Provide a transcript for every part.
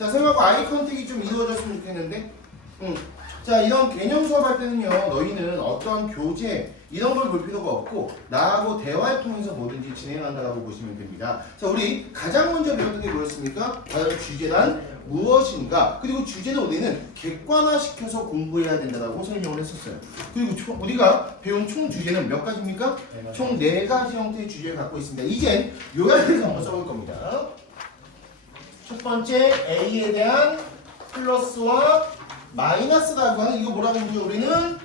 자, 선생님하고 아이 컨택이 좀 이루어졌으면 좋겠는데. 자, 이런 개념 수업할 때는요, 너희는 어떤 교재 이런 걸 볼 필요가 없고 나하고 대화를 통해서 뭐든지 진행한다고 보시면 됩니다. 자, 우리 가장 먼저 배웠던 게 뭐였습니까? 과연 주제란 무엇인가? 그리고 주제는 우리는 객관화시켜서 공부해야 된다고 설명을 했었어요. 그리고 우리가 배운 총 주제는 몇 가지입니까? 총 4가지 형태의 주제를 갖고 있습니다. 이젠 요약해서 한번 써볼 겁니다. 첫 번째, A에 대한 플러스와 마이너스라고 하는 이거 뭐라고 하는 거죠? 우리는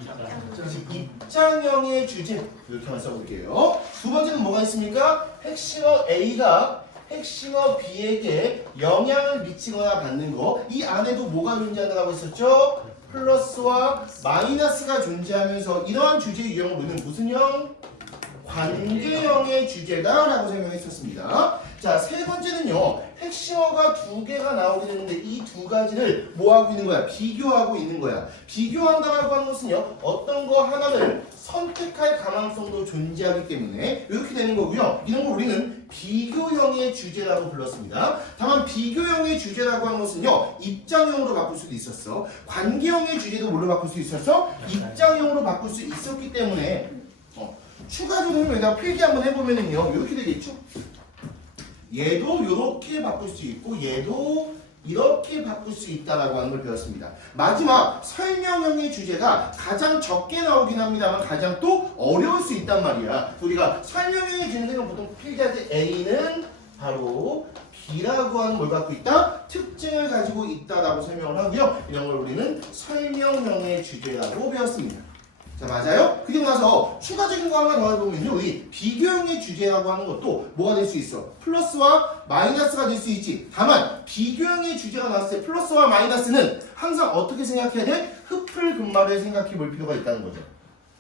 입장형의 주제 이렇게만 써볼게요. 두 번째는 뭐가 있습니까? 핵심어 A가 핵심어 B에게 영향을 미치거나 받는 거. 이 안에도 뭐가 존재한다고 했었죠? 플러스와 마이너스가 존재하면서 이러한 주제 유형을 우리는 무슨 형? 관계형의 주제다 라고 설명했었습니다. 자, 세 번째는요, 핵심어가 2개가 나오게 되는데 이 2가지를 뭐 하고 있는 거야? 비교하고 있는 거야. 비교한다고 하는 것은요, 어떤 거 하나를 선택할 가능성도 존재하기 때문에 이렇게 되는 거고요. 이런 걸 우리는 비교형의 주제라고 불렀습니다. 다만 비교형의 주제라고 하는 것은요, 입장형으로 바꿀 수도 있었어. 관계형의 주제도 뭘로 바꿀 수 있었어? 입장형으로 바꿀 수 있었기 때문에 추가적으로 여기다 필기 한번 해보면은요, 이렇게 되겠죠? 얘도 이렇게 바꿀 수 있고 얘도 이렇게 바꿀 수 있다라고 하는 걸 배웠습니다. 마지막 설명형의 주제가 가장 적게 나오긴 합니다만 가장 또 어려울 수 있단 말이야. 우리가 설명형의 주제는 보통 필기할 때 A는 바로 B라고 하는 걸 갖고 있다? 특징을 가지고 있다라고 설명을 하고요. 이런 걸 우리는 설명형의 주제라고 배웠습니다. 자, 맞아요? 그리고 나서 추가적인 거 하나 더 해보면요, 우리 비교형의 주제라고 하는 것도 뭐가 될 수 있어? 플러스와 마이너스가 될 수 있지. 다만 비교형의 주제가 나왔을 때 플러스와 마이너스는 항상 어떻게 생각해야 돼? 흡혈근말을 생각해 볼 필요가 있다는 거죠.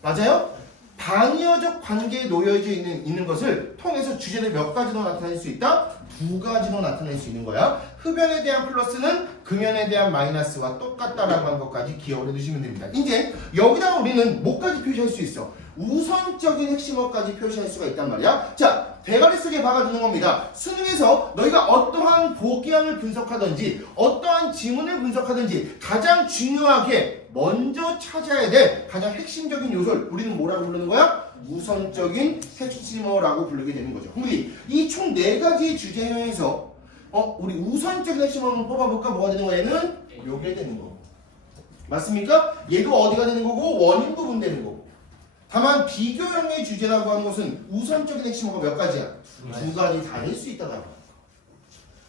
맞아요? 방위어적 관계에 놓여져 있는 것을 통해서 주제를 몇 가지로 나타낼 수 있다? 2가지로 나타낼 수 있는 거야. 흡연에 대한 플러스는 금연에 대한 마이너스와 똑같다라고 하는 것까지 기억을 해두시면 됩니다. 이제 여기다가 우리는 뭐까지 표시할 수 있어? 우선적인 핵심어까지 표시할 수가 있단 말이야. 자, 대가리 속에 박아두는 겁니다. 수능에서 너희가 어떠한 보기양을 분석하든지 어떠한 지문을 분석하든지 가장 중요하게 먼저 찾아야 될 가장 핵심적인 요소를 우리는 뭐라고 부르는 거야? 우선적인 핵심어라고 부르게 되는 거죠. 우리 이 총 4가지 주제형에서 우리 우선적인 핵심어를 한번 뽑아볼까? 뭐가 되는 거야? 얘는 요게 되는 거. 맞습니까? 얘도 어디가 되는 거고 원인 부분 되는 거고. 다만 비교형의 주제라고 하는 것은 우선적인 핵심어가 몇 가지야? 2가지 다 낼 수 있다고.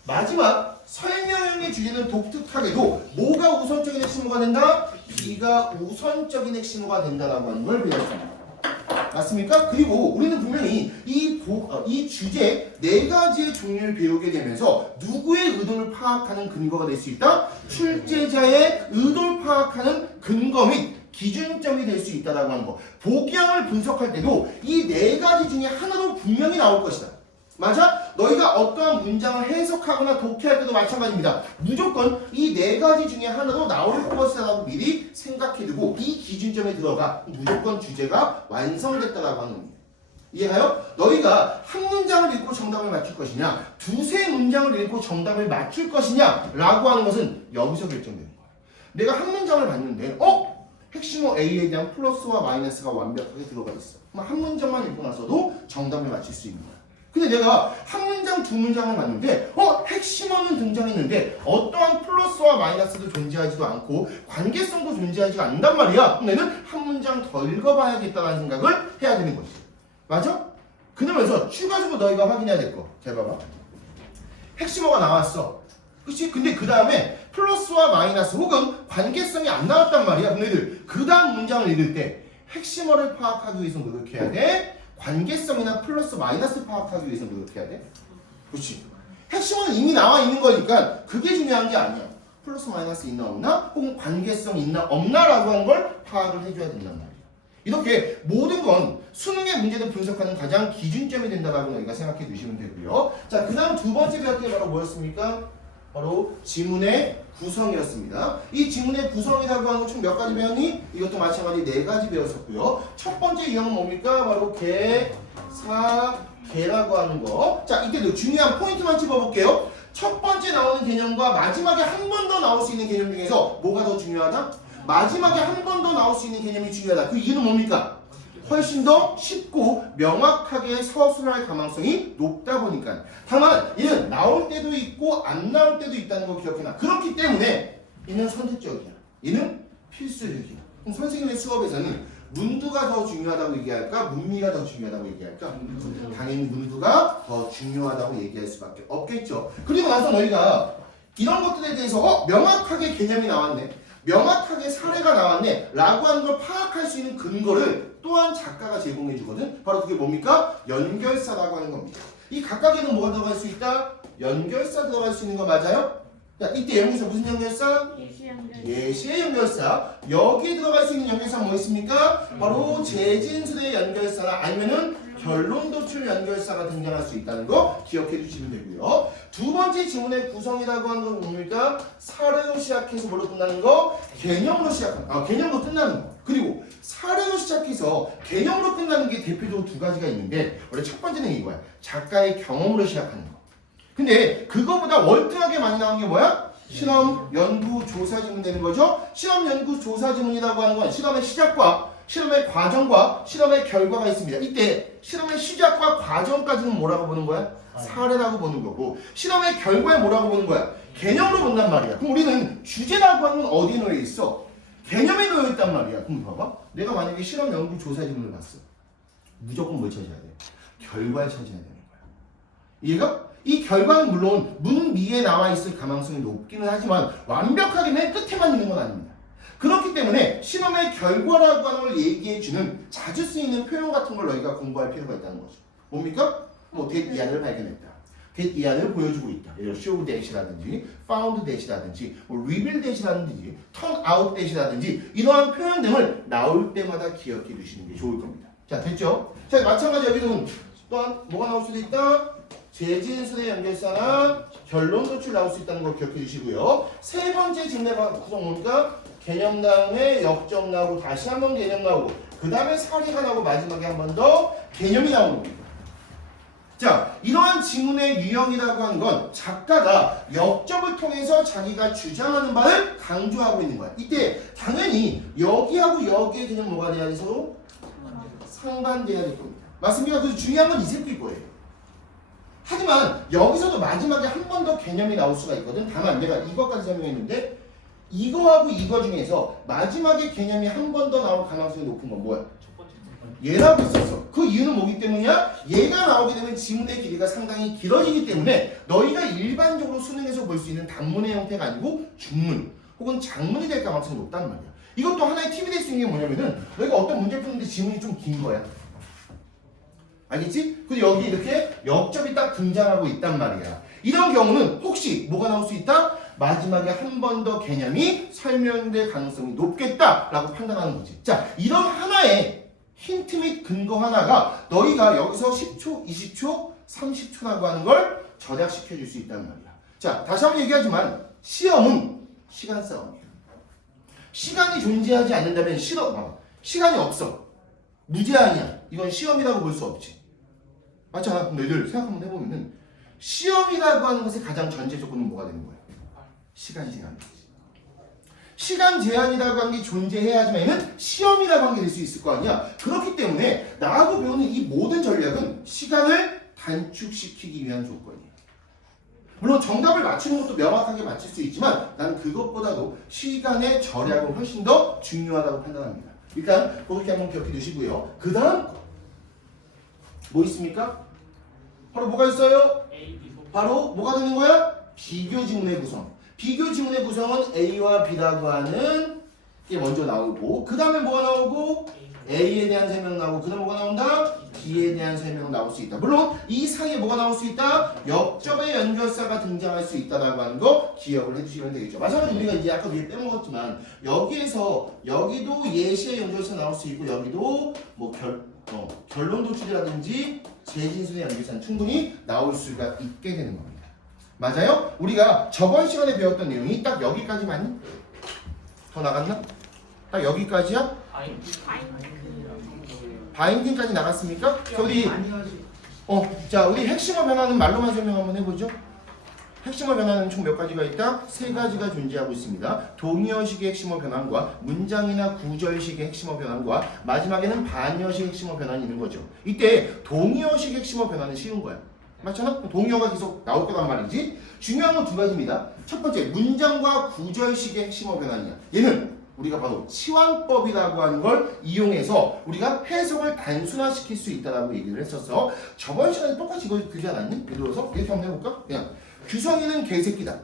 마지막 설명형의 주제는 독특하게도 뭐가 우선적인 핵심어가 된다? B가 우선적인 핵심어가 된다라고 하는 걸 배웠습니다. 맞습니까? 그리고 우리는 분명히 이 주제 4가지의 종류를 배우게 되면서 누구의 의도를 파악하는 근거가 될 수 있다? 출제자의 의도를 파악하는 근거 및 기준점이 될 수 있다라고 하는 거. 보기양을 분석할 때도 이 4가지 중에 하나로 분명히 나올 것이다. 맞아? 너희가 어떠한 문장을 해석하거나 독해할 때도 마찬가지입니다. 무조건 이 4가지 중에 하나로 나올 것이라고 미리 생각해두고 이 기준점에 들어가 무조건 주제가 완성됐다라고 하는 겁니다. 이해가요? 너희가 한 문장을 읽고 정답을 맞출 것이냐 2-3문장을 읽고 정답을 맞출 것이냐 라고 하는 것은 여기서 결정되는 거야. 내가 한 문장을 봤는데 핵심어 A에 대한 플러스와 마이너스가 완벽하게 들어가 있어. 그럼 한 문장만 읽고 나서도 정답을 맞출 수 있는 거야. 근데 내가 한 문장, 2문장을 봤는데 핵심어는 등장했는데 어떠한 플러스와 마이너스도 존재하지도 않고 관계성도 존재하지 않는단 말이야. 그럼 내는 한 문장 더 읽어봐야겠다는 생각을 해야 되는 거지. 맞아? 그러면서 추가적으로 너희가 확인해야 될 거. 잘 봐봐. 핵심어가 나왔어. 그치? 근데 그 다음에 플러스와 마이너스 혹은 관계성이 안 나왔단 말이야. 너희들 그 다음 문장을 읽을 때 핵심어를 파악하기 위해서 노력해야 돼. 관계성이나 플러스 마이너스 파악하기 위해서 노력해야 돼. 그렇지. 핵심은 이미 나와 있는 거니까 그게 중요한 게 아니야. 플러스 마이너스 있나 없나 혹은 관계성 있나 없나라고 하는 걸 파악을 해줘야 된단 말이야. 이렇게 모든 건 수능의 문제를 분석하는 가장 기준점이 된다라고 너희가 생각해 두시면 되고요. 자, 그 다음 2번째 배울 게 바로 뭐였습니까? 바로 지문의 구성이었습니다. 이 지문의 구성이라고 하는 거 총 몇 가지 배웠니? 이것도 마찬가지 4가지 배웠었고요. 첫 번째 유형은 뭡니까? 바로 개, 사, 개라고 하는 거. 자, 이때 중요한 포인트만 짚어볼게요. 첫 번째 나오는 개념과 마지막에 한 번 더 나올 수 있는 개념 중에서 뭐가 더 중요하다? 마지막에 한 번 더 나올 수 있는 개념이 중요하다. 그 이유는 뭡니까? 훨씬 더 쉽고 명확하게 서술할 가능성이 높다 보니까. 다만 이는 나올 때도 있고 안 나올 때도 있다는 거 기억해놔. 그렇기 때문에 이는 선택적이야. 이는 필수적이야. 그럼 선생님의 수업에서는 문두가 더 중요하다고 얘기할까? 문미가 더 중요하다고 얘기할까? 당연히 문두가 더 중요하다고 얘기할 수밖에 없겠죠. 그리고 나서 너희가 이런 것들에 대해서 명확하게 개념이 나왔네, 명확하게 사례가 나왔네 라고 하는 걸 파악할 수 있는 근거를 또한 작가가 제공해 주거든. 바로 그게 뭡니까? 연결사라고 하는 겁니다. 이 각각에는 뭐가 들어갈 수 있다? 연결사 들어갈 수 있는 거 맞아요? 자, 이때 여기서 무슨 연결사? 예시의 연결사. 여기에 들어갈 수 있는 연결사 뭐 있습니까? 바로 재진술의 연결사나 아니면은 결론 도출 연결사가 등장할 수 있다는 거 기억해 주시면 되고요. 두 번째 지문의 구성이라고 하는 건 뭡니까? 사례로 시작해서 뭐로 끝나는 거? 개념으로 시작하는 거. 개념으로 끝나는 거. 그리고 사례로 시작해서 개념으로 끝나는 게 대표적으로 두 가지가 있는데, 원래 첫 번째는 이거야. 작가의 경험으로 시작하는 거. 근데 그거보다 월등하게 많이 나온 게 뭐야? 실험, 연구, 조사 지문 되는 거죠. 실험, 연구, 조사 지문이라고 하는 건 실험의 시작과 실험의 과정과 실험의 결과가 있습니다. 이때 실험의 시작과 과정까지는 뭐라고 보는 거야? 사례라고 보는 거고, 실험의 결과에 뭐라고 보는 거야? 개념으로 본단 말이야. 그럼 우리는 주제라고 하는 건 어디에 놓여 있어? 개념에 놓여 있단 말이야. 그럼 봐봐. 내가 만약에 실험, 연구, 조사 지문을 봤어. 무조건 뭘 찾아야 돼? 결과를 찾아야 되는 거야. 이해가? 이 결과는 물론 문미에 나와 있을 가능성이 높기는 하지만 완벽하게 맨 끝에만 있는 건 아닙니다. 그렇기 때문에 실험의 결과라고 하는 걸 얘기해주는 자주 쓰이는 표현 같은 걸 너희가 공부할 필요가 있다는 거죠. 뭡니까? 뭐 that 이안을 발견했다, that 이안을 보여주고 있다. 예를 들어 show that이라든지 found that이라든지 뭐 reveal that이라든지 turn out that이라든지 이러한 표현 등을 나올 때마다 기억해 두시는 게 좋을 겁니다. 자, 됐죠? 자, 마찬가지 여기서는 또한 뭐가 나올 수도 있다? 재진술의 연결사나 결론 도출 나올 수 있다는 걸 기억해 주시고요. 세 번째 질문의 구성 뭡니까? 개념 다음에 역적 나오고 다시 한 번 개념 나오고 그 다음에 사례가 나오고 마지막에 한 번 더 개념이 나오는 겁니다. 자, 이러한 지문의 유형이라고 하는 건 작가가 역적을 통해서 자기가 주장하는 바를 강조하고 있는 거야. 이때 당연히 여기하고 여기의 개념 뭐가 돼야 돼? 서로 상반돼야 될 겁니다. 맞습니까? 그래서 중요한 건 이 새끼일 거예요. 하지만 여기서도 마지막에 한 번 더 개념이 나올 수가 있거든. 다만 내가 이것까지 설명했는데 이거하고 이거 중에서 마지막에 개념이 한 번 더 나올 가능성이 높은 건 뭐야? 얘라고 있었어. 그 이유는 뭐기 때문이야? 얘가 나오게 되면 지문의 길이가 상당히 길어지기 때문에 너희가 일반적으로 수능에서 볼 수 있는 단문의 형태가 아니고 중문 혹은 장문이 될 가능성이 높다는 말이야. 이것도 하나의 팁이 될 수 있는 게 뭐냐면은 너희가 어떤 문제 푸는데 지문이 좀 긴 거야. 알겠지? 그리고 여기 이렇게 역접이 딱 등장하고 있단 말이야. 이런 경우는 혹시 뭐가 나올 수 있다? 마지막에 한 번 더 개념이 설명될 가능성이 높겠다라고 판단하는 거지. 자, 이런 하나의 힌트 및 근거 하나가 너희가 여기서 10초, 20초, 30초라고 하는 걸 절약시켜 줄 수 있단 말이야. 자, 다시 한번 얘기하지만 시험은 시간 싸움이야. 시간이 존재하지 않는다면 시간이 없어. 무제한이야. 이건 시험이라고 볼 수 없지. 맞잖아. 그럼 너희들 생각 한번 해보면은 시험이라고 하는 것의 가장 전제 조건은 뭐가 되는 거야? 시간 제한이지. 시간 제한이라고 하는 게 존재해야지만 시험이라고 하는 게 될 수 있을 거 아니야. 그렇기 때문에 나하고 배우는 이 모든 전략은 시간을 단축시키기 위한 조건이야. 물론 정답을 맞추는 것도 명확하게 맞출 수 있지만 나는 그것보다도 시간의 절약은 훨씬 더 중요하다고 판단합니다. 일단 그렇게 한번 기억해 두시고요. 그 다음 뭐 있습니까? 바로 뭐가 있어요? 바로 뭐가 되는 거야? 비교 지문의 구성. 비교 지문의 구성은 A와 B라고 하는 게 먼저 나오고 그 다음에 뭐가 나오고? A에 대한 설명 나오고 그 다음에 뭐가 나온다? B에 대한 설명 나올 수 있다. 물론 이 사이에 뭐가 나올 수 있다? 역접의 연결사가 등장할 수 있다라고 하는 거 기억을 해주시면 되겠죠. 마찬가지로 우리가 이제 아까 위에 빼먹었지만 여기에서 여기도 예시의 연결사 나올 수 있고 여기도 뭐 결론 도출이라든지 재진술의 연결사는 충분히 나올 수가 있게 되는 겁니다. 맞아요? 우리가 저번 시간에 배웠던 내용이 딱 여기까지만? 더 나갔나? 딱 여기까지야? 바인딩까지 나갔습니까? 자, 우리 핵심어 변화는 말로만 설명 한번 해보죠. 핵심어 변화는 총 몇 가지가 있다? 세 가지가 존재하고 있습니다. 동의어식의 핵심어 변환과 문장이나 구절식의 핵심어 변환과 마지막에는 반의어식 핵심어 변환이 있는 거죠. 이때 동의어식 핵심어 변환은 쉬운 거야. 맞잖아? 동의어가 계속 나올 거란 말이지. 중요한 건 두 가지입니다. 첫 번째, 문장과 구절식의 핵심어 변환이야. 얘는 우리가 바로 치환법이라고 하는 걸 이용해서 우리가 해석을 단순화시킬 수 있다라고 얘기를 했었어. 저번 시간에 똑같이 이거 그리지 않았니? 예를 들어서 이렇게 한번 해볼까? 그냥 규성이는 개새끼다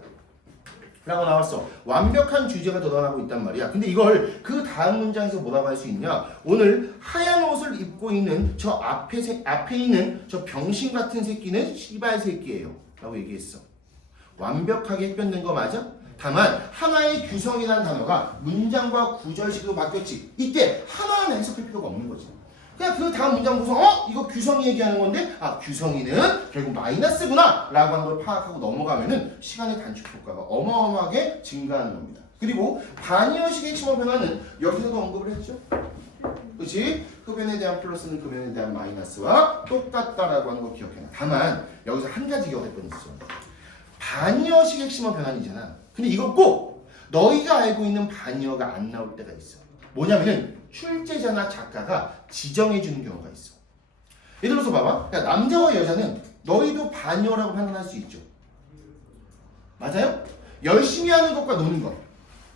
라고 나왔어. 완벽한 주제가 드러나고 있단 말이야. 근데 이걸 그 다음 문장에서 뭐라고 할 수 있냐? 오늘 하얀 옷을 입고 있는 저 앞에 있는 저 병신 같은 새끼는 씨발 새끼예요 라고 얘기했어. 완벽하게 흡변된 거 맞아? 다만 하나의 규성이라는 단어가 문장과 구절식으로 바뀌었지. 이때 하나는 해석할 필요가 없는 거지. 그냥 그 다음 문장 보서 이거 규성이 얘기하는 건데 규성이는 결국 마이너스구나 라고 하는 걸 파악하고 넘어가면은 시간의 단축 효과가 어마어마하게 증가하는 겁니다. 그리고 반의어식의 핵심어 변화는 여기서도 언급을 했죠. 그렇지? 흡연에 대한 플러스는 급연에 대한 마이너스와 똑같다라고 하는 거 기억해놔. 다만 여기서 한 가지 기억할 건 있어. 반의어식의 핵심어 변환이잖아. 근데 이거 꼭 너희가 알고 있는 반의어가 안 나올 때가 있어. 뭐냐면은 출제자나 작가가 지정해주는 경우가 있어. 예를 들어서 봐봐. 그러니까 남자와 여자는 너희도 반의어라고 판단할 수 있죠. 맞아요? 열심히 하는 것과 노는 것.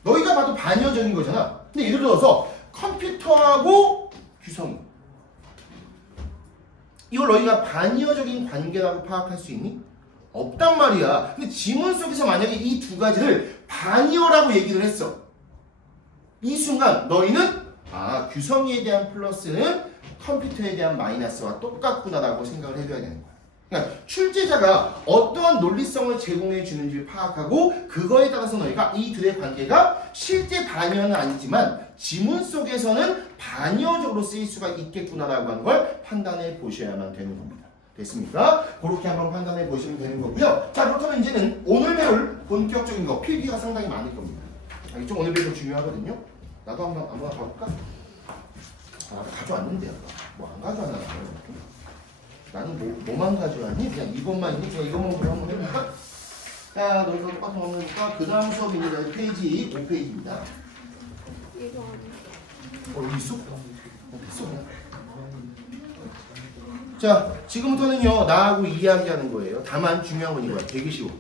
너희가 봐도 반의어적인 거잖아. 근데 예를 들어서 컴퓨터하고 규성이. 이걸 너희가 반의어적인 관계라고 파악할 수 있니? 없단 말이야. 근데 지문 속에서 만약에 이 두 가지를 반의어라고 얘기를 했어. 이 순간 너희는 규성이에 대한 플러스는 컴퓨터에 대한 마이너스와 똑같구나라고 생각을 해줘야 되는 거야. 그러니까 출제자가 어떠한 논리성을 제공해 주는지를 파악하고 그거에 따라서 너희가 이 둘의 관계가 실제 반의어는 아니지만 지문 속에서는 반의어적으로 쓰일 수가 있겠구나라고 하는 걸 판단해 보셔야만 되는 겁니다. 됐습니까? 그렇게 한번 판단해 보시면 되는 거고요. 자, 그렇다면 이제는 오늘 배울 본격적인 거 필기가 상당히 많을 겁니다. 이쪽 오늘 배울 중요하거든요. 나도 한번 가볼까? 가져왔는데 뭐 안 가져왔나? 나는 뭐만 가져왔니? 그냥 이것만 있니? 그냥 이것만 보고 한번 해볼까? 자, 너희가 똑같은 거 없으니까 그 다음 수업입니다. 페이지 5페이지입니다. 이거 아니야. 여기 있어? 됐어 그냥. 자, 지금부터는요 나하고 이야기하는 거예요. 다만 중요한 건 이거야. 되게 쉬워.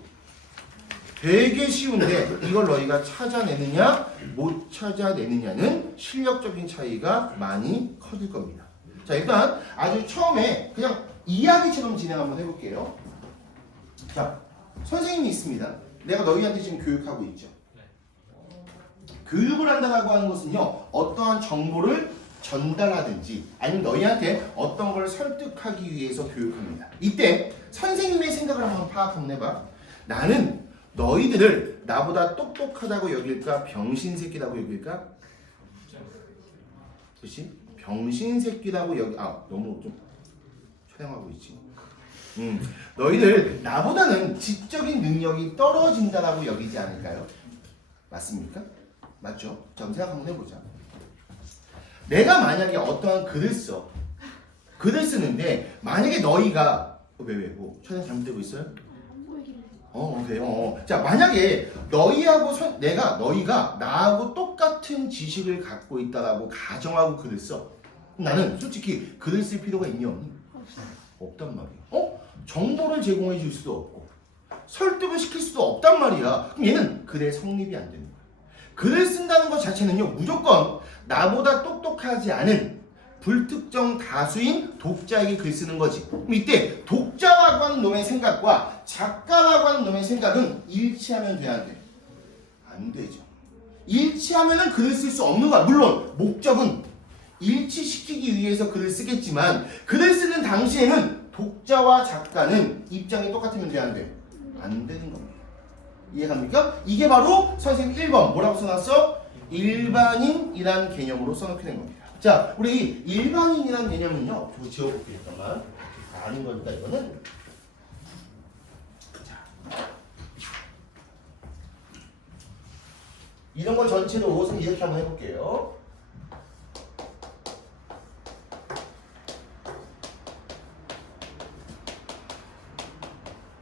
되게 쉬운데 이걸 너희가 찾아내느냐 못 찾아내느냐는 실력적인 차이가 많이 커질 겁니다. 자, 일단 아주 처음에 그냥 이야기처럼 진행 한번 해볼게요. 자, 선생님이 있습니다. 내가 너희한테 지금 교육하고 있죠. 교육을 한다고 하는 것은요 어떠한 정보를 전달하든지 아니면 너희한테 어떤 걸 설득하기 위해서 교육합니다. 이때 선생님의 생각을 한번 파악 한번 해봐. 나는 너희들을 나보다 똑똑하다고 여길까 병신새끼라고 여길까? 그렇지? 병신새끼라고 여기 너무 좀 촬영하고 있지. 너희들 나보다는 지적인 능력이 떨어진다라고 여기지 않을까요? 맞습니까? 맞죠? 자, 한번 생각 한번 해보자. 내가 만약에 어떠한 글을 써. 글을 쓰는데 만약에 너희가 뭐 촬영 잘못되고 있어요? 그래요. 자, 만약에 너희가 나하고 똑같은 지식을 갖고 있다라고 가정하고 글을 써. 나는 솔직히 글을 쓸 필요가 있니 없니? 없단 말이야. 정보를 제공해 줄 수도 없고 설득을 시킬 수도 없단 말이야. 그럼 얘는 글의 성립이 안 되는 거야. 글을 쓴다는 것 자체는요 무조건 나보다 똑똑하지 않은 불특정 다수인 독자에게 글 쓰는 거지. 그럼 이때 독자라고 하는 놈의 생각과 작가라고 하는 놈의 생각은 일치하면 돼야 돼? 안 되죠. 일치하면은 글을 쓸 수 없는 거야. 물론 목적은 일치시키기 위해서 글을 쓰겠지만 글을 쓰는 당시에는 독자와 작가는 입장이 똑같으면 돼야 돼? 안 되는 겁니다. 이해갑니까? 이게 바로 선생님 1번 뭐라고 써놨어? 일반인이라는 개념으로 써놓게 된 겁니다. 자, 우리 일반인이라는 개념은요 좀 지워볼게요. 잠깐만. 아닌 거니까 이거는 자, 이런 걸 전체로 선생님 이렇게 한번 해볼게요.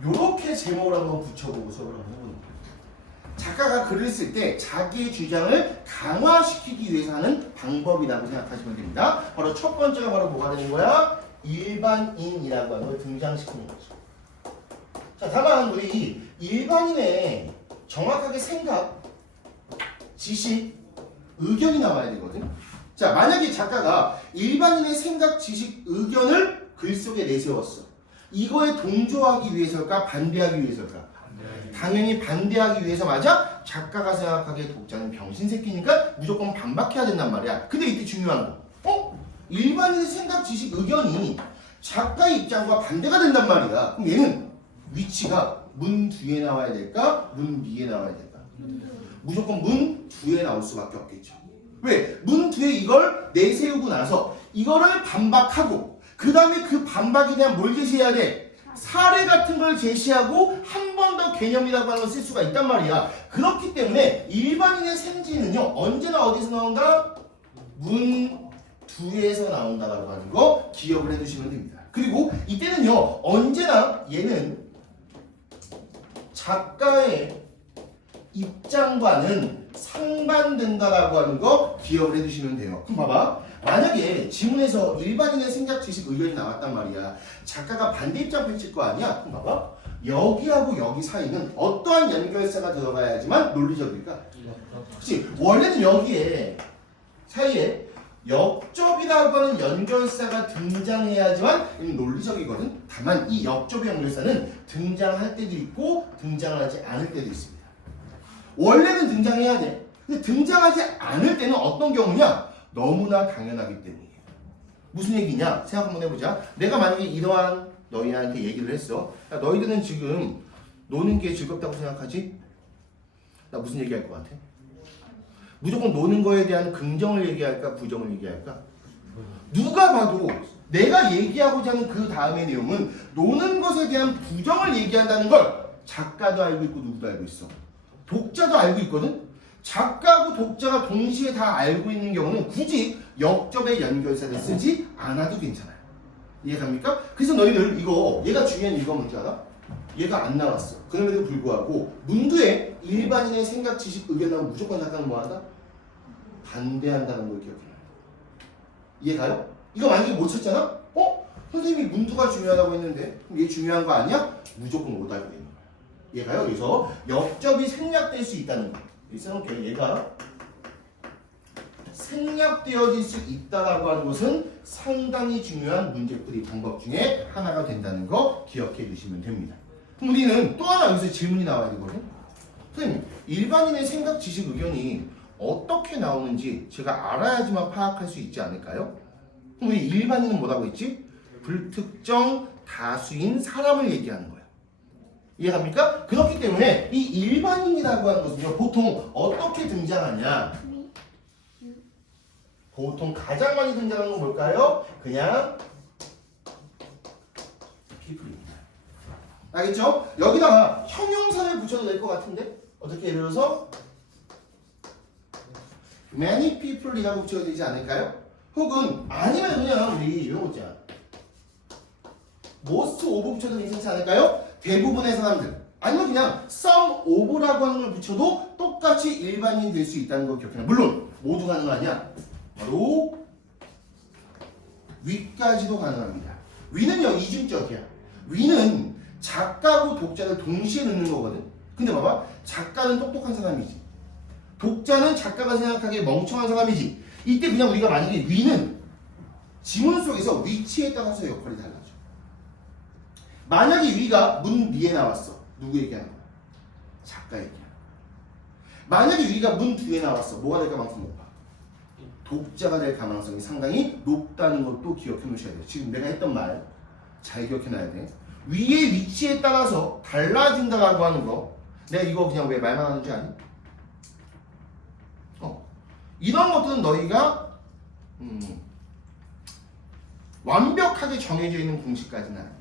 요렇게 제목을 한번 붙여보고 수업을 한번 해보는 거예요. 작가가 글을 쓸 때 자기의 주장을 강화시키기 위해서 하는 방법이라고 생각하시면 됩니다. 바로 첫 번째가 바로 뭐가 되는 거야? 일반인이라고 하는 걸 등장시키는 거죠. 자, 다만 우리 일반인의 정확하게 생각, 지식, 의견이 나와야 되거든. 자, 만약에 작가가 일반인의 생각, 지식, 의견을 글 속에 내세웠어. 이거에 동조하기 위해서일까? 반대하기 위해서일까? 당연히 반대하기 위해서 맞아? 작가가 생각하기에 독자는 병신새끼니까 무조건 반박해야 된단 말이야. 근데 이때 중요한 거. 일반인의 생각, 지식, 의견이 작가의 입장과 반대가 된단 말이야. 그럼 얘는 위치가 문 뒤에 나와야 될까? 문 위에 나와야 될까? 무조건 문 뒤에 나올 수밖에 없겠죠. 왜? 문 뒤에 이걸 내세우고 나서 이거를 반박하고 그 다음에 그 반박에 대한 뭘 제시해야 돼? 사례 같은 걸 제시하고 한 번 더 개념이라고 하는 걸 쓸 수가 있단 말이야. 그렇기 때문에 일반인의 생지는요 언제나 어디서 나온다? 문 뒤에서 나온다라고 하는 거 기억을 해두시면 됩니다. 그리고 이때는요 언제나 얘는 작가의 입장과는 상반된다라고 하는 거 기억을 해두시면 돼요. 그럼 봐봐. 만약에 지문에서 일반인의 생각, 지식, 의견이 나왔단 말이야. 작가가 반대 입장 펼칠 거 아니야? 그럼 봐봐. 여기하고 여기 사이는 어떠한 연결사가 들어가야지만 논리적일까? 그치? 원래는 여기에 사이에 역접이라고 하는 연결사가 등장해야지만 논리적이거든. 다만 이 역접의 연결사는 등장할 때도 있고 등장하지 않을 때도 있습니다. 원래는 등장해야 돼. 근데 등장하지 않을 때는 어떤 경우냐? 너무나 당연하기 때문이에요. 무슨 얘기냐? 생각 한번 해보자. 내가 만약에 이러한 너희한테 얘기를 했어. 야, 너희들은 지금 노는 게 즐겁다고 생각하지? 나 무슨 얘기할 것 같아? 무조건 노는 거에 대한 긍정을 얘기할까? 부정을 얘기할까? 누가 봐도 내가 얘기하고자 하는 그 다음의 내용은 노는 것에 대한 부정을 얘기한다는 걸 작가도 알고 있고 누구도 알고 있어. 독자도 알고 있거든? 작가하고 독자가 동시에 다 알고 있는 경우는 굳이 역접의 연결사를 쓰지 않아도 괜찮아요. 이해갑니까? 그래서 너희들 이거 얘가 중요한 이유가 뭔지 알아? 얘가 안 나왔어. 그럼에도 불구하고 문두에 일반인의 생각, 지식, 의견 나오면 무조건 작가는 뭐한다? 반대한다는 걸 기억해요. 이해가요? 이거 만약에 못 쳤잖아? 선생님이 문두가 중요하다고 했는데 그럼 얘 중요한 거 아니야? 무조건 못 알고 있는 거야. 이해가요? 그래서 역접이 생략될 수 있다는 거. 써놓을게요. 얘가 생략되어질 수 있다라고 하는 것은 상당히 중요한 문제풀이 방법 중에 하나가 된다는 거 기억해 주시면 됩니다. 그럼 우리는 또 하나 여기서 질문이 나와야 되거든. 선생님, 일반인의 생각, 지식, 의견이 어떻게 나오는지 제가 알아야지만 파악할 수 있지 않을까요? 그럼 우리 일반인은 뭐라고 했지? 불특정 다수인 사람을 얘기하는 거야. 이해갑니까? 그렇기 때문에 이 일반인이라고 하는 것은요 보통 어떻게 등장하냐? 보통 가장 많이 등장하는 건 뭘까요? 그냥 people입니다. 알겠죠? 여기다가 형용사를 붙여도 될 것 같은데 어떻게 예를 들어서 many people이라고 붙여도 되지 않을까요? 혹은 아니면 그냥 우리 이런 거 있잖아. most of 붙여도 괜찮지 않을까요? 대부분의 사람들 아니면 그냥 some of라고 하는 걸 붙여도 똑같이 일반인이 될 수 있다는 거 기억해라. 물론 모두 가능한 거 아니야. 바로 위까지도 가능합니다. 위는요 이중적이야. 위는 작가하고 독자를 동시에 넣는 거거든. 근데 봐봐, 작가는 똑똑한 사람이지, 독자는 작가가 생각하기에 멍청한 사람이지. 이때 그냥 우리가 만약에 위는 지문 속에서 위치에 따라서 역할이 달라져. 만약에 위가 문 위에 나왔어. 누구 얘기하는 거야? 작가 얘기야. 만약에 위가 문 뒤에 나왔어. 뭐가 될 가능성이 높아? 독자가 될 가능성이 상당히 높다는 것도 기억해 놓으셔야 돼요. 지금 내가 했던 말 잘 기억해 놔야 돼. 위의 위치에 따라서 달라진다라고 하는 거, 내가 이거 그냥 왜 말만 하는 줄 아니? 이런 것들은 너희가 완벽하게 정해져 있는 공식까지는 아니야.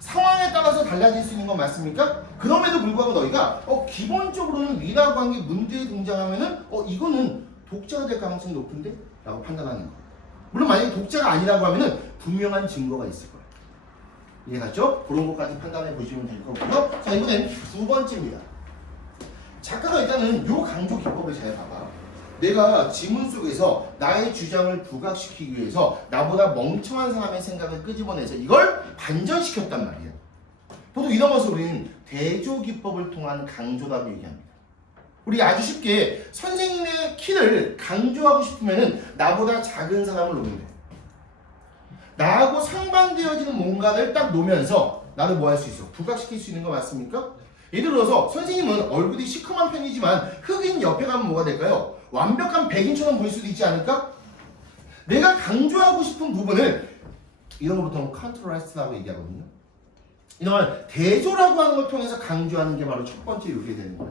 상황에 따라서 달라질 수 있는 건 맞습니까? 그럼에도 불구하고 너희가 기본적으로는 위라고 한 게 문제에 등장하면은 이거는 독자가 될 가능성이 높은데? 라고 판단하는 거. 물론 만약에 독자가 아니라고 하면은 분명한 증거가 있을 거야. 이해갔죠? 그런 것까지 판단해 보시면 될 거고요. 자, 이번엔 두 번째입니다. 작가가 일단은 요 강조 기법을 잘 봐봐. 내가 지문 속에서 나의 주장을 부각시키기 위해서 나보다 멍청한 사람의 생각을 끄집어내서 이걸 반전시켰단 말이야. 보통 이런 것을 우리는 대조 기법을 통한 강조라고 얘기합니다. 우리 아주 쉽게 선생님의 키를 강조하고 싶으면은 나보다 작은 사람을 놓으면 돼. 나하고 상반되어지는 뭔가를 딱 놓으면서 나를 뭐 할 수 있어? 부각시킬 수 있는 거 맞습니까? 예를 들어서 선생님은 얼굴이 시커먼 편이지만 흑인 옆에 가면 뭐가 될까요? 완벽한 백인처럼 보일 수도 있지 않을까? 내가 강조하고 싶은 부분을 이런 걸 보통 컨트라스트라고 얘기하거든요. 이런 걸 대조라고 하는 걸 통해서 강조하는 게 바로 첫 번째 요소가 되는 거야.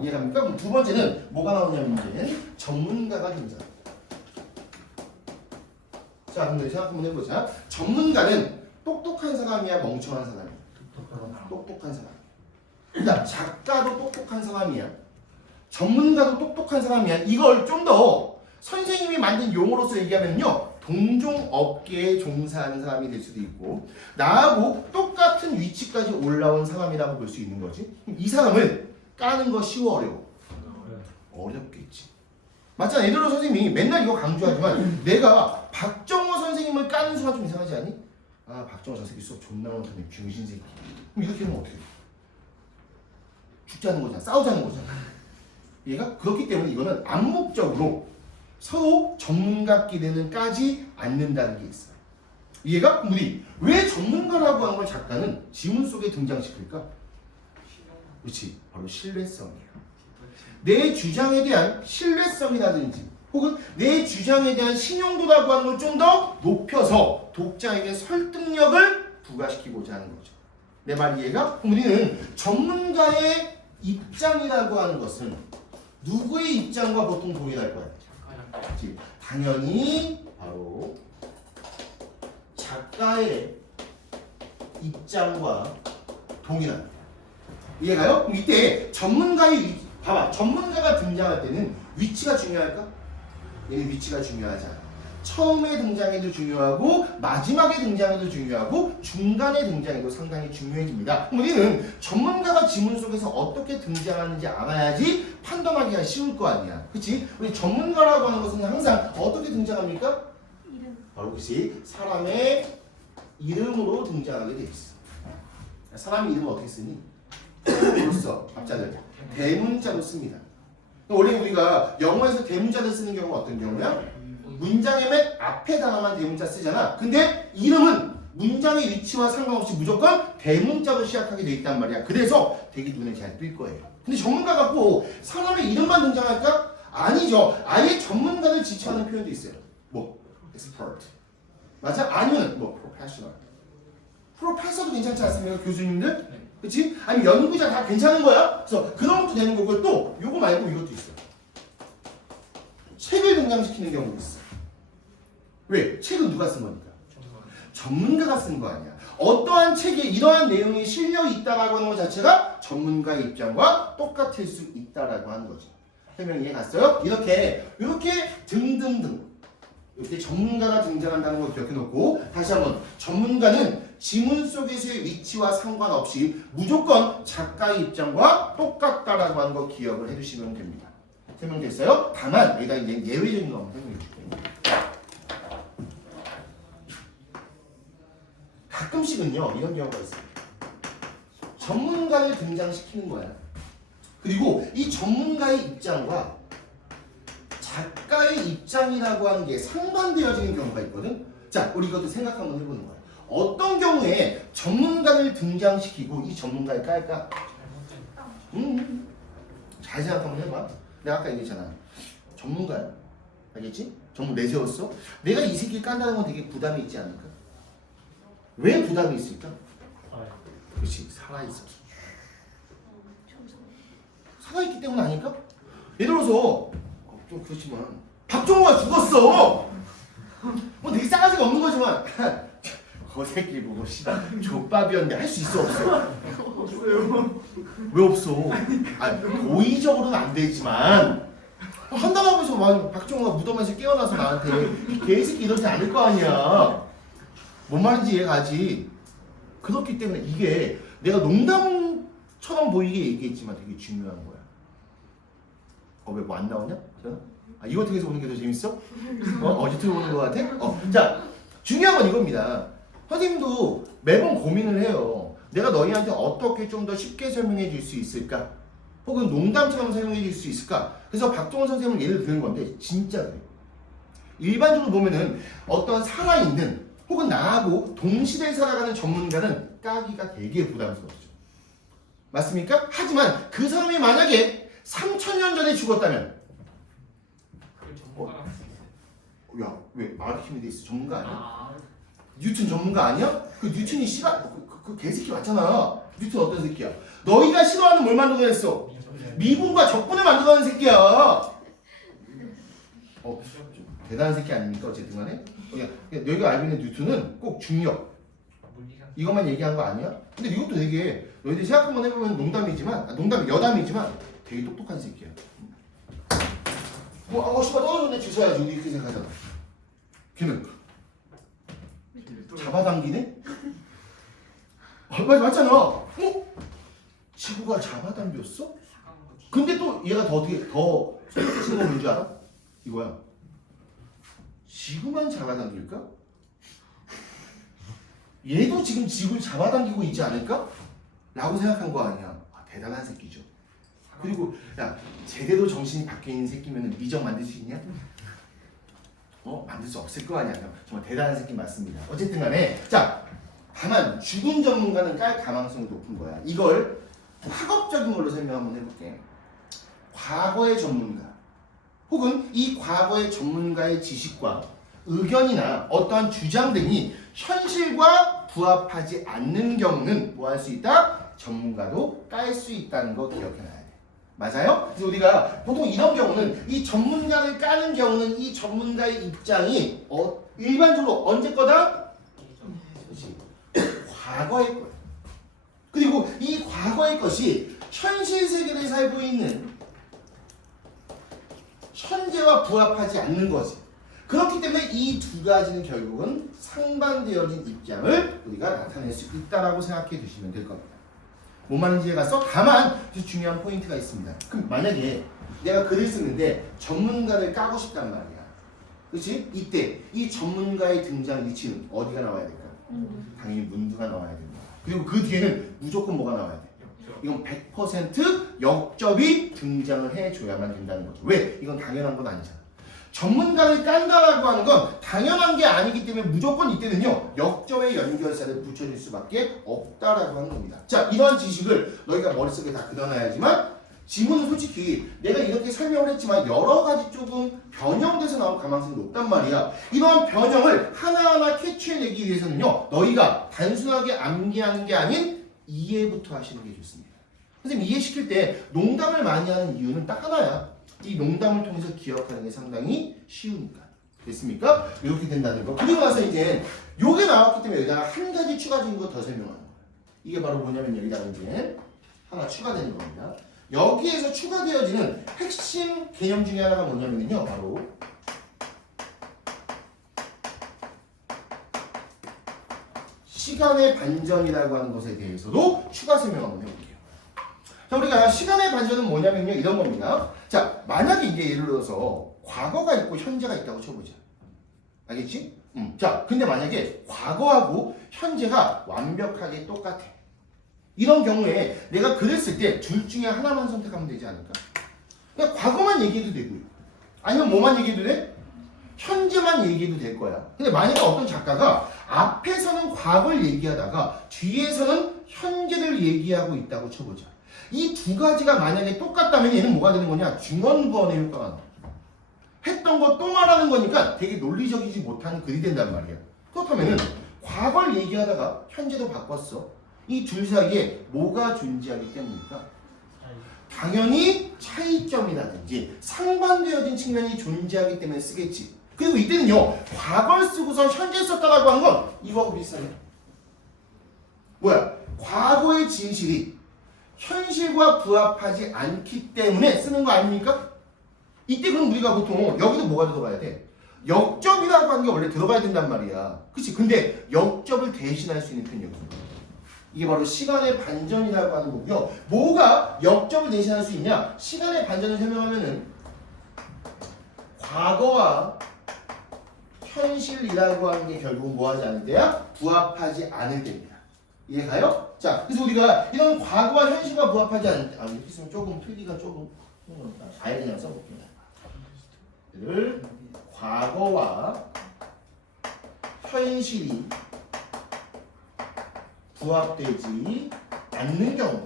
이해갑니까? 그럼 두 번째는 뭐가 나오냐면 문제는 전문가가 등장. 자, 그럼 생각 한번 해보자. 전문가는 똑똑한 사람이야, 멍청한 사람이야? 똑똑한 사람. 그러니까 작가도 똑똑한 사람이야. 전문가도 똑똑한 사람이야. 이걸 좀 더 선생님이 만든 용어로서 얘기하면요, 동종업계에 종사하는 사람이 될 수도 있고 나하고 똑같은 위치까지 올라온 사람이라고 볼 수 있는 거지. 이 사람을 까는 거 쉬워, 어려워? 어렵겠지. 맞잖아. 예를 들어 선생님이 맨날 이거 강조하지만 내가 박정호 선생님을 까는 순간 좀 이상하지 않니? 아, 박정호 저 새끼 수업 존나 못하네, 병신 새끼. 그럼 이렇게 하면 어떻게 돼? 죽자는 거잖아. 싸우자는 거잖아. 얘가 그렇기 때문에 이거는 암묵적으로 서로 전문가끼리는 까지 않는다는 게 있어요. 이해가? 우리 왜 전문가라고 하는 걸 작가는 지문 속에 등장시킬까? 그렇지, 바로 신뢰성이야. 내 주장에 대한 신뢰성이라든지 혹은 내 주장에 대한 신용도라고 하는 걸 좀 더 높여서 독자에게 설득력을 부과시키고자 하는 거죠. 내 말 이해가? 우리는 전문가의 입장이라고 하는 것은 누구의 입장과 보통 동일할 거야? 그렇지? 당연히 바로 작가의 입장과 동일합니다. 이해가요? 그럼 이때 전문가의 위치, 봐봐. 전문가가 등장할 때는 위치가 중요할까? 얘는 위치가 중요하지 않아. 처음에 등장해도 중요하고 마지막에 등장해도 중요하고 중간에 등장해도 상당히 중요해집니다. 우리는 전문가가 지문 속에서 어떻게 등장하는지 알아야지 판단하기가 쉬울 거 아니야. 그치? 우리 전문가라고 하는 것은 항상 어떻게 등장합니까? 이름. 바로 그것이 사람의 이름으로 등장하게 돼 있어. 사람의 이름을 어떻게 쓰니? 벌써 앞자를 대문자로 씁니다. 원래 우리가 영어에서 대문자를 쓰는 경우가 어떤 경우야? 문장의 맨 앞에다가만 대문자 쓰잖아. 근데 이름은 문장의 위치와 상관없이 무조건 대문자로 시작하게 돼 있단 말이야. 그래서 되게 눈에 잘 띌 거예요. 근데 전문가가 꼭 사람의 이름만 등장할까? 아니죠. 아예 전문가를 지칭하는 표현도 있어요. 뭐 expert 맞아? 아니면 뭐 professional. 프로페서도 괜찮지 않습니까? 교수님들? 그치? 아니 연구자 다 괜찮은 거야? 그래서 그런 것도 되는 거고 또 요거 말고 이것도 있어. 책을 등장시키는 경우도 있어. 왜? 책은 누가 쓴 거니까? 전문가가 쓴 거 아니야. 어떠한 책에 이러한 내용이 실려 있다라고 하는 것 자체가 전문가의 입장과 똑같을 수 있다라고 하는 거죠. 설명 이해 갔어요? 이렇게 등등등 이렇게 전문가가 등장한다는 걸 기억해 놓고 다시 한번 전문가는 지문 속에서의 위치와 상관없이 무조건 작가의 입장과 똑같다라고 하는 거 기억을 해두시면 됩니다. 설명됐어요? 다만 여기다 이제 예외적인 거 한번 설명해 줄게요. 가끔씩은요 이런 경우가 있어요. 전문가를 등장시키는 거야. 그리고 이 전문가의 입장과 작가의 입장이라고 하는 게 상반되어지는 경우가 있거든. 자, 우리 이것도 생각 한번 해보는 거야. 어떤 경우에 전문가를 등장시키고 이 전문가를 깔까? 잘 생각 한번 해봐. 내가 아까 얘기했잖아. 전문가야. 알겠지? 전문 내세웠어? 내가 이 새끼 깐다는 건 되게 부담이 있지 않을까? 왜 부담이 있을까? 그렇지, 살아있어. 살아있기 때문 아닐까? 예를 들어서 좀 그렇지만 박정호가 죽었어. 뭐 되게 싸가지가 없는 거지만 그 새끼 보고 씨발 족밥이었는데 할 수 있어 없어? 없어요. 왜 없어? 아니 고의적으로는 안 되지만 한다고 하면서 막 박정호가 무덤에서 깨어나서 나한테 이 개새끼 이러지 않을 거 아니야. 뭔 말인지 이해가지? 그렇기 때문에 이게 내가 농담처럼 보이게 얘기했지만 되게 중요한 거야. 왜 뭐 안 나오냐? 이거 통해서 보는 게 더 재밌어? 유튜브 보는 거 같아? 자, 중요한 건 이겁니다. 선생님도 매번 고민을 해요. 내가 너희한테 어떻게 좀 더 쉽게 설명해 줄 수 있을까? 혹은 농담처럼 설명해 줄 수 있을까? 그래서 박종원 선생님을 예를 드는 건데 진짜 그래. 일반적으로 보면은 어떤 살아있는 혹은 나하고 동시대에 살아가는 전문가는 까기가 되게 부담스럽죠. 맞습니까? 하지만 그 사람이 만약에 3000년 전에 죽었다면 야, 왜 아르키메데스 전문가 아니야? 뉴턴 전문가 아니야? 그 뉴턴이 그 개새끼 맞잖아. 뉴턴 어떤 새끼야? 너희가 싫어하는 뭘 만들어냈어? 미분과 적분을 만들어낸 새끼야. 대단한 새끼 아닙니까? 어쨌든 간에 너희가 알고 있는 뉴턴은 꼭 중력 이것만 얘기한 거 아니야? 근데 이것도 되게 너희들이 생각 한번 해보면 농담이 여담이지만 되게 똑똑한 새끼야. 씨발 떨어졌네 주워야지 우리 이렇게 생각하잖아. 걔는 잡아당기네? 맞잖아. 지구가 잡아당겼어? 근데 또 얘가 더 소리치는 거 뭔지 알아? 이거야. 지구만 잡아당길까? 얘도 지금 지구를 잡아당기고 있지 않을까? 라고 생각한 거 아니야. 대단한 새끼죠. 그리고 야 제대로 정신이 바뀌는 새끼면 미적 만들 수 있냐? 만들 수 없을 거 아니야. 정말 대단한 새끼 맞습니다. 어쨌든 간에 자 다만 죽은 전문가는 깔 가망성이 높은 거야. 이걸 학업적인 걸로 설명 한번 해볼게. 과거의 전문가 혹은 이 과거의 전문가의 지식과 의견이나 어떠한 주장 등이 현실과 부합하지 않는 경우는 뭐 할 수 있다? 전문가도 깔 수 있다는 거 기억해놔야 돼. 맞아요? 그래서 우리가 보통 이런 경우는 이 전문가를 까는 경우는 이 전문가의 입장이 일반적으로 언제 거다? 그렇지. 과거의 거야. 그리고 이 과거의 것이 현실 세계를 살고 있는 현재와 부합하지 않는 거지. 그렇기 때문에 이 두 가지는 결국은 상반되어진 입장을 우리가 나타낼 수 있다라고 생각해 주시면 될 겁니다. 뭔 말인지 이해갔어? 다만 중요한 포인트가 있습니다. 그럼 만약에 내가 글을 쓰는데 전문가를 까고 싶단 말이야. 그렇지? 이때 이 전문가의 등장 위치는 어디가 나와야 될까? 당연히 문두가 나와야 된다. 그리고 그 뒤에는 무조건 뭐가 나와야 돼? 이건 100% 역접이 등장을 해줘야만 된다는 거죠. 왜? 이건 당연한 건 아니잖아. 전문가를 깐다라고 하는 건 당연한 게 아니기 때문에 무조건 이때는요 역접의 연결사를 붙여줄 수밖에 없다라고 하는 겁니다. 자, 이러한 지식을 너희가 머릿속에 다 그려놔야지만 지문은 솔직히 내가 이렇게 설명을 했지만 여러 가지 조금 변형돼서 나올 가능성이 높단 말이야. 이러한 변형을 하나하나 캐치해내기 위해서는요 너희가 단순하게 암기하는 게 아닌 이해부터 하시는 게 좋습니다. 선생님 이해시킬 때 농담을 많이 하는 이유는 딱 하나야. 이 농담을 통해서 기억하는 게 상당히 쉬우니까. 됐습니까? 이렇게 된다는 거. 그리고 나서 이제 요게 나왔기 때문에 여기다가 한 가지 추가적인 거 더 설명하는 거예요. 이게 바로 뭐냐면 여기다가 이제 하나 추가되는 겁니다. 여기에서 추가되어지는 핵심 개념 중에 하나가 뭐냐면요. 바로 시간의 반전이라고 하는 것에 대해서도 추가 설명 한번 해볼게요. 자, 우리가 시간의 반전은 뭐냐면요. 이런 겁니다. 자, 만약에 이제 예를 들어서 과거가 있고 현재가 있다고 쳐보자. 알겠지? 자, 근데 만약에 과거하고 현재가 완벽하게 똑같아. 이런 경우에 내가 글을 쓸 때 둘 중에 하나만 선택하면 되지 않을까? 그냥 과거만 얘기해도 되고요. 아니면 뭐만 얘기해도 돼? 현재만 얘기해도 될 거야. 근데 만약에 어떤 작가가 앞에서는 과거를 얘기하다가 뒤에서는 현재를 얘기하고 있다고 쳐보자. 이 두 가지가 만약에 똑같다면 얘는 뭐가 되는 거냐? 중언부언의 효과가 나와. 했던 거 또 말하는 거니까 되게 논리적이지 못한 글이 된단 말이야. 그렇다면은 과거를 얘기하다가 현재도 바꿨어. 이 둘 사이에 뭐가 존재하기 때문일까? 당연히 차이점이라든지 상반되어진 측면이 존재하기 때문에 쓰겠지. 그리고 이때는요 과거를 쓰고서 현재 썼다라고 하는 건 이거하고 비슷하네. 뭐야? 과거의 진실이 현실과 부합하지 않기 때문에 쓰는 거 아닙니까? 이때 그럼 우리가 보통 여기도 뭐가 들어가야 돼? 역접이라고 하는 게 원래 들어가야 된단 말이야. 그치? 근데 역접을 대신할 수 있는 편이 없어. 이게 바로 시간의 반전이라고 하는 거고요. 뭐가 역점을 대신할 수 있냐? 시간의 반전을 설명하면은 과거와 현실이라고 하는 게 결국 뭐하지 않을 때야? 부합하지 않을 때입니다. 이해가요? 자, 그래서 우리가 이런 과거와 현실과 부합하지 않을 때, 이렇게 있으면 조금 틀기가 조금 아예 그냥 써볼게요. 를 과거와 현실이 부합되지 않는 경우.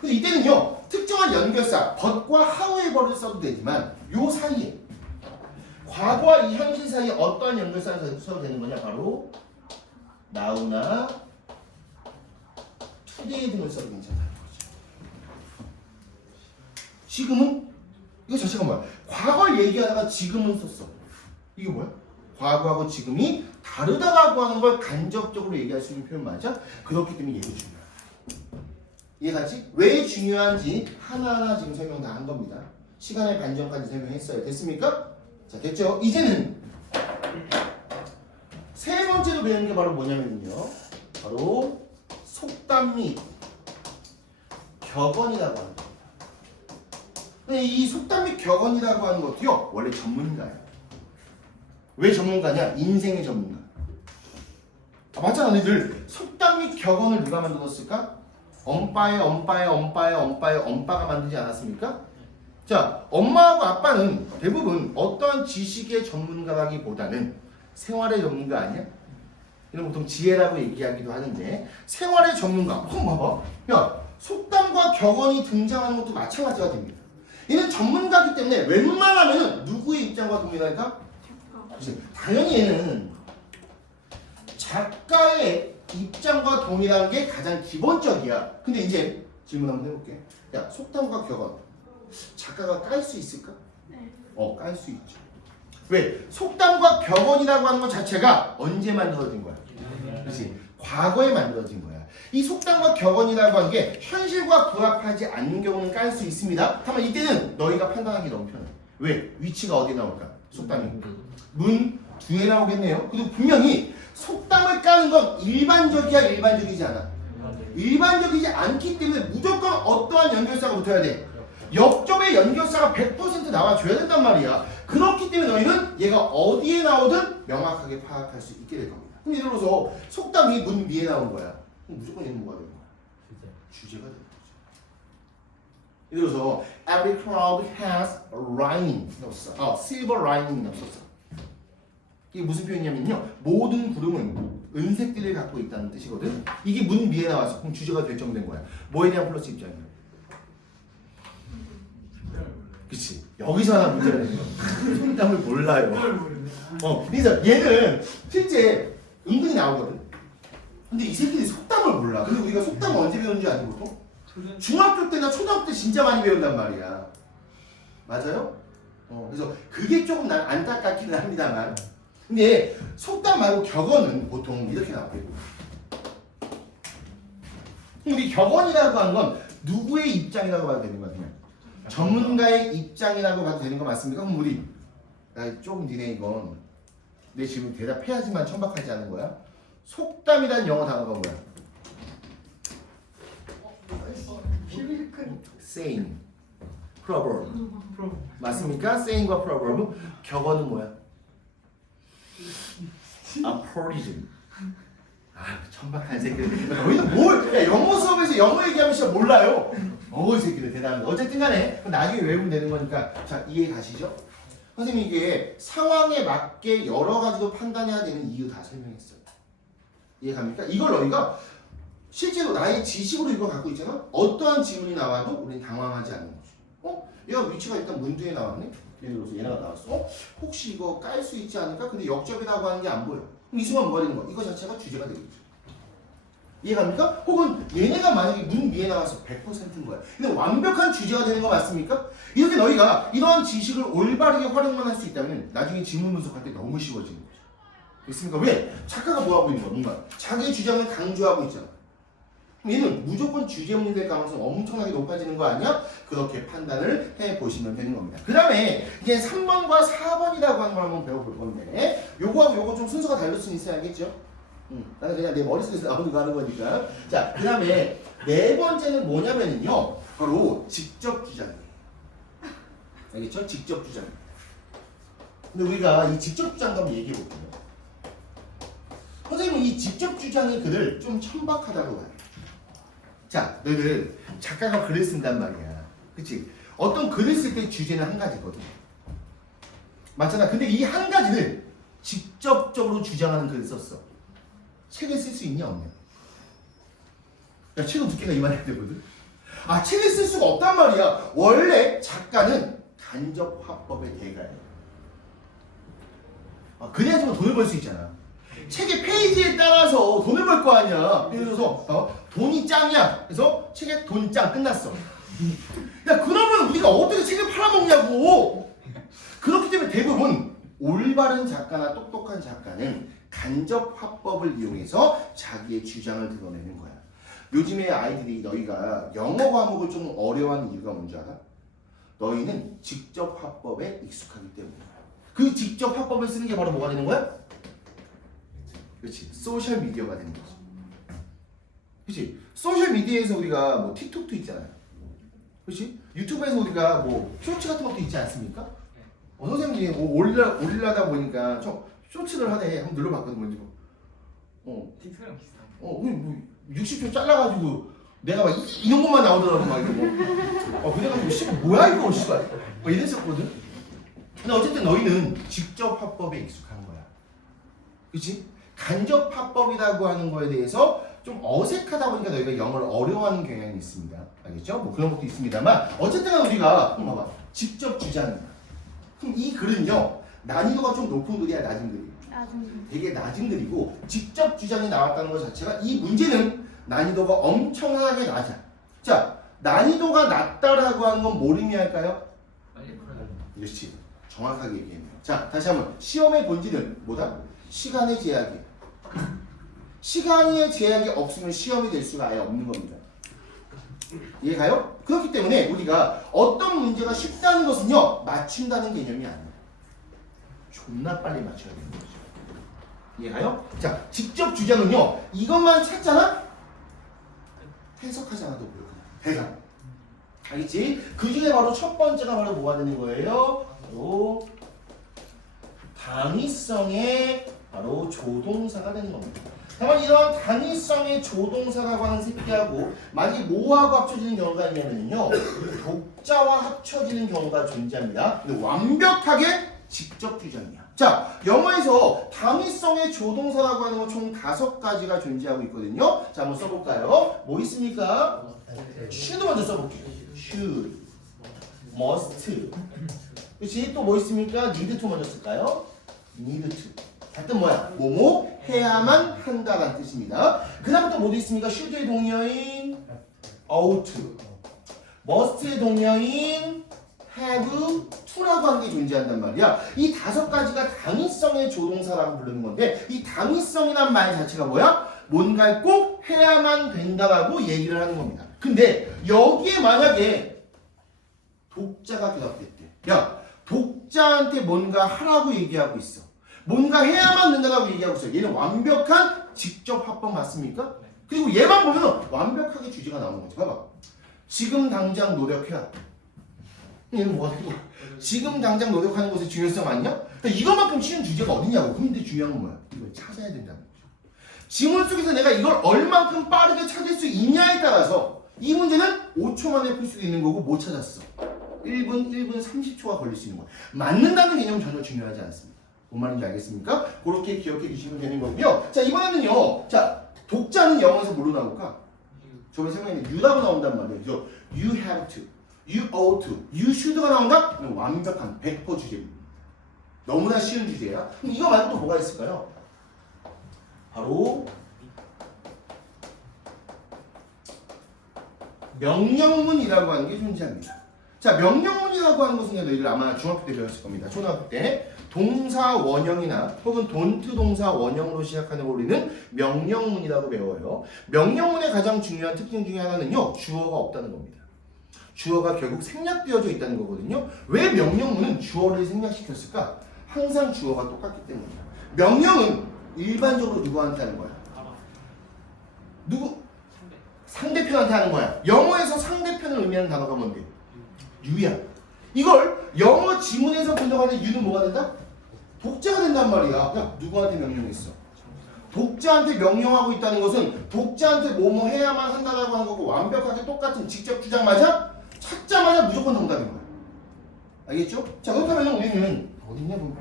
근데 이때는요, 특정한 연결사 but과 how에버를 써도 되지만 요 사이에 과거와 이 현실 사이에 어떠한 연결사를 써도 되는 거냐? 바로 now나 today 등을 써도 괜찮다는 거죠. 지금은 이거 자체가 뭐야? 과거를 얘기하다가 지금은 썼어. 이게 뭐야? 과거하고 지금이 다르다라고 하는 걸 간접적으로 얘기할 수 있는 표현 맞아? 그렇기 때문에 얘도 중요해. 이해가지? 왜 중요한지 하나하나 지금 설명 다 한 겁니다. 시간의 반전까지 설명했어요. 됐습니까? 자, 됐죠? 이제는 세 번째로 배우는 게 바로 뭐냐면요. 바로 속담 및 격언이라고 하는 겁니다. 이 속담 및 격언이라고 하는 것도요, 원래 전문가예요. 왜 전문가냐? 인생의 전문가. 맞잖아. 너희들 속담 및 격언을 누가 만들었을까? 엄빠가 만들지 않았습니까? 자, 엄마하고 아빠는 대부분 어떠한 지식의 전문가라기보다는 생활의 전문가 아니야? 이런 보통 지혜라고 얘기하기도 하는데 생활의 전문가. 봐봐. 야, 속담과 격언이 등장하는 것도 마찬가지가 됩니다. 얘는 전문가이기 때문에 웬만하면 누구의 입장과 동일할까? 당연히 얘는 작가의 입장과 동일한 게 가장 기본적이야. 근데 이제 질문 한번 해볼게. 야, 속담과 격언 작가가 깔 수 있을까? 네. 깔 수 있죠. 왜? 속담과 격언이라고 하는 것 자체가 언제 만들어진 거야? 그렇지. 과거에 만들어진 거야. 이 속담과 격언이라고 하는 게 현실과 부합하지 않는 경우는 깔 수 있습니다. 다만 이때는 너희가 판단하기 너무 편해. 왜? 위치가 어디 나올까? 속담이 문 뒤에 나오겠네요. 그리고 분명히 속담을 까는 건 일반적이야, 일반적이지 않아? 일반적이지 않기 때문에 무조건 어떠한 연결사가 붙어야 돼. 역점의 연결사가 100% 나와줘야 된단 말이야. 그렇기 때문에 너희는 얘가 어디에 나오든 명확하게 파악할 수 있게 될 겁니다. 그럼 예를 들어서 속담이 문 위에 나온 거야. 그럼 무조건 얘는 뭐가 되는 거야? 주제가 되는 거죠. 예를 들어서 every cloud has a lining. silver lining 없었어. 이게 무슨 표현이냐면요, 모든 구름은 은색들을 갖고 있다는 뜻이거든. 이게 문 위에 나와서 그럼 주제가 결정된 거야. 뭐에 대한 플러스 입장이야? 그치. 여기서 하나 문제가 되는 거야. 속담을 몰라요. 그래서 얘는 실제 은근히 나오거든. 근데 이 새끼들이 속담을 몰라. 근데 우리가 속담을 언제 배우는 줄 아니 보통? 중학교 때나 초등학교 때 진짜 많이 배운단 말이야. 맞아요? 그래서 그게 조금 난 안타깝기는 합니다만. 근데 속담 말고 격언은 보통 이렇게 나와요. 우리 격언이라고 하는 건 누구의 입장이라고 봐도 되는 거야? 전문가의 입장이라고 봐도 되는 거 맞습니까? 그럼 우리 조금 니네 이건 내 질문 대답해야지만 천박하지 않은 거야. 속담이란 영어 단어가 뭐야? saying, proverb. 맞습니까? saying과 proverb. 격언은 뭐야? aphorism. 천박한 새끼들. 너희는 뭘? 야, 영어 수업에서 영어 얘기하면 진짜 몰라요. 이 새끼들 대단해. 어쨌든 간에 나중에 외우면 되는 거니까 자, 이해 가시죠? 선생님 이게 상황에 맞게 여러 가지로 판단해야 되는 이유 다 설명했어요. 이해 갑니까? 이걸 너희가 실제로 나의 지식으로 이걸 갖고 있잖아? 어떠한 질문이 나와도 우리는 당황하지 않는 거죠. 얘가 위치가 일단 문 뒤에 나왔네? 예를 들어서 얘네가 나왔어. 혹시 이거 깔 수 있지 않을까? 근데 역접이라고 하는 게 안 보여. 그럼 이 순간 뭐가 되는 거야? 이거 자체가 주제가 되겠죠. 이해갑니까? 혹은 얘네가 만약에 문 위에 나와서 100%인 거야. 근데 완벽한 주제가 되는 거 맞습니까? 이렇게 너희가 이러한 지식을 올바르게 활용만 할 수 있다면 나중에 질문 분석할 때 너무 쉬워지는 거죠. 됐습니까? 왜? 작가가 뭐 하고 있는 거야? 뭔가 자기의 주장을 강조하고 있잖아. 얘는 무조건 주제문이 될 가능성이 엄청나게 높아지는 거 아니야? 그렇게 판단을 해보시면 되는 겁니다. 그 다음에 이제 3번과 4번이라고 하는 걸 한번 배워볼 건데 요거하고 요거 좀 순서가 다를 수는 있어야겠죠? 나는 그냥 내 머릿속에서 나오는 거 하는 거니까. 자, 그 다음에 네 번째는 뭐냐면요. 바로 직접 주장이에요. 알겠죠? 직접 주장. 근데 우리가 이 직접 주장도 한번 얘기해 볼게요. 선생님은 이 직접 주장의 글을 좀 천박하다고 봐요. 자, 너희들 작가가 글을 쓴단 말이야. 그치? 어떤 글을 쓸 때 주제는 한 가지거든. 맞잖아. 근데 이 한 가지를 직접적으로 주장하는 글을 썼어. 책을 쓸 수 있냐 없냐? 야, 책은 두께가 이만해야 되거든. 아, 책을 쓸 수가 없단 말이야. 원래 작가는 간접 화법의 대가예요. 아, 그래야지만 돈을 벌 수 있잖아. 책의 페이지에 따라서 돈을 벌 거 아니야. 예를 들어서 돈이 짱이야. 그래서 책에 돈 짱 끝났어. 야, 그러면 우리가 어떻게 책을 팔아먹냐고. 그렇기 때문에 대부분 올바른 작가나 똑똑한 작가는 간접 화법을 이용해서 자기의 주장을 드러내는 거야. 요즘에 아이들이 너희가 영어 과목을 좀 어려워하는 이유가 뭔지 알아? 너희는 직접 화법에 익숙하기 때문이야. 그 직접 화법을 쓰는 게 바로 뭐가 되는 거야? 그렇지. 소셜 미디어가 되는 거지. 그렇지. 소셜 미디어에서 우리가 뭐 틱톡도 있잖아요. 그렇지. 유튜브에서 우리가 뭐 쇼츠 같은 것도 있지 않습니까? 선생님이 뭐 올리려다 보니까 저 쇼츠를 하네. 한번 눌러봤거든. 뭔지 뭐. 틱톡이랑 비슷한. 뭐 60초 잘라가지고 내가 막 이런 것만 나오더라고 막 이러고. 그래가지고 씨발 뭐야 이거 씨발. 뭐 이랬었거든. 근데 어쨌든 너희는 직접 화법에 익숙한 거야. 그렇지? 간접 화법이라고 하는 거에 대해서 좀 어색하다 보니까 너희가 영어를 어려워하는 경향이 있습니다. 알겠죠? 뭐 그런 것도 있습니다만 어쨌든 우리가 봐봐. 직접 주장이야. 그럼 이 글은요. 난이도가 좀 높은 글이야, 낮은 글이야? 되게 낮은 글이고 직접 주장이 나왔다는 것 자체가 이 문제는 난이도가 엄청나게 낮아. 자, 난이도가 낮다라고 하는 건 뭘 의미할까요? 빨리 풀어야 돼. 그렇지. 정확하게 얘기했네요. 자, 다시 한번 시험의 본질은 뭐다? 시간의 제약이에요. 시간의 제약이 없으면 시험이 될 수가 아예 없는 겁니다. 이해가요? 그렇기 때문에 우리가 어떤 문제가 쉽다는 것은요 맞춘다는 개념이 아니에요. 존나 빨리 맞춰야 되는 거죠. 이해가요? 자, 직접 주장은요 이것만 찾잖아? 해석하지 않아도 보여. 대강. 알겠지? 그 중에 바로 첫 번째가 바로 뭐가 되는 거예요? 바로 당위성의 바로 조동사가 되는 겁니다. 다만 이런 당위성의 조동사라고 하는 새끼하고 만약에 뭐하고 합쳐지는 경우가 있냐면요 독자와 합쳐지는 경우가 존재합니다. 근데 완벽하게 직접 주장이야. 자, 영어에서 당위성의 조동사라고 하는 건 총 5가지가 존재하고 있거든요. 자, 한번 써볼까요? 뭐 있습니까? should 먼저 써볼게요. should, must. 그렇지? 또 뭐 있습니까? need to 먼저 쓸까요? need to. 같은 뭐야? 뭐뭐 해야만 한다라는 뜻입니다. 그 다음에 또 뭐도 있습니까? should의 동의어인 ought, must의 동의어인 have to라고 하는 게 존재한단 말이야. 이 5가지가 당위성의 조동사라고 부르는 건데 이 당위성이란 말 자체가 뭐야? 뭔가를 꼭 해야만 된다라고 얘기를 하는 겁니다. 근데 여기에 만약에 독자가 대답했대. 야, 독자한테 뭔가 하라고 얘기하고 있어. 뭔가 해야만 된다고 얘기하고 있어요. 얘는 완벽한 직접 화법 맞습니까? 그리고 얘만 보면 완벽하게 주제가 나오는 거지. 봐봐. 지금 당장 노력해라. 얘는 뭐가 되고? 지금 당장 노력하는 것의 중요성 아니냐? 그러니까 이거만큼 쉬운 주제가 어디냐고. 근데 중요한 건 뭐야? 이걸 찾아야 된다는 거죠. 지문 속에서 내가 이걸 얼만큼 빠르게 찾을 수 있냐에 따라서 이 문제는 5초 만에 풀 수도 있는 거고 못 찾았어. 1분 30초가 걸릴 수 있는 거야. 맞는다는 개념은 전혀 중요하지 않습니다. 뭔 말인지 알겠습니까? 그렇게 기억해 주시면 되는 거고요. 자, 이번에는요. 자, 독자는 영어에서 뭐로 나올까? 저번에 생각했는데 U라고 나온단 말이에요. 그래서 You have to, You ought to, You should가 나온다? 그럼 완벽한 100% 주제입니다. 너무나 쉬운 주제야. 그럼 이거 말고 또 뭐가 있을까요? 바로 명령문이라고 하는 게 존재합니다. 자, 명령문이라고 하는 것은 너희들 아마 중학교 때 배웠을 겁니다. 초등학교 때 동사 원형이나 혹은 돈트 동사 원형으로 시작하는 걸 우리는 명령문이라고 배워요. 명령문의 가장 중요한 특징 중에 하나는요, 주어가 없다는 겁니다. 주어가 결국 생략되어져 있다는 거거든요. 왜 명령문은 주어를 생략시켰을까? 항상 주어가 똑같기 때문이다. 명령은 일반적으로 누구한테 하는 거야? 누구? 상대편한테 하는 거야. 영어에서 상대편을 의미하는 단어가 뭔데? 유야. 이걸 영어 지문에서 분석할 때 유는 뭐가 된다? 독자가 된단 말이야. 야, 누구한테 명령했어? 독자한테 명령하고 있다는 것은 독자한테 뭐뭐 해야만 한다라고 하는 거고 완벽하게 똑같은 직접 주장 맞아? 찾자마자 무조건 정답인 거야. 알겠죠? 자, 그렇다면 우리는 어딨냐 보면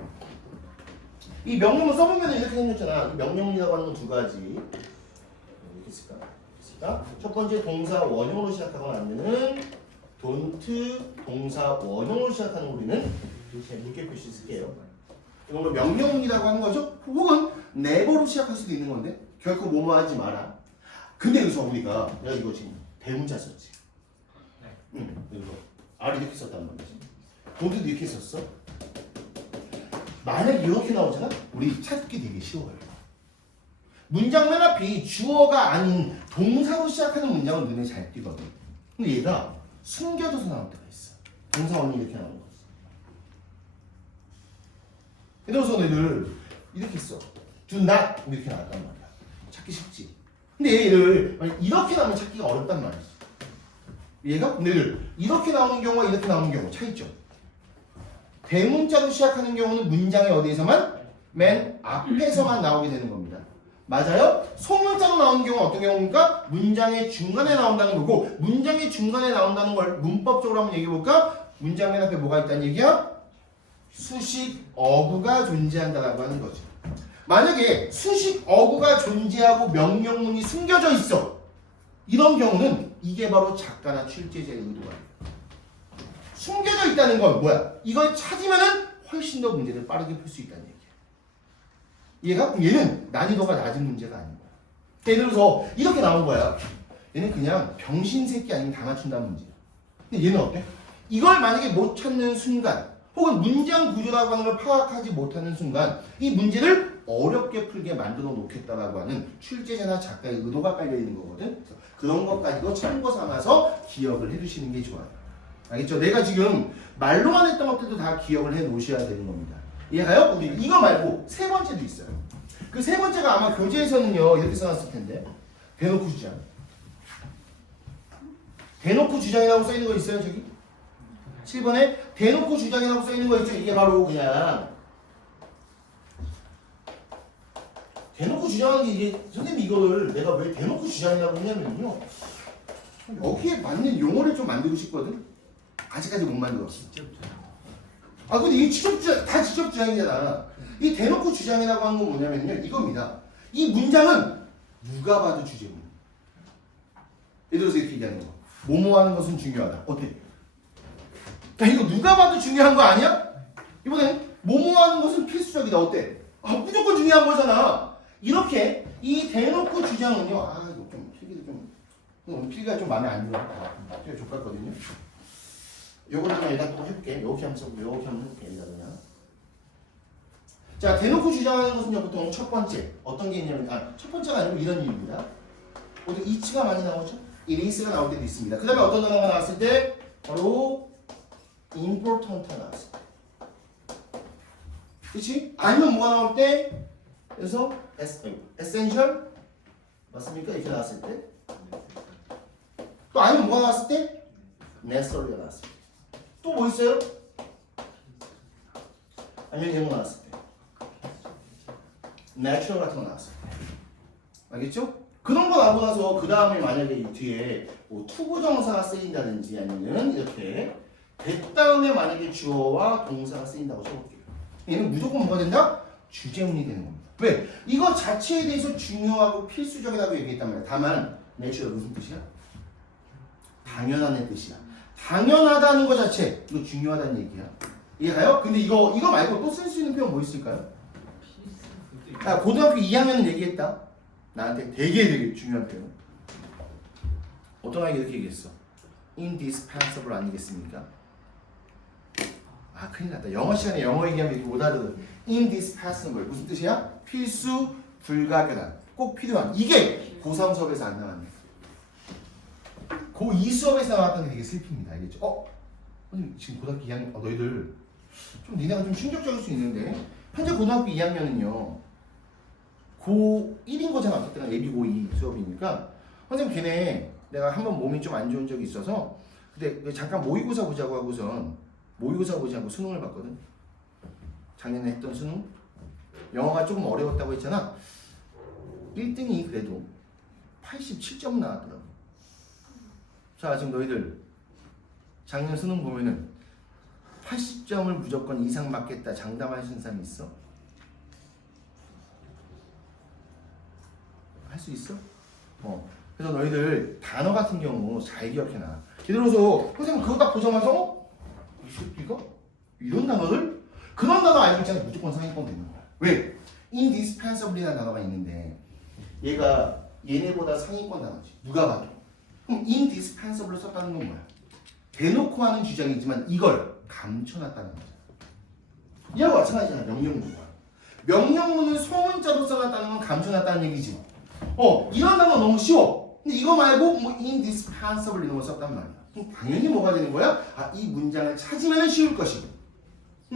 이 명령을 써보면 이렇게 생겼잖아. 이 명령이라고 하는 건 두 가지. 이렇게 있을까? 첫 번째 동사 원형으로 시작하거나 아니면은 don't 동사 원형으로 시작하는 우리는 이렇게 물개 표시 쓸게요. 이건 뭐 명령이라고 하는 거죠. 혹은 never로 시작할 수도 있는 건데 결코 뭐뭐 하지 마라. 근데 여기서 우리가 내가 이거 지금 대문자 썼지. 응, 이거 R 이렇게 썼단 말이지. don't 이렇게 썼어. 만약 이렇게 나오잖아? 우리 찾기 되게 쉬워요. 문장 맨 앞이 주어가 아닌 동사로 시작하는 문장은 눈에 잘 띄거든. 근데 얘가 숨겨져서 나올 때가 있어. 동사 원이 이렇게 나오는 거지. 예를 들어서 너희들 이렇게 써. do not 이렇게 나왔단 말이야. 찾기 쉽지. 근데 얘를 이렇게 나오면 찾기가 어렵단 말이지. 얘가 너희들 이렇게 나오는 경우와 이렇게 나오는 경우 차이점. 대문자로 시작하는 경우는 문장의 어디에서만? 맨 앞에서만 나오게 되는 겁니다. 맞아요? 소문자로 나오는 경우는 어떤 경우입니까? 문장의 중간에 나온다는 거고 문장의 중간에 나온다는 걸 문법적으로 한번 얘기해볼까? 문장 맨 앞에 뭐가 있다는 얘기야? 수식 어구가 존재한다라고 하는 거죠. 만약에 수식 어구가 존재하고 명령문이 숨겨져 있어. 이런 경우는 이게 바로 작가나 출제자의 의도가 숨겨져 있다는 건 뭐야? 이걸 찾으면은 훨씬 더 문제를 빠르게 풀 수 있다는 얘기야. 얘가? 그럼 얘는 난이도가 낮은 문제가 아닌 거야. 예를 들어서 이렇게 나온 거야. 얘는 그냥 병신 새끼 아니면 다 맞춘다는 문제야. 근데 얘는 어때? 이걸 만약에 못 찾는 순간 혹은 문장 구조라고 하는 걸 파악하지 못하는 순간 이 문제를 어렵게 풀게 만들어 놓겠다라고 하는 출제자나 작가의 의도가 깔려 있는 거거든. 그래서 그런 것까지도 참고 삼아서 기억을 해두시는 게 좋아요. 알겠죠? 내가 지금 말로만 했던 것들도 다 기억을 해 놓으셔야 되는 겁니다. 이해가요? 우리 이거 말고 세 번째도 있어요. 그 세 번째가 아마 교재에서는요 이렇게 써놨을 텐데 대놓고 주장. 대놓고 주장이라고 써있는 거 있어요 저기? 7번에 대놓고 주장이라고 써있는 거 있죠? 이게 바로 그냥 대놓고 주장하는 게 이게 선생님 이거를 내가 왜 대놓고 주장이라고 했냐면요 여기에 맞는 용어를 좀 만들고 싶거든? 아직까지 못 만들었어. 아 근데 이게 직접주장 다 직접주장이잖아. 이 대놓고 주장이라고 하는 건 뭐냐면요 이겁니다. 이 문장은 누가 봐도 주제문. 예를 들어서 이렇게 얘기하는 거. 뭐뭐 하는 것은 중요하다. 어때? 야 이거 누가 봐도 중요한 거 아니야? 이번엔 뭐뭐 하는 것은 필수적이다. 어때? 아 무조건 중요한 거잖아. 이렇게 이 대놓고 주장은요. 아 이거 좀 필기도 좀 필기가 좀 마음에 안 들어. 필기가 족같거든요. 요거를 좀 일단 또 해볼게. 이렇게 하면서 이렇게 하면 해볼게. 일단 그냥. 자 대놓고 주장하는 것은요 보통 첫 번째 어떤 게 있냐면 첫 번째가 아니고 이런 이유입니다. 보통 이치가 많이 나오죠. 이 리스가 나올 때도 있습니다. 그 다음에 어떤 단어가 나왔을 때 바로 important가 나왔어요. 그치? 아니면 뭐가 나올 때 그래서 essential 맞습니까? 이렇게 나왔을 때 또 아니면 뭐가 나왔을 때 necessary가 나왔을 때 또 뭐 있어요? 아니면 이런 거 나왔을 때 natural 같은 거 나왔을 때 알겠죠? 그런 거 나오고 나서 그 다음에 만약에 이 뒤에 뭐 투부정사가 쓰인다든지 아니면 이렇게 that 다음에 만약에 주어와 동사가 쓰인다고 쳐볼게요. 얘는 무조건 뭐가 된다? 주제문이 되는 겁니다. 왜? 이거 자체에 대해서 중요하고 필수적이라고 얘기했단 말이야. 다만 natural 무슨 뜻이야? 당연한 뜻이야. 당연하다는 것 자체 이거 중요하다는 얘기야. 이해가요? 근데 이거 말고 또 쓸 수 있는 표현 뭐 있을까요? 고등학교 2학년은 얘기했다. 나한테 되게 중요한 표현. 어떤 아이가 이렇게 얘기했어. indispensable 아니겠습니까? 아 큰일 났다. 영어 시간에 영어 얘기하면 이렇게 못 알아들어. indispensable 무슨 뜻이야? 필수 불가결한 꼭 필요한. 이게 고3 수업에서 안 나왔네. 고2 수업에서 나왔던 게 되게 슬픕니다. 알겠죠? 선생님 지금 고등학교 2학년 너희들 좀 니네가 좀 충격적일 수 있는데 현재 고등학교 2학년은요 고1인 거잖아. 어쨌든 예비 고2 수업이니까 선생님 걔네 내가 한번 몸이 좀 안 좋은 적이 있어서 근데 잠깐 모의고사 보자고 하고선 모의고사 보지 않고 수능을 봤거든. 작년에 했던 수능. 영어가 조금 어려웠다고 했잖아. 1등이 그래도 87점 나왔더라고. 자, 지금 너희들 작년 수능 보면은 80점을 무조건 이상 맞겠다 장담할 수 있는 사람이 있어? 할 수 있어? 그래서 너희들 단어 같은 경우 잘 기억해놔. 예를 들어서 선생님 그거 딱 보자마자 이 새끼가? 이런 단어를? 그런 단어 알고 있잖아. 무조건 상위권 되는 거야. 왜? indispensable이라는 단어가 있는데 얘가 얘네보다 상위권 단어지. 누가 봐도. 그럼 indispensable로 썼다는 건 뭐야? 대놓고 하는 주장이지만 이걸 감춰놨다는 거잖아. 이하고 마찬가지잖아. 명령문과. 명령문을 소문자로 써놨다는 건 감춰놨다는 얘기지. 이런 단어 너무 쉬워. 근데 이거 말고 뭐 indispensable 이런 거 썼단 말이야. 그럼 당연히 뭐가 되는 거야? 이 문장을 찾으면 쉬울 것이고.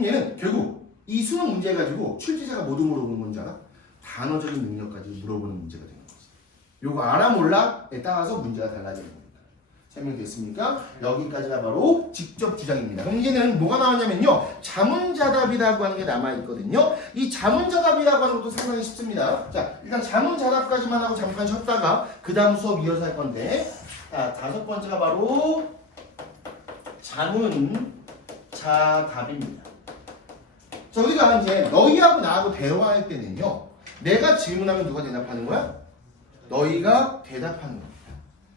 얘는 결국 이 수능 문제 가지고 출제자가 뭐도 물어보는 건지 알아? 단어적인 능력까지 물어보는 문제가 되는 거지. 요거 알아 몰라에 따라서 문제가 달라지는 겁니다. 설명됐습니까? 여기까지가 바로 직접 주장입니다. 그럼 이제는 뭐가 나왔냐면요. 자문자답이라고 하는 게 남아있거든요. 이 자문자답이라고 하는 것도 상당히 쉽습니다. 자, 일단 자문자답까지만 하고 잠깐 쉬었다가 그 다음 수업 이어서 할 건데 자, 5번째가 바로 자문자답입니다. 자, 우리가 이제 너희하고 나하고 대화할 때는요. 내가 질문하면 누가 대답하는 거야? 너희가 대답하는 거야.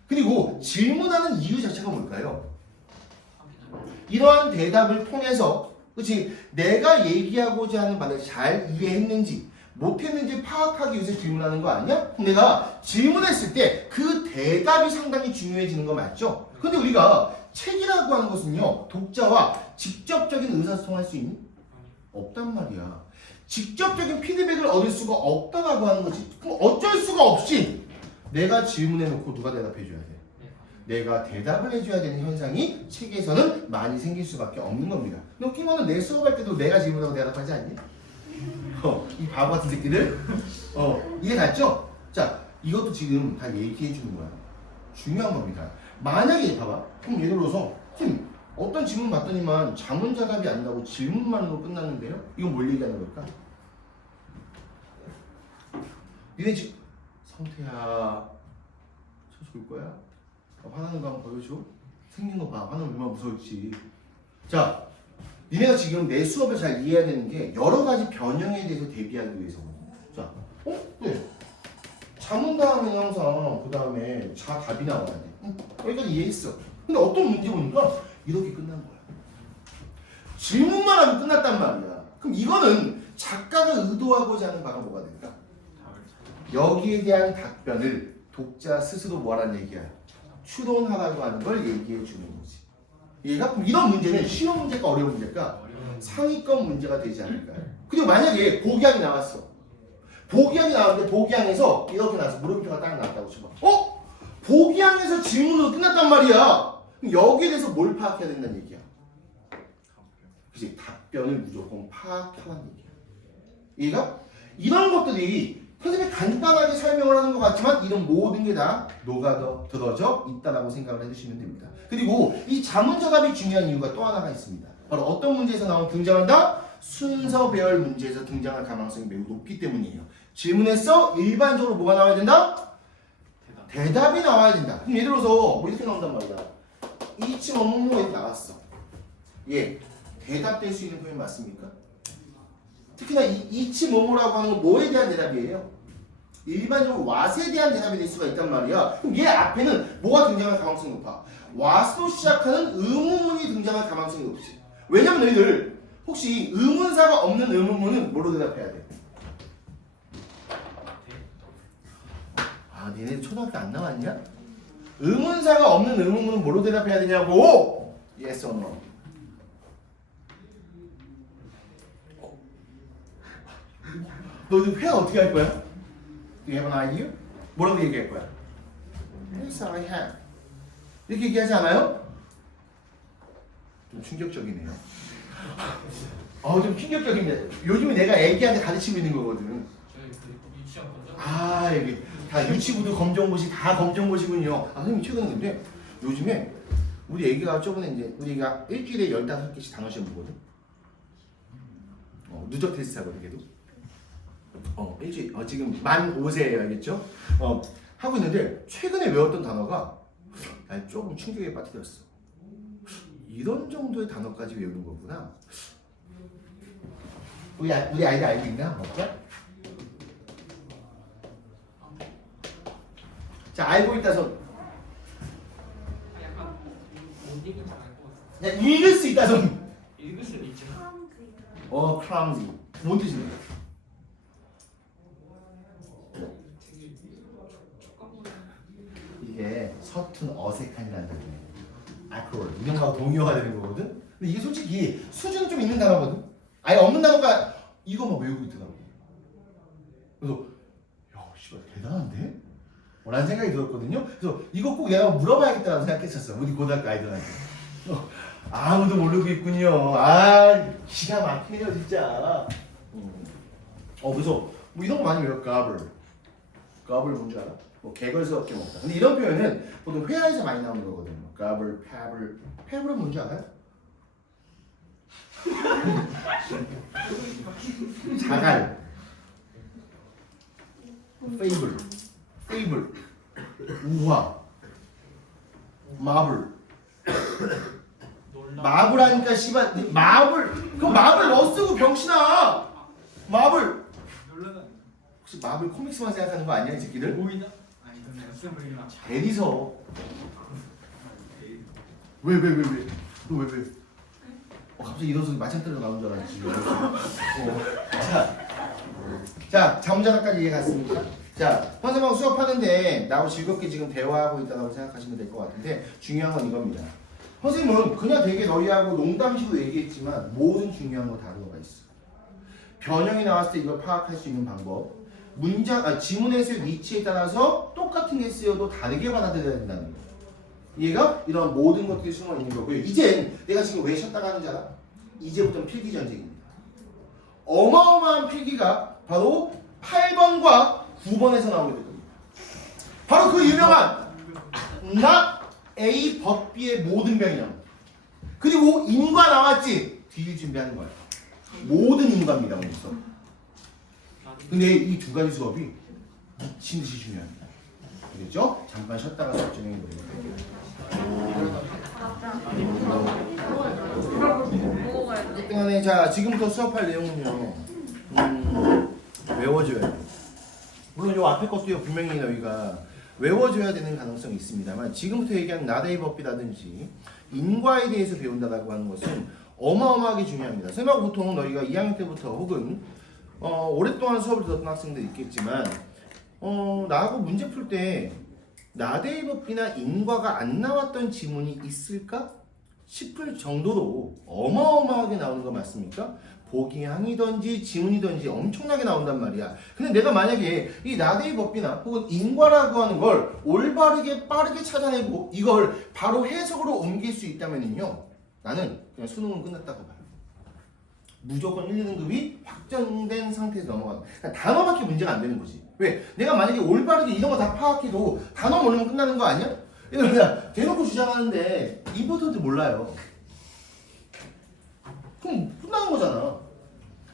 그리고 질문하는 이유 자체가 뭘까요? 이러한 대답을 통해서 그렇지 내가 얘기하고자 하는 말을 잘 이해했는지 못했는지 파악하기 위해서 질문하는 거 아니야? 내가 질문했을 때 그 대답이 상당히 중요해지는 거 맞죠? 근데 우리가 책이라고 하는 것은요 독자와 직접적인 의사소통할 수 있니? 없단 말이야. 직접적인 피드백을 얻을 수가 없다라고 하는 거지. 그럼 어쩔 수가 없이 내가 질문해놓고 누가 대답해줘야 돼? 내가 대답을 해줘야 되는 현상이 책에서는 많이 생길 수밖에 없는 겁니다. 너 끼면은 내 수업할 때도 내가 질문하고 대답하지 않니? 이 바보 같은 새끼들. 이해 갔죠? 자, 이것도 지금 다 얘기해 주는 거야. 중요한 겁니다. 만약에 봐봐. 그럼 예를 들어서 어떤 질문 받더니만 자문자답이 아니라고 질문만으로 끝났는데요? 이건 뭘 얘기하는 걸까? 니네 지금 성태야 저 좋을 거야? 화나는 거 한번 보여줘? 생긴 거 봐. 화나면 얼마나 무서울지. 자, 니네가 지금 내 수업을 잘 이해해야 되는 게 여러 가지 변형에 대해서 대비하기 위해서거든요. 자, 네. 자문 다음에는 항상 그 다음에 자답이 나와야 돼. 여기까지 이해했어. 근데 어떤 문제 보니까 이렇게 끝난 거야. 질문만 하면 끝났단 말이야. 그럼 이거는 작가가 의도하고자 하는 바가 뭐가 될까? 여기에 대한 답변을 독자 스스로 뭐하라는 얘기야? 추론하라고 하는 걸 얘기해 주는 거지. 얘가 그럼 이런 문제는 쉬운 문제가 어려운 문제일까? 상위권 문제가 되지 않을까요? 그리고 만약에 보기항이 나왔어. 보기항이 나왔는데 보기항에서 이렇게 나왔어. 물음표가 딱 나왔다고 쳐봐. 보기항에서 질문으로 끝났단 말이야. 그럼 여기에 대해서 뭘 파악해야 된다는 얘기야? 그치? 답변을 무조건 파악하라는 얘기야. 이해가? 이런 것들이 선생님이 간단하게 설명을 하는 것 같지만 이런 모든 게 다 녹아들어져 있다라고 생각을 해주시면 됩니다. 그리고 이 자문자답이 중요한 이유가 또 하나가 있습니다. 바로 어떤 문제에서 등장한다? 순서 배열 문제에서 등장할 가능성이 매우 높기 때문이에요. 질문에서 일반적으로 뭐가 나와야 된다? 대답이 나와야 된다. 그럼 예를 들어서 뭐 이렇게 나온단 말이야. 이치 뭐뭐 이렇게 나왔어. 예, 대답될 수 있는 표현 맞습니까? 특히나 이치 뭐뭐라고 하는 건 뭐에 대한 대답이에요? 일반적으로 왓에 대한 대답이 될 수가 있단 말이야. 그럼 얘 앞에는 뭐가 등장할 가능성이 높아? 왓으로 시작하는 의문문이 등장할 가능성이 높지. 왜냐면 너희들 혹시 의문사가 없는 의문문은 뭐로 대답해야 돼? 니네 초등학교 안 나왔냐? 의문사가 없는 의문문은 뭐로 대답해야 되냐고? Yes or no? 너희들 회화 어떻게 할 거야? Do you have an idea? 뭐라고 얘기할 거야? Yes, I have. 이렇게 얘기하지 않아요? 좀 충격적이네요. 좀 충격적인데 요즘에 내가 애기한테 가르치고 있는 거거든. 유치원 건져? 아, 여기 다 유치부도 검정고시 다 검정고시군요. 아, 선생님 최근에 근데 요즘에 우리 애기가 저번에 이제 우리 애기가 일주일에 15개씩 단어 시험 보거든. 누적 테스트 하거든 걔도. 일주일 지금 만 5세예요, 알겠죠? 하고 있는데 최근에 외웠던 단어가 날 조금 충격에 빠뜨렸어. 이런 정도의 단어까지 외우는 거구나. 우리 아이들 알고 있나? 없다? 자, 알고 있다 손. 약간 못 읽은 잘알것 같아. 야, 읽을 수 있다 손. 읽을 수는 있지만. clumsy. 뭔 뜻이냐? 되게 촉감보다. 이게 서툰 어색한이라는 뜻이에요. awkward. 이명하고 동의어가 되는 거거든. 근데 이게 솔직히 수준은 좀 있는 단어거든. 아예 없는 단어가 이거만 외우고 있더라고. 그래서 야, 씨발 대단한데? 라는 생각이 들었거든요. 그래서 이거 꼭 내가 물어봐야겠다고 생각했었어. 우리 고등학교 아이들한테. 아무도 모르고 있군요. 기가 막히네요 진짜. 그래서 뭐 이런 거 많이 외워. gobble 뭔지 알아? 뭐 개걸스럽게 먹다. 근데 이런 표현은 보통 회화에서 많이 나오는 거거든요. gobble, pebble은 뭔지 알아요? 자갈, fable, 우화, marble. 마블하니까 씨발 그 마블 너 쓰고 병신아. 마블 놀라다. 혹시 마블 코믹스만 생각하는 거 아니야 이 새끼들? 보이나? 이건 SMV나. 대리서. 왜? 너 왜? 갑자기 일어서서 마찬 때려 나온 줄 알았지. 자, 잠자다까지 이해 갔습니까? 자, 선생님하고 수업하는데 나하고 즐겁게 지금 대화하고 있다고 생각하시면 될 것 같은데 중요한 건 이겁니다. 선생님은 그냥 되게 너희하고 농담식으로 얘기했지만 모든 중요한 거 단어가 있어. 변형이 나왔을 때 이걸 파악할 수 있는 방법. 지문에서의 위치에 따라서 똑같은 게 쓰여도 다르게 받아들여야 된다는 거. 얘가 이런 모든 것들이 숨어 있는 거고요. 이젠 내가 지금 왜 쉬었다가 하는지 알아? 이제부터는 필기 전쟁입니다. 어마어마한 필기가 바로 8번과 9번에서 나오게 될 겁니다. 바로 그 유명한 not A but B의 모든 변형. 그리고 인과 나왔지? 뒤를 준비하는 거야. 모든 인과입니다. 그래서. 근데 이 두 가지 수업이 미친 듯이 중요합니다. 알겠죠? 잠깐 쉬었다가 수업 진행해 보도록 할게요. 간에 자, 지금부터 수업할 내용은요. 외워줘야 돼요. 물론 요 앞에 것도요 분명히 너희가 외워줘야 되는 가능성이 있습니다만 지금부터 얘기하는 나데이 법비라든지 인과에 대해서 배운다라고 하는 것은 어마어마하게 중요합니다. 선생님하고 보통 너희가 2학년 때부터 혹은 오랫동안 수업을 들었던 학생들 있겠지만 나하고 문제 풀 때 나데이 법비나 인과가 안 나왔던 지문이 있을까 싶을 정도로 어마어마하게 나오는 거 맞습니까? 보기항이든지 지문이든지 엄청나게 나온단 말이야. 근데 내가 만약에 이 나데이 법비나 혹은 인과라고 하는 걸 올바르게 빠르게 찾아내고 이걸 바로 해석으로 옮길 수 있다면요 나는 그냥 수능은 끝났다고 봐요. 무조건 1, 2등급이 확정된 상태에서 넘어가는 그러니까 단어밖에 문제가 안 되는 거지. 왜? 내가 만약에 올바르게 이런 거 다 파악해도 단어 모르면 끝나는 거 아니야? 그냥 대놓고 주장하는데 임포턴트 몰라요. 그럼 끝나는 거잖아.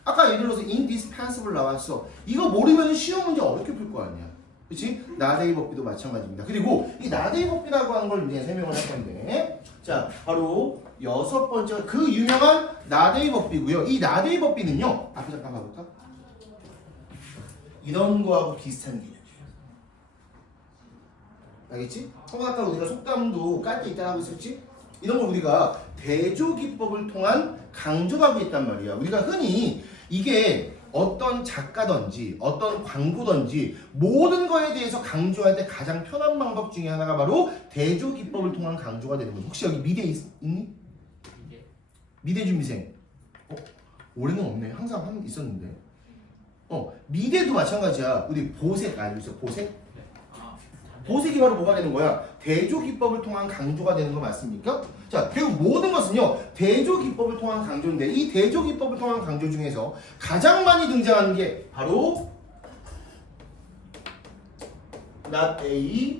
아까 예를 들어서 indispensable 나왔어. 이거 모르면 시험 문제 어렵게 풀 거 아니야. 그치? 나데이 법비도 마찬가지입니다. 그리고 이 나데이 법비라고 하는 걸 이제 설명을 할 건데 자 바로 6번째 그 유명한 나데이 법비고요. 이 나데이 법비는요 앞에 잠깐 봐볼까? 이런 거하고 비슷한 개념이에요. 알겠지? 아까 우리가 속담도 깔 때 있다고 했었지? 이런 걸 우리가 대조기법을 통한 강조가 하고 있단 말이야. 우리가 흔히 이게 어떤 작가든지 어떤 광고든지 모든 거에 대해서 강조할 때 가장 편한 방법 중에 하나가 바로 대조기법을 통한 강조가 되는 거죠. 혹시 여기 미대 있니? 미대 준비생? 올해는 없네. 항상 있었는데. 미대도 마찬가지야. 우리 보색 알고 있어? 보색? 보색이 바로 뭐가 되는 거야? 대조기법을 통한 강조가 되는 거 맞습니까? 자, 결국 모든 것은요 대조기법을 통한 강조인데 이 대조기법을 통한 강조 중에서 가장 많이 등장하는 게 바로 not A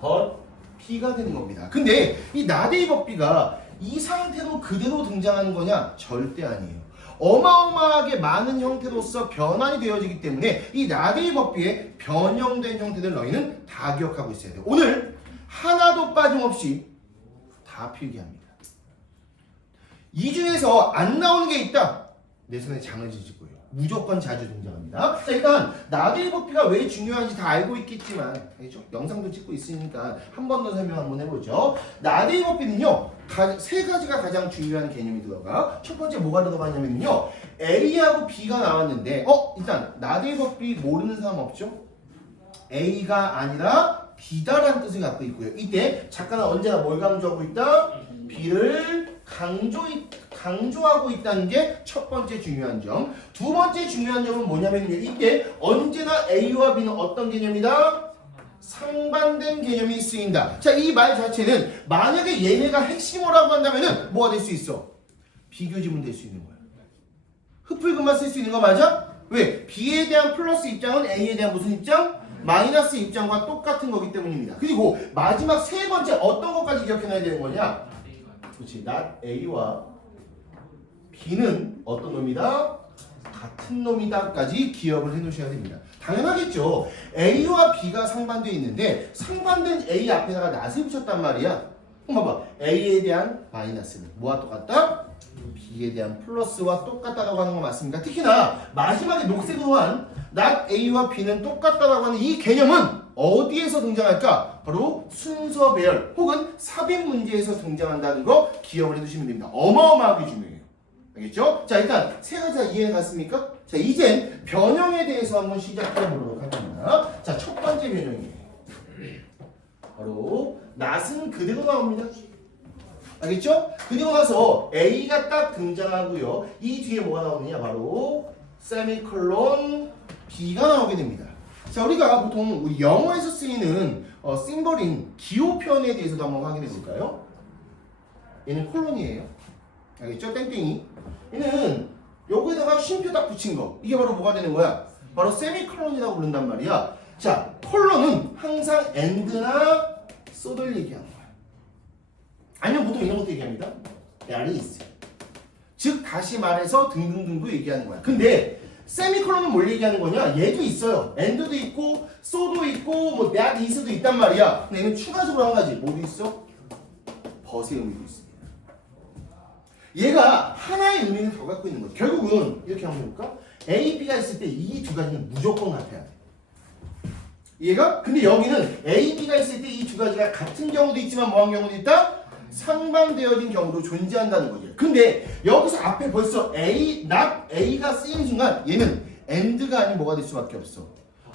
but B가 되는 겁니다. 근데 이 not A but B가 이 상태로 그대로 등장하는 거냐? 절대 아니에요. 어마어마하게 많은 형태로서 변환이 되어지기 때문에 이 not A but B의 변형된 형태들 너희는 다 기억하고 있어야 돼요. 오늘 하나도 빠짐없이 다 필기합니다. 이 중에서 안 나오는 게 있다. 내 손에 장을 지질 거예요. 무조건 자주 등장합니다. 자, 일단 not A but B가 왜 중요한지 다 알고 있겠지만, 알겠죠? 영상도 찍고 있으니까 한 번 더 설명 한번 해보죠. not A but B는요, 세 가지가 가장 중요한 개념이 들어가. 첫 번째 뭐가 들어가냐면요, A하고 B가 나왔는데, 일단 not A but B 모르는 사람 없죠? A가 아니라 B다라는 뜻을 갖고 있고요. 이때 작가는 언제나 뭘 강조하고 있다? B를 강조하고 있다는 게 첫 번째 중요한 점. 두 번째 중요한 점은 뭐냐면요, 이때 언제나 A와 B는 어떤 개념이다? 상반된 개념이 쓰인다. 자, 이 말 자체는 만약에 얘네가 핵심어라고 한다면은 뭐가 될 수 있어? 비교지문 될 수 있는 거야. 흡풀금만 쓸 수 있는 거 맞아? 왜? B에 대한 플러스 입장은 A에 대한 무슨 입장? 마이너스 입장과 똑같은 거기 때문입니다. 그리고 마지막 세 번째 어떤 것까지 기억해놔야 되는 거냐? 그렇지. not A와 B는 어떤 놈이다? 같은 놈이다까지 기억을 해놓으셔야 됩니다. 당연하겠죠. A와 B가 상반되어 있는데 상반된 A 앞에다가 not을 붙였단 말이야. 그럼 봐봐. A에 대한 마이너스는 뭐와 똑같다? B에 대한 플러스와 똑같다라고 하는 거 맞습니까? 특히나 마지막에 녹색으로 한 not A와 B는 똑같다라고 하는 이 개념은 어디에서 등장할까? 바로 순서 배열 혹은 삽입 문제에서 등장한다는 거 기억을 해두시면 됩니다. 어마어마하게 중요해요. 알겠죠? 자, 일단 세 가지가 이해 갔습니까? 자, 이젠 변형에 대해서 한번 시작해 보도록 하겠습니다. 자, 첫 번째 변형이에요. 바로 not은 그대로 나옵니다. 알겠죠? 그리고 나서 A가 딱 등장하고요. 이 뒤에 뭐가 나오느냐? 바로 세미콜론 B가 나오게 됩니다. 자, 우리가 보통 우리 영어에서 쓰이는 심벌인 기호 표현에 대해서도 한번 확인해 볼까요? 얘는 콜론이에요. 알겠죠? 땡땡이. 얘는 여기에다가 쉼표 딱 붙인 거. 이게 바로 뭐가 되는 거야? 바로 세미콜론이라고 부른단 말이야. 자, 콜론은 항상 and나 so를 얘기하는 거야. 아니면 보통 이런 것도 얘기합니다. there is. 즉 다시 말해서 등등등도 얘기하는 거야. 근데 세미콜론은 뭘 얘기하는 거냐? 얘도 있어요. and도 있고 so도 있고 뭐 that is도 있단 말이야. 근데 얘는 추가적으로 한 가지 뭐도 있어? 벗의 의미도 있습니다. 얘가 하나의 의미를 더 갖고 있는 거죠. 결국은 이렇게 한번 해볼까? A, B가 있을 때 이 두 가지는 무조건 같아야 돼. 얘가 근데 여기는 A, B가 있을 때 이 두 가지가 같은 경우도 있지만 뭐한 경우도 있다? 상반되어진 경우도 존재한다는 거죠. 근데 여기서 앞에 벌써 A, not A가 쓰이는 순간 얘는 and가 아닌 뭐가 될 수밖에 없어.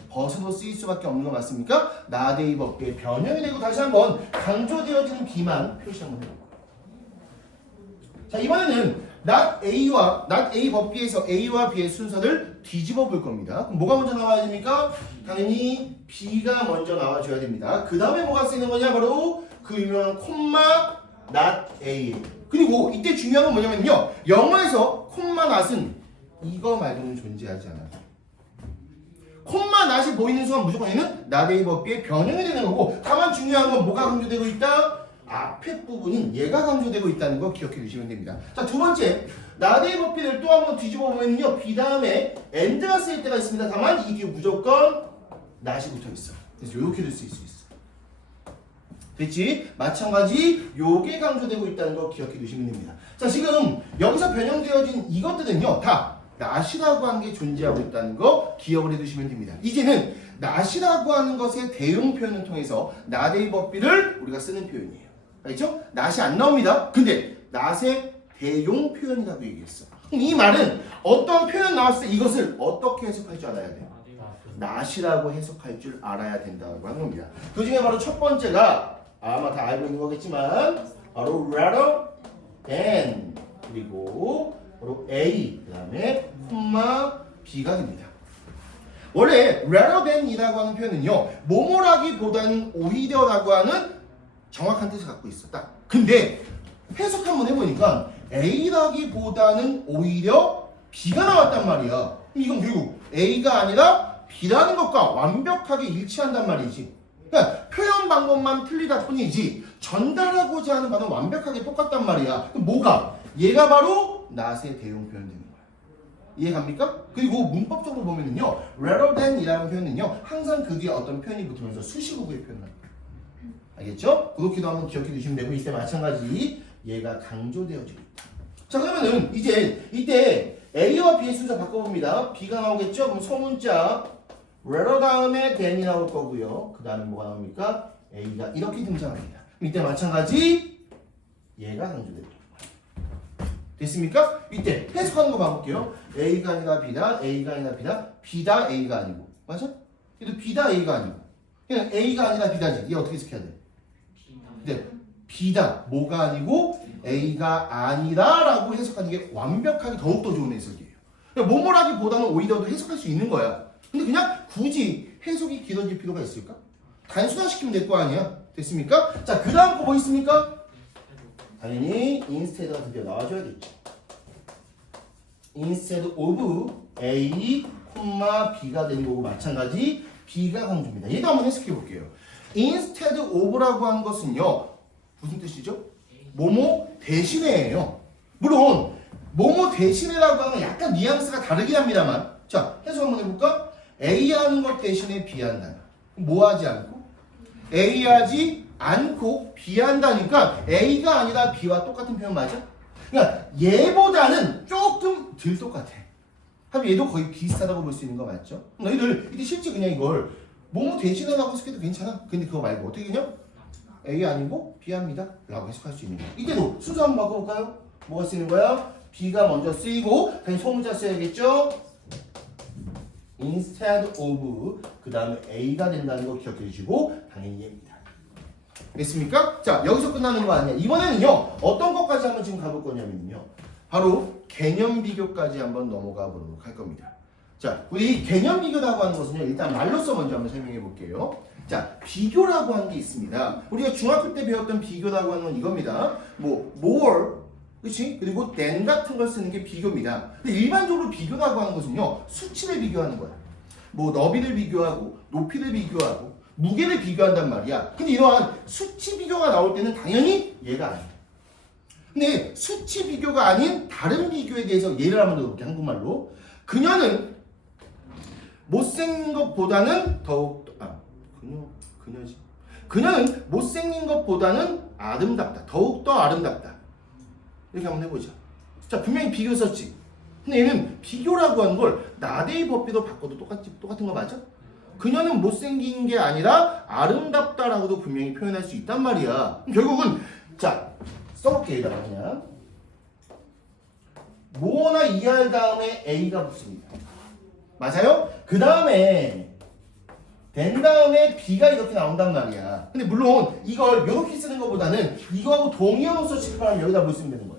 벗으로 쓰일 수밖에 없는 거 맞습니까? not A 법의 변형이 되고 다시 한번 강조되어지는 B만 표시 한번 해볼게요. 자, 이번에는 not A 법비에서 A와 B의 순서를 뒤집어 볼 겁니다. 그럼 뭐가 먼저 나와야 됩니까? 당연히 B가 먼저 나와줘야 됩니다. 그 다음에 뭐가 쓰이는 거냐? 바로 그 유명한 콤마 not A. 그리고 이때 중요한 건 뭐냐면요, 영어에서 콤마 not은 이거 말고는 존재하지 않아요. 콤마 not이 보이는 순간 무조건 얘는 not A 법비의 변형이 되는 거고, 다만 중요한 건 뭐가 강조되고 있다? 앞에 부분인 얘가 강조되고 있다는 거 기억해 주시면 됩니다. 자, 두 번째, not A 법비를 또 한번 뒤집어 보면요, B 다음에 and가 쓰일 때가 있습니다. 다만 이 뒤에 무조건 not이 붙어 있어. 그래서 이렇게도 쓸 수 있어. 됐지? 마찬가지 요게 강조되고 있다는 거 기억해 두시면 됩니다. 자, 지금 여기서 변형되어진 이것들은요 다 not이라고 하는 게 존재하고 있다는 거 기억을 해 두시면 됩니다. 이제는 not이라고 하는 것의 대용 표현을 통해서 not A 법비를 우리가 쓰는 표현이에요. 알겠죠? not이 안 나옵니다. 근데 not의 대용 표현이라고 얘기했어. 그럼 이 말은 어떤 표현 나왔을 때 이것을 어떻게 해석할 줄 알아야 돼요? not이라고 해석할 줄 알아야 된다고 하는 겁니다. 그 중에 바로 첫 번째가 아마 다 알고 있는 거겠지만 바로 rather than, 그리고 바로 A, 그 다음에 콤마 B가 됩니다. 원래 rather than이라고 하는 표현은요, 뭐뭐라기보다는 오히려라고 하는 정확한 뜻을 갖고 있어. 딱. 근데 해석 한번 해보니까 A라기보다는 오히려 B가 나왔단 말이야. 이건 결국 A가 아니라 B라는 것과 완벽하게 일치한단 말이지. 그러니까 표현 방법만 틀리다 뿐이지 전달하고자 하는 바는 완벽하게 똑같단 말이야. 그럼 뭐가? 얘가 바로 not의 대용 표현 되는 거야. 이해갑니까? 그리고 문법적으로 보면은요, rather than 이라는 표현은요, 항상 그 뒤에 어떤 표현이 붙으면서 수식어구의 표현을 합니다. 알겠죠? 그렇게도 한번 기억해 두시면 되고, 이때 마찬가지 얘가 강조되어지고 있다. 자, 그러면은 이제 이때 A와 B의 순서 바꿔봅니다. B가 나오겠죠? 그럼 소문자 rather 다음에 than이 나올 거고요. 그 다음에 뭐가 나옵니까? A가 이렇게 등장합니다. 이때 마찬가지 얘가 강조됩니다. 됐습니까? 이때 해석하는 거 봐볼게요. A가 아니라 B다, A가 아니라 B다, B다, A가 아니고. 맞아? 얘도 B다, A가 아니고. 그냥 A가 아니라 B다지. 얘 어떻게 해석해야 돼? 네, B다. 뭐가 아니고 A가 아니라라고 해석하는 게 완벽하게 더욱더 좋은 해석이에요. 그러니까 뭐뭐라기보다는 오히려 더 해석할 수 있는 거야. 근데 그냥 굳이 해석이 길어질 필요가 있을까? 단순화시키면 될 거 아니야. 됐습니까? 자, 그 다음 거 뭐 있습니까? 당연히 instead가 드디어 나와줘야겠죠. instead of A, B가 되는 거고 마찬가지 B가 강조입니다. 얘도 한번 해석해 볼게요. instead of라고 하는 것은요. 무슨 뜻이죠? 뭐뭐 대신에예요. 물론 뭐뭐 대신에라고 하는 건 약간 뉘앙스가 다르긴 합니다만 자, 해석 한번 해볼까? A 하는 것 대신에 B 한다. 뭐 하지 않고? A 하지 않고 B 한다니까 A가 아니라 B와 똑같은 표현 맞아? 그러니까 얘보다는 조금 덜 똑같아. 하면 얘도 거의 비슷하다고 볼 수 있는 거 맞죠? 너희들 이때 실제 그냥 이걸 뭐뭐 대신하라고 해석해도 괜찮아. 근데 그거 말고 어떻게 그냥 A 아니고 B 합니다 라고 해석할 수 있는 거야. 이때도 순서 한번 바꿔볼까요? 뭐가 쓰이는 거야? B가 먼저 쓰이고 당연히 소문자 써야겠죠? instead of 그 다음에 A가 된다는 거 기억해 주시고 당연히 얘입니다. 됐습니까? 자, 여기서 끝나는 거 아니야. 이번에는요 어떤 것까지 한번 지금 가볼 거냐면요 바로 개념 비교까지 한번 넘어가 보도록 할 겁니다. 자, 우리 개념 비교라고 하는 것은요 일단 말로써 먼저 한번 설명해 볼게요. 자, 비교라고 하는 게 있습니다. 우리가 중학교 때 배웠던 비교라고 하는 건 이겁니다. 뭐 more 그치? 그리고 than 같은 걸 쓰는 게 비교입니다. 근데 일반적으로 비교라고 하는 것은요 수치를 비교하는 거야. 뭐 너비를 비교하고 높이를 비교하고 무게를 비교한단 말이야. 근데 이러한 수치 비교가 나올 때는 당연히 얘가 아니야. 근데 수치 비교가 아닌 다른 비교에 대해서 예를 한번 들어볼게. 한국말로 그녀는 못생긴 것보다는 더욱 그녀는 못생긴 것보다는 아름답다. 더욱더 아름답다. 이렇게 한번 해보자. 자, 분명히 비교 썼지. 근데 얘는 비교라고 하는 걸 나대의 법비로 바꿔도 똑같은 거 맞아? 그녀는 못생긴 게 아니라 아름답다라고도 분명히 표현할 수 있단 말이야. 결국은 자 써볼게. 여기다가 그냥 뭐나 이할 다음에 A가 붙습니다. 맞아요? 그 다음에 된 다음에 B가 이렇게 나온단 말이야. 근데 물론 이걸 이렇게 쓰는 것보다는 이거하고 동의어로서 칠하면 여기다 뭘 쓰면 되는 거야?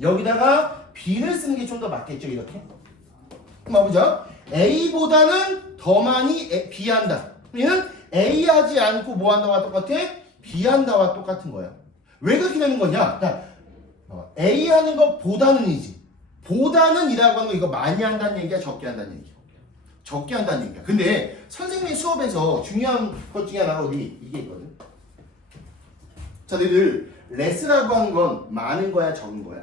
여기다가 B를 쓰는 게 좀 더 맞겠죠? 이렇게 한번 보자. A보다는 더 많이 B 한다. 얘는 A 하지 않고 뭐 한다와 똑같아? B 한다와 똑같은 거야. 왜 그렇게 되는 거냐? A 하는 것보다는이지. 보다는 이라고 하는 거 이거 많이 한다는 얘기야? 적게 한다는 얘기야? 적게 한다는 얘기야. 근데 선생님의 수업에서 중요한 것 중에 하나가 이게 있거든. 자, 너희들 레스라고 하는 건 많은 거야? 적은 거야?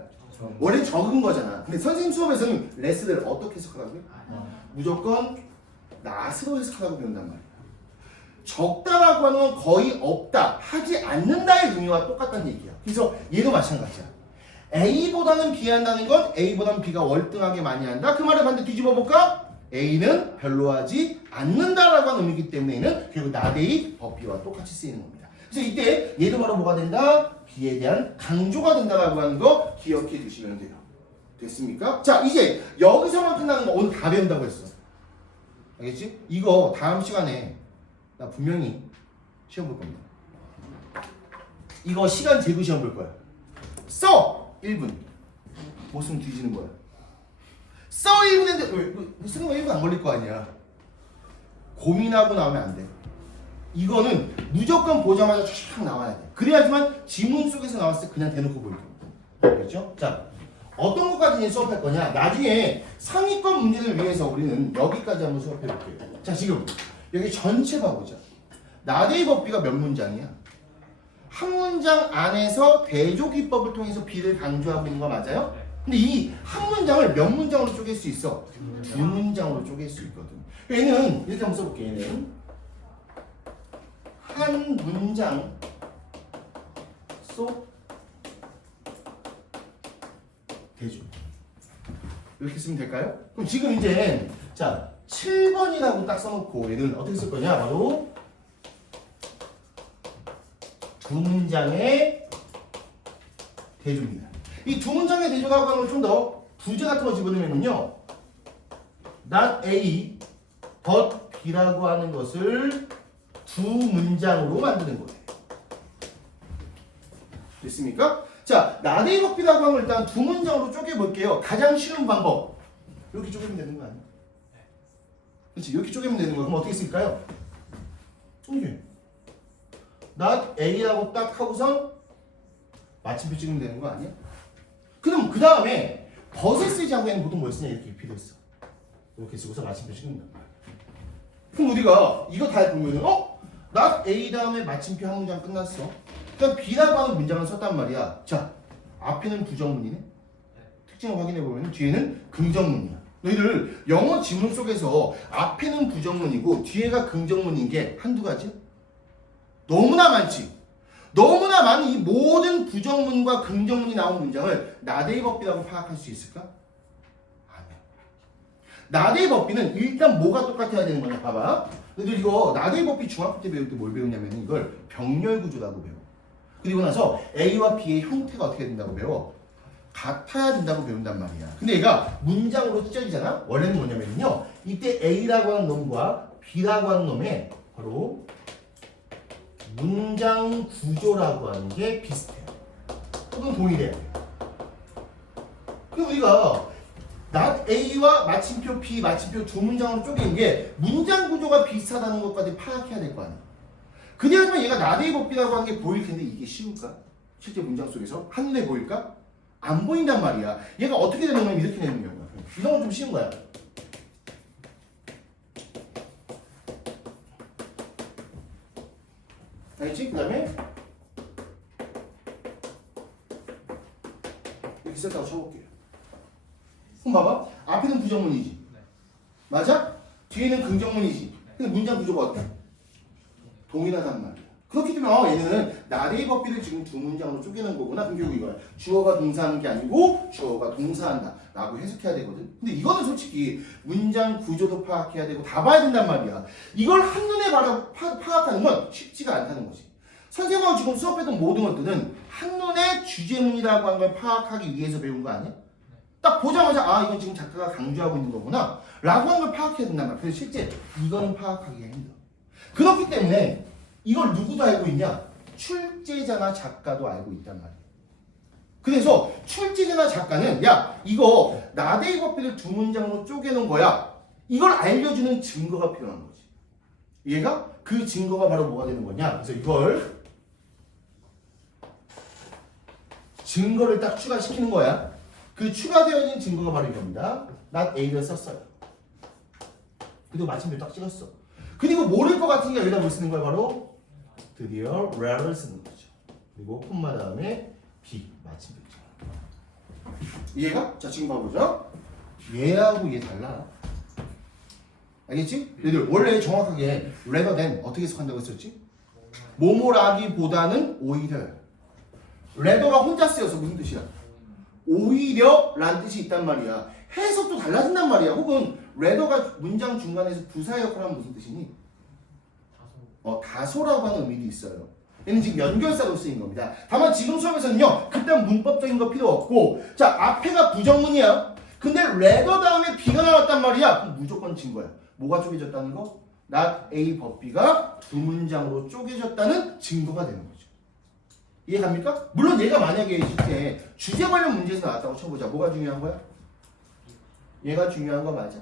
원래 적은 거잖아. 근데 선생님 수업에서는 레스를 어떻게 해석하라고요? 무조건 낫으로 해석하라고 배운단 말이야. 적다라고 하는 건 거의 없다, 하지 않는다의 의미와 똑같다는 얘기야. 그래서 얘도 마찬가지야. A보다는 B 한다는 건 A보다는 B가 월등하게 많이 한다. 그 말을 반대 뒤집어 볼까? A는 별로 하지 않는다라고 하는 의미이기 때문에는 결국 나대의 법비와 똑같이 쓰이는 겁니다. 그래서 이때 얘도 바로 뭐가 된다? B에 대한 강조가 된다라고 하는 거 기억해 두시면 돼요. 됐습니까? 자, 이제 여기서만 끝나는 거 오늘 다 배운다고 했어. 알겠지? 이거 다음 시간에 나 분명히 시험 볼 겁니다. 이거 시간 재고 시험 볼 거야. 써! 1분. 못 쓰면 뒤지는 거야. 써 1분 했는데 왜 쓰는 거 1분 안 걸릴 거 아니야. 고민하고 나오면 안 돼. 이거는 무조건 보자마자 쫙 나와야 돼. 그래야지만 지문 속에서 나왔을 때 그냥 대놓고 보일 거야. 알겠죠? 자, 어떤 것까지 수업할 거냐? 나중에 상위권 문제를 위해서 우리는 여기까지 한번 수업해 볼게요. 자, 지금 여기 전체 봐보자. 나대의 법비가 몇 문장이야? 한 문장 안에서 대조기법을 통해서 비를 강조하고 있는 거 맞아요? 근데 이 한 문장을 몇 문장으로 쪼갤 수 있어? 두 문장으로 쪼갤 수 있거든. 얘는 이렇게 한번 써볼게. 얘는 한 문장 속 대조. 이렇게 쓰면 될까요? 그럼 지금 이제 자 7번이라고 딱 써놓고 얘는 어떻게 쓸 거냐? 바로 두 문장의 대조입니다. 이 두 문장의 대조라고 하는 걸 좀 더 부제 같은 거 집어넣으면요, not A, but B라고 하는 것을 두 문장으로 만드는 거예요. 됐습니까? 자, not A, but B라고 하는 걸 일단 두 문장으로 쪼개볼게요. 가장 쉬운 방법. 이렇게 쪼개면 되는 거 아니야? 그렇지? 이렇게 쪼개면 되는 거야. 그럼 어떻게 쓸까요? 이게 not A라고 딱 하고선 마침표 찍으면 되는 거 아니야? 그럼 그 다음에 벗을 쓰지 않고 얘는 보통 뭘 쓰냐? 이렇게 필요했어. 이렇게 쓰고서 마침표 찍는다. 그럼 우리가 이거 다 보면은 not A 다음에 마침표 한 문장 끝났어. 그럼 B라고 하는 문장을 썼단 말이야. 자, 앞에는 부정문이네. 특징을 확인해 보면 뒤에는 긍정문이야. 너희들 영어 지문 속에서 앞에는 부정문이고 뒤에가 긍정문인 게 한두 가지? 너무나 많지. 너무나 많은 이 모든 부정문과 긍정문이 나온 문장을 나대의 법비라고 파악할 수 있을까? 아니야. 나대의 법비는 일단 뭐가 똑같아야 되는 거냐? 봐봐. 너희들 이거 나대의 법비 중학교 때 배울 때 뭘 배우냐면 이걸 병렬 구조라고 배워. 그리고 나서 A와 B의 형태가 어떻게 된다고 배워? 같아야 된다고 배운단 말이야. 근데 얘가 문장으로 찢어지잖아? 원래는 뭐냐면요, 이때 A라고 하는 놈과 B라고 하는 놈의 바로 문장 구조라고 하는 게 비슷해요. 혹은 동일해요. 그럼 우리가 not A와 마침표 B, 마침표 두 문장으로 쪼개는 게 문장 구조가 비슷하다는 것까지 파악해야 될 거 아니야. 그래야지만 얘가 not A 법비라고 하는 게 보일 텐데 이게 쉬울까? 실제 문장 속에서 한눈에 보일까? 안 보인단 말이야. 얘가 어떻게 되는 거면 이렇게 되는 경우야. 이런 건 좀 쉬운 거야. 알겠지? 그 다음에 이렇게 썼다고 쳐볼게요. 그럼 봐봐. 앞에는 부정문이지. 맞아? 뒤에는 긍정문이지. 근데 문장 구조가 어때? 동일하단 말이야. 그렇기 때문에 얘는 나대의 법비를 지금 두 문장으로 쪼개는 거구나. 그럼 결국 이거야. 주어가 동사하는 게 아니고 주어가 동사한다 라고 해석해야 되거든. 근데 이거는 솔직히 문장 구조도 파악해야 되고 다 봐야 된단 말이야. 이걸 한눈에 파악하는 건 쉽지가 않다는 거지. 선생님하고 지금 수업했던 모든 것들은 한눈에 주제문이라고 하는 걸 파악하기 위해서 배운 거 아니야? 딱 보자마자 아 이건 지금 작가가 강조하고 있는 거구나 라고 하는 걸 파악해야 된단 말이야. 그래서 실제 이거는 파악하기가 힘들어. 그렇기 때문에 이걸 누구도 알고 있냐? 출제자나 작가도 알고 있단 말이야. 그래서 출제자나 작가는 야 이거 나대의 법비를 두 문장으로 쪼개놓은 거야. 이걸 알려주는 증거가 필요한 거지. 얘가 그 증거가 바로 뭐가 되는 거냐? 그래서 이걸 증거를 딱 추가시키는 거야. 그 추가되어진 증거가 바로 이겁니다. not A를 썼어요. 그리고 마침표 딱 찍었어. 그리고 모를 것 같으니까 여기다 뭘 쓰는 거야? 바로 드디어 where를 쓰는 거죠. 그리고 콤마 다음에 B 마침표 찍어. 이해가? 자 지금 봐보자. 얘하고 얘 달라. 알겠지? 얘들 원래 정확하게 rather than 어떻게 해석한다고 했었지? 뭐뭐라기보다는 오히려. rather가 혼자 쓰여서 무슨 뜻이야? 오히려 라는 뜻이 있단 말이야. 해석도 달라진단 말이야. 혹은 rather가 문장 중간에서 부사 역할을 하면 무슨 뜻이니? 다소라고 하는 의미도 있어요. 얘는 지금 연결사로 쓰인 겁니다. 다만 지금 수업에서는요, 그딴 문법적인 거 필요 없고, 자, 앞에가 부정문이야. 근데 rather 다음에 B가 나왔단 말이야. 그럼 무조건 증거야. 뭐가 쪼개졌다는 거? not A but B가 두 문장으로 쪼개졌다는 증거가 되는 거죠. 이해갑니까? 물론 얘가 만약에 실제 주제 관련 문제에서 나왔다고 쳐보자. 뭐가 중요한 거야? 얘가 중요한 거 맞아.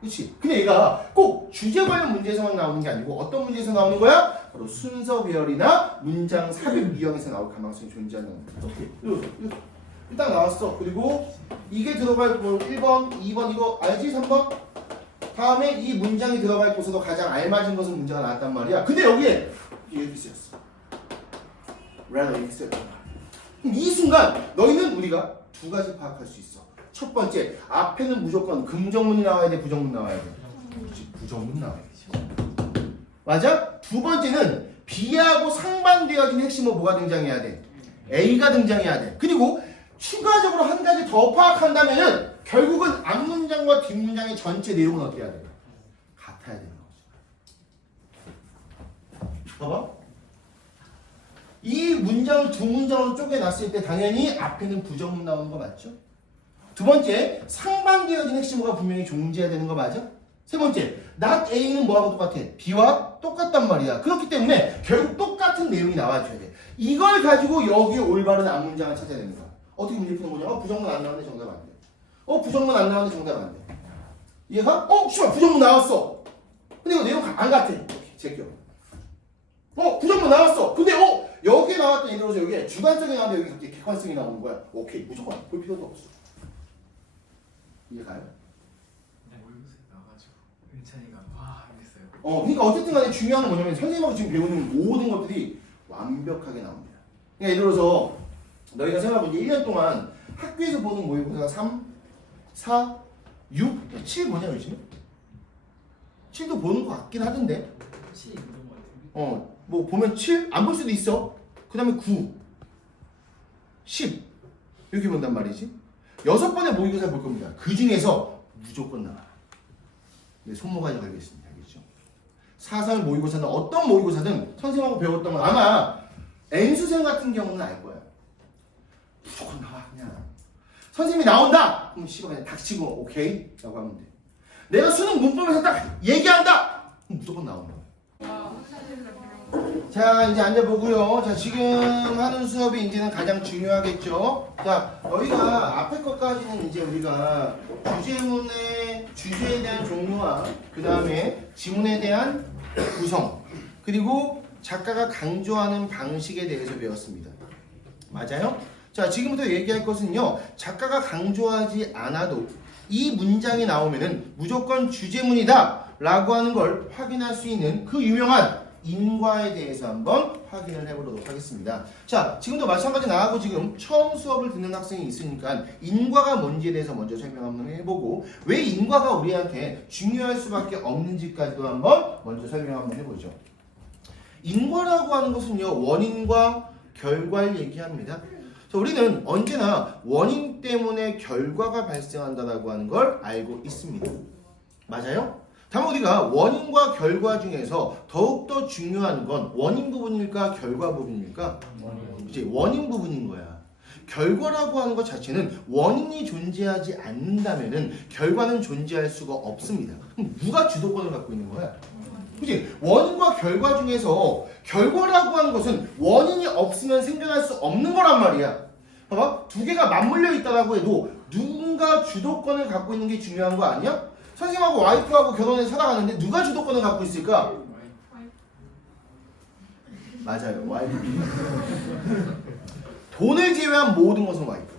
그렇지? 근데 얘가 꼭 주제 관련 문제에서만 나오는 게 아니고 어떤 문제에서 나오는 거야? 바로 순서 배열이나 문장 삽입 유형에서 나올 가능성이 존재하는 거야. 어떻게? 딱 나왔어. 그리고 이게 들어갈 곳 1번, 2번 이거 알지? 3번? 다음에 이 문장이 들어갈 곳에도 가장 알맞은 것은 문제가 나왔단 말이야. 근데 여기에 이렇게 쓰였어. rather 이렇게 쓰였단 말이야. 그럼 이 순간 너희는 우리가 두 가지 파악할 수 있어. 첫 번째, 앞에는 무조건 긍정문이 나와야 돼, 부정문 나와야 돼? 그렇지, 부정문 나와야 돼. 맞아? 두 번째는 B하고 상반되어진 핵심어 뭐가 등장해야 돼? A가 등장해야 돼. 그리고 추가적으로 한 가지 더 파악한다면은 결국은 앞문장과 뒷문장의 전체 내용은 어떻게 해야 돼? 같아야 되는 거죠. 봐봐. 이 문장을 두 문장으로 쪼개놨을 때 당연히 앞에는 부정문 나오는 거 맞죠? 두 번째, 상반되어진 핵심어가 분명히 존재해야 되는 거 맞아? 세 번째, not A는 뭐하고 똑같아? B와 똑같단 말이야. 그렇기 때문에 결국 똑같은 내용이 나와줘야 돼. 이걸 가지고 여기에 올바른 앞문장을 찾아야 되는 거야. 어떻게 문제 푸는 거냐? 부정문 안 나왔는데 정답 안 돼. 부정문 안 나왔는데 정답 안 돼. 이해가? 씨발 부정문 나왔어. 근데 이거 내용 안 같아. 제껴. 부정문 나왔어. 근데 여기에 나왔던 예를 들어서 여기에 주관성이 나오는데 여기 갑자기 객관성이 나오는 거야. 오케이. 무조건 볼 필요도 없어. 이해가요? 모의고사에 나와가지고 은찬이가 와 이랬어요. 그러니까 어쨌든 간에 중요한 건 뭐냐면 선생님하고 지금 배우는 모든 것들이 완벽하게 나옵니다. 그러니까 예를 들어서 너희가 생각해보니 1년 동안 학교에서 보는 모의고사가 3, 4, 6, 7 뭐냐 요즘에? 7도 보는 것 같긴 하던데. 7 있는 것 같은데. 뭐 보면 7 안 볼 수도 있어. 그 다음에 9, 10 이렇게 본단 말이지. 6번의 모의고사를 볼 겁니다. 그 중에서 무조건 나와. 네, 손모가지 걸겠습니다. 알겠죠? 4살 모의고사는 어떤 모의고사든 선생님하고 배웠던 건 아마 N수생 같은 경우는 알 거야. 무조건 나와 그냥. 선생님이 나온다! 그럼 씨발 그냥 닥치고 오케이? 라고 하면 돼. 내가 수능 문법에서 딱 얘기한다! 그럼 무조건 나온다. 자 이제 앉아보고요. 자 지금 하는 수업이 이제는 가장 중요하겠죠. 자 너희가 앞에 것까지는 이제 우리가 주제문의 주제에 대한 종류와 그 다음에 지문에 대한 구성 그리고 작가가 강조하는 방식에 대해서 배웠습니다. 맞아요? 자 지금부터 얘기할 것은요. 작가가 강조하지 않아도 이 문장이 나오면은 무조건 주제문이다 라고 하는 걸 확인할 수 있는 그 유명한 인과에 대해서 한번 확인을 해보도록 하겠습니다. 자, 지금도 마찬가지 나하고 지금 처음 수업을 듣는 학생이 있으니까 인과가 뭔지에 대해서 먼저 설명 한번 해보고 왜 인과가 우리한테 중요할 수밖에 없는지까지도 한번 먼저 설명 한번 해보죠. 인과라고 하는 것은요, 원인과 결과를 얘기합니다. 자, 우리는 언제나 원인 때문에 결과가 발생한다라고 하는 걸 알고 있습니다. 맞아요? 다만 우리가 원인과 결과 중에서 더욱더 중요한 건 원인 부분일까 결과 부분일까? 이제 원인 부분인 거야. 결과라고 하는 것 자체는 원인이 존재하지 않는다면은 결과는 존재할 수가 없습니다. 그럼 누가 주도권을 갖고 있는 거야? 그치? 원인과 결과 중에서 결과라고 하는 것은 원인이 없으면 생겨날 수 없는 거란 말이야. 봐봐, 두 개가 맞물려 있다라고 해도 누군가 주도권을 갖고 있는 게 중요한 거 아니야? 선생님하고 와이프하고 결혼해서 살아가는데 누가 주도권을 갖고 있을까? 맞아요, 와이프. 돈을 제외한 모든 것은 와이프.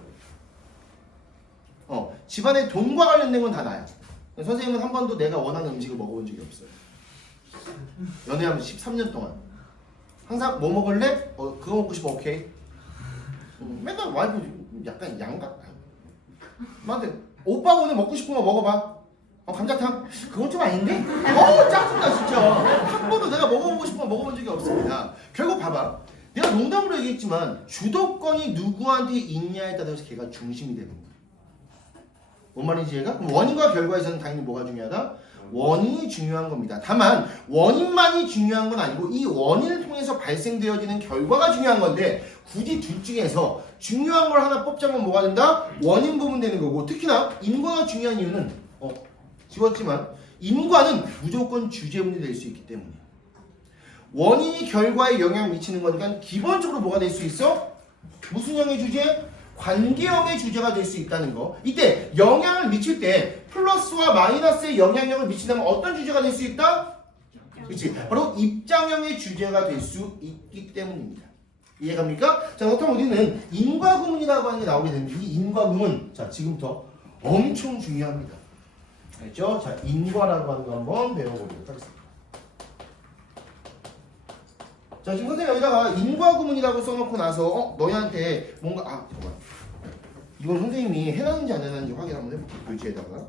집안에 돈과 관련된 건 다 나야. 선생님은 한 번도 내가 원하는 음식을 먹어본 적이 없어요. 연애하면 13년 동안 항상 뭐 먹을래? 그거 먹고 싶어. 오케이. 맨날 와이프 약간 양각. 나한테 오빠 오늘 먹고 싶은 거 먹어봐. 감자탕? 그건 좀 아닌데? 짜증나 진짜. 한 번도 내가 먹어보고 싶은 거 먹어본 적이 없습니다. 결국 봐봐. 내가 농담으로 얘기했지만 주도권이 누구한테 있냐에 따라서 걔가 중심이 되는 거야. 뭔 말인지 얘가? 그럼 원인과 결과에서는 당연히 뭐가 중요하다? 원인이 중요한 겁니다. 다만 원인만이 중요한 건 아니고 이 원인을 통해서 발생되어지는 결과가 중요한 건데 굳이 둘 중에서 중요한 걸 하나 뽑자면 뭐가 된다? 원인 부분 되는 거고 특히나 인과가 중요한 이유는 지웠지만 인과는 무조건 주제문이 될 수 있기 때문에 원인이 결과에 영향을 미치는 거니까 기본적으로 뭐가 될 수 있어? 무슨 형의 주제? 관계형의 주제가 될 수 있다는 거. 이때 영향을 미칠 때 플러스와 마이너스의 영향력을 미친다면 어떤 주제가 될 수 있다? 그렇지. 바로 입장형의 주제가 될 수 있기 때문입니다. 이해갑니까? 자, 그렇다면 우리는 인과구문이라고 하는 게 나오게 되는데 이 인과구문 자 지금부터 엄청 중요합니다. 알죠? 자, 인과라고 하는 거 한번 배워보도록 하겠습니다. 자, 지금 선생님 여기다가 인과구문이라고 써놓고 나서 너희한테 뭔가 잠깐만 이걸 선생님이 해놨는지 안 해놨는지 확인 한번 해볼게. 교재에다가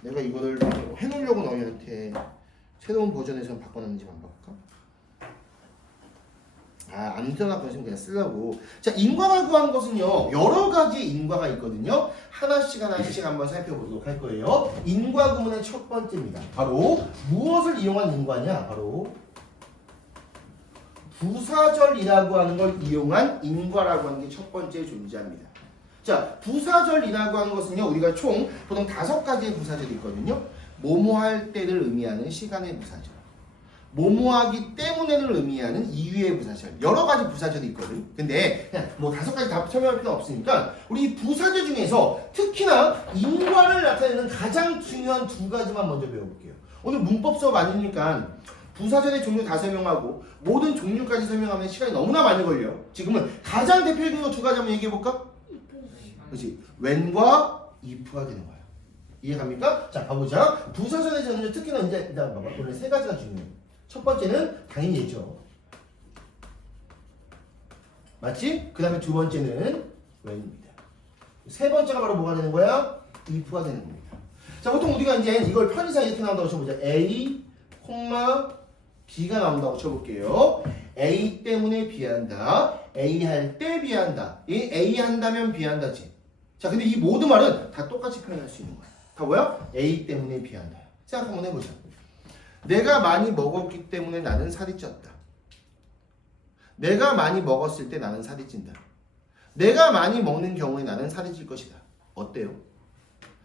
내가 이거를 해놓으려고 너희한테 새로운 버전에서 바꿔놨는지 한번 볼까? 안 써놨거든요. 그냥 쓰려고. 자, 인과를 구한 것은요 여러 가지의 인과가 있거든요. 하나씩 한번 살펴보도록 할 거예요. 인과 구문의 첫 번째입니다. 바로 무엇을 이용한 인과냐? 바로 부사절이라고 하는 걸 이용한 인과라고 하는 게 첫 번째 존재합니다. 자, 부사절이라고 하는 것은요 우리가 총 보통 5가지의 부사절이 있거든요. 뭐뭐할 때를 의미하는 시간의 부사절, 뭐뭐하기 때문에를 의미하는 이유의 부사절, 여러 가지 부사절이 있거든. 근데 그냥 뭐 5가지 다 설명할 필요 없으니까 우리 부사절 중에서 특히나 인과를 나타내는 가장 중요한 2가지만 먼저 배워볼게요. 오늘 문법 수업 아니니까 부사절의 종류 다 설명하고 모든 종류까지 설명하면 시간이 너무나 많이 걸려. 지금은 가장 대표적인 거 2가지 한번 얘기해볼까? 그렇지. when과 if가 되는 거야. 이해갑니까? 자, 가보자. 부사절에서는 특히나 이제 일단 봐봐. 오늘 3가지가 중요해. 첫 번째는 당연히 얘죠. 맞지? 그 다음에 2번째는 when입니다. 3번째가 바로 뭐가 되는 거야? if가 되는 겁니다. 자, 보통 우리가 이제 이걸 편의상 이렇게 나온다고 쳐보자. A, B가 나온다고 쳐볼게요. A 때문에 B한다. A 할 때 B한다. 이 A 한다면 B 한다지. 자, 근데 이 모든 말은 다 똑같이 표현할 수 있는 거야. 다 뭐야? A 때문에 B 한다. 생각 한번 해보자. 내가 많이 먹었기 때문에 나는 살이 쪘다. 내가 많이 먹었을 때 나는 살이 찐다. 내가 많이 먹는 경우에 나는 살이 찔 것이다. 어때요?